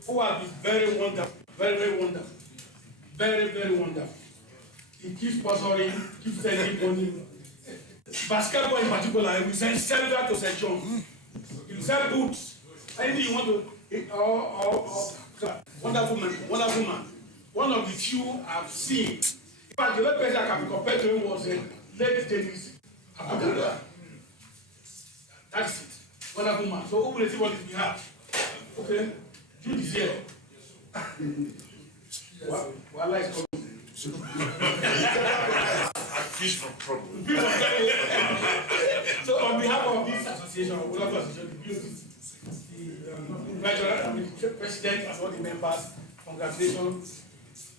who has been very wonderful, very wonderful, very wonderful. He keeps sponsoring, keeps sending money. Basketball in particular, we send several to St. John. You sell boots. Anything you want to, wonderful man, wonderful man. One of the few I've seen. In fact, the only person I can be compared to him was late Dennis. That's it. Wonderful man. So who will see what is behalf? Okay? Jude is here. Well, is coming. I fish from trouble. So on behalf of this association, the president and all the members, congratulations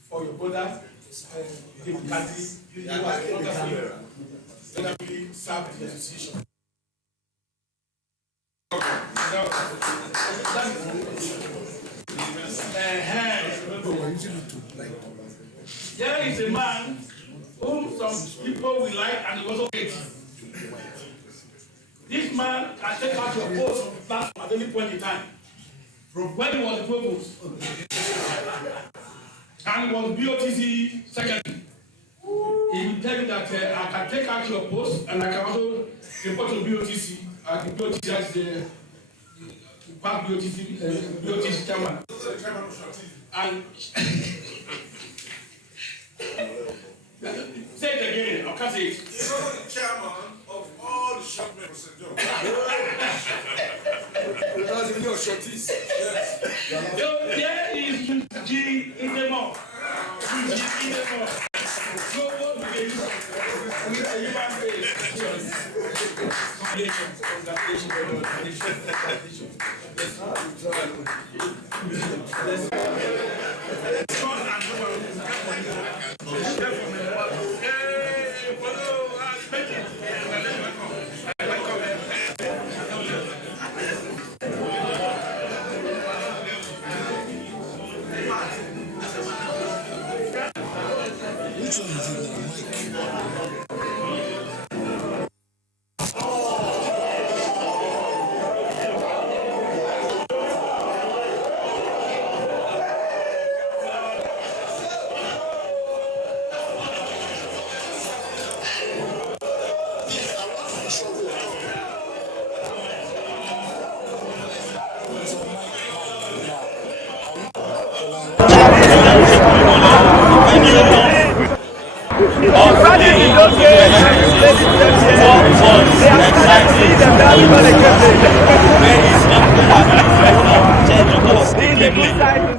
for your brother, David Kadi. You are wonderfully served the association. There is a man whom some people will like and also hate. This man can take out your post from the platform at any point in time. When he was the provost and was BOTC secretary, he will tell you that I can take out your post and I can also report to BOTC. The BOTC as the past BOTC chairman. And say it again, I can't say it. He's also the chairman of all the shopmen for St. John. That's the new shorties. Yes. There is G in the mouth. So what do they do? With a human face. Which one is it?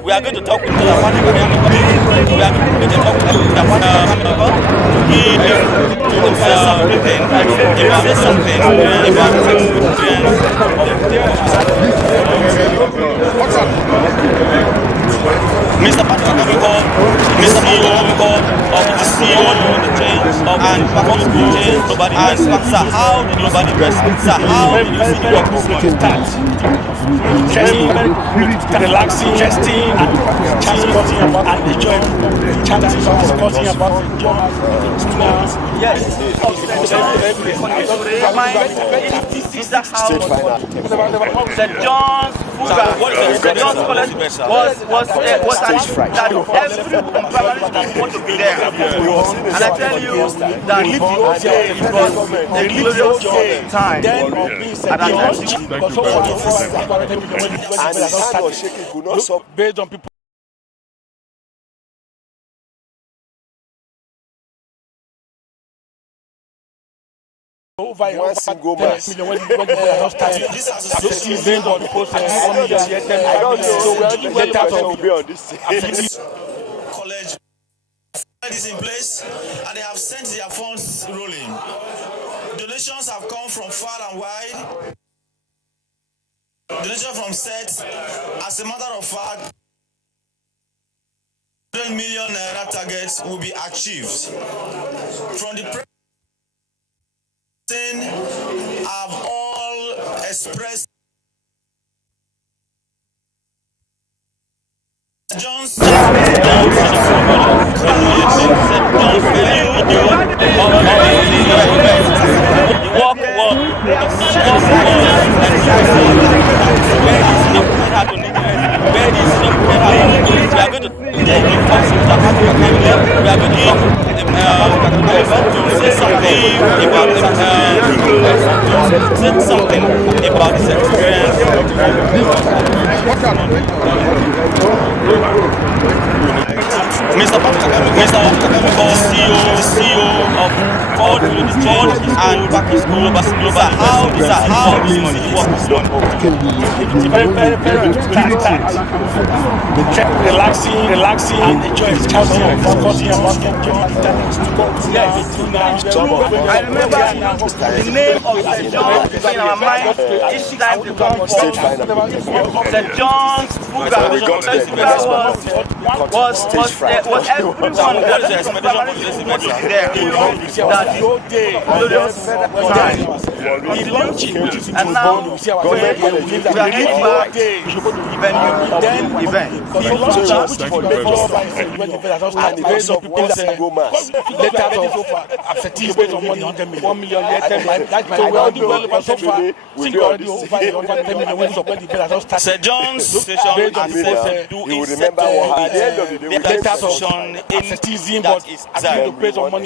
We are going to talk with the family member. We are going to talk with the family member. He will say something about the experience Mr. Patrick Akabiko, Mr. CEO of the CEO of the change and performance the change. Nobody asked, sir, how did nobody rest? Sir, how did you see the work start? Interesting, relaxing, interesting, and discussing about and enjoying, chatting, discussing about the yes. St. John's College was that every primary school want to be there. And I tell you that it was a glorious time. And his hand was shaking, could not stop. Based on people. One single mass. This is based on the process. I don't know. So we're will be on this. College is in place and they have sent their funds rolling. Donations have come from far and wide. Donation from SET. As a matter of fact, 100 million naira target will be achieved. From the have all expressed John's we are going to say something about his experience. Mr. Patrick, the CEO of Ford and Pakis Global. How do you work this money? Very tight. Relaxing, and enjoy his childhood. I remember the name of St. John's in our mind each time they come for St. John's Fuga was everyone that is there. He launched it, and now we are heading back to event. He launched us for the first time. And the base of one single mass. Later on, 1 million. St. John's station you will remember what at the end of the day, we that is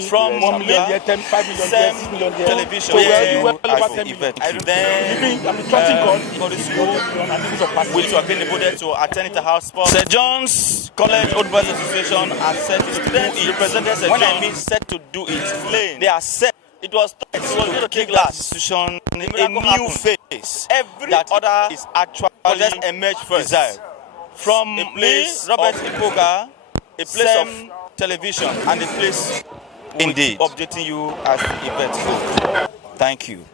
from 1 million, 5 million, 6 million television. Will you have been able to attend it a house sport? St. John's College Old Boys Association has said its representatives again set to do it. They are set. It was going to take that institution a new phase. Every other is actually emerged first. From me, Robert Ipoga, a place of television and a place indeed updating you as the event goes. Thank you.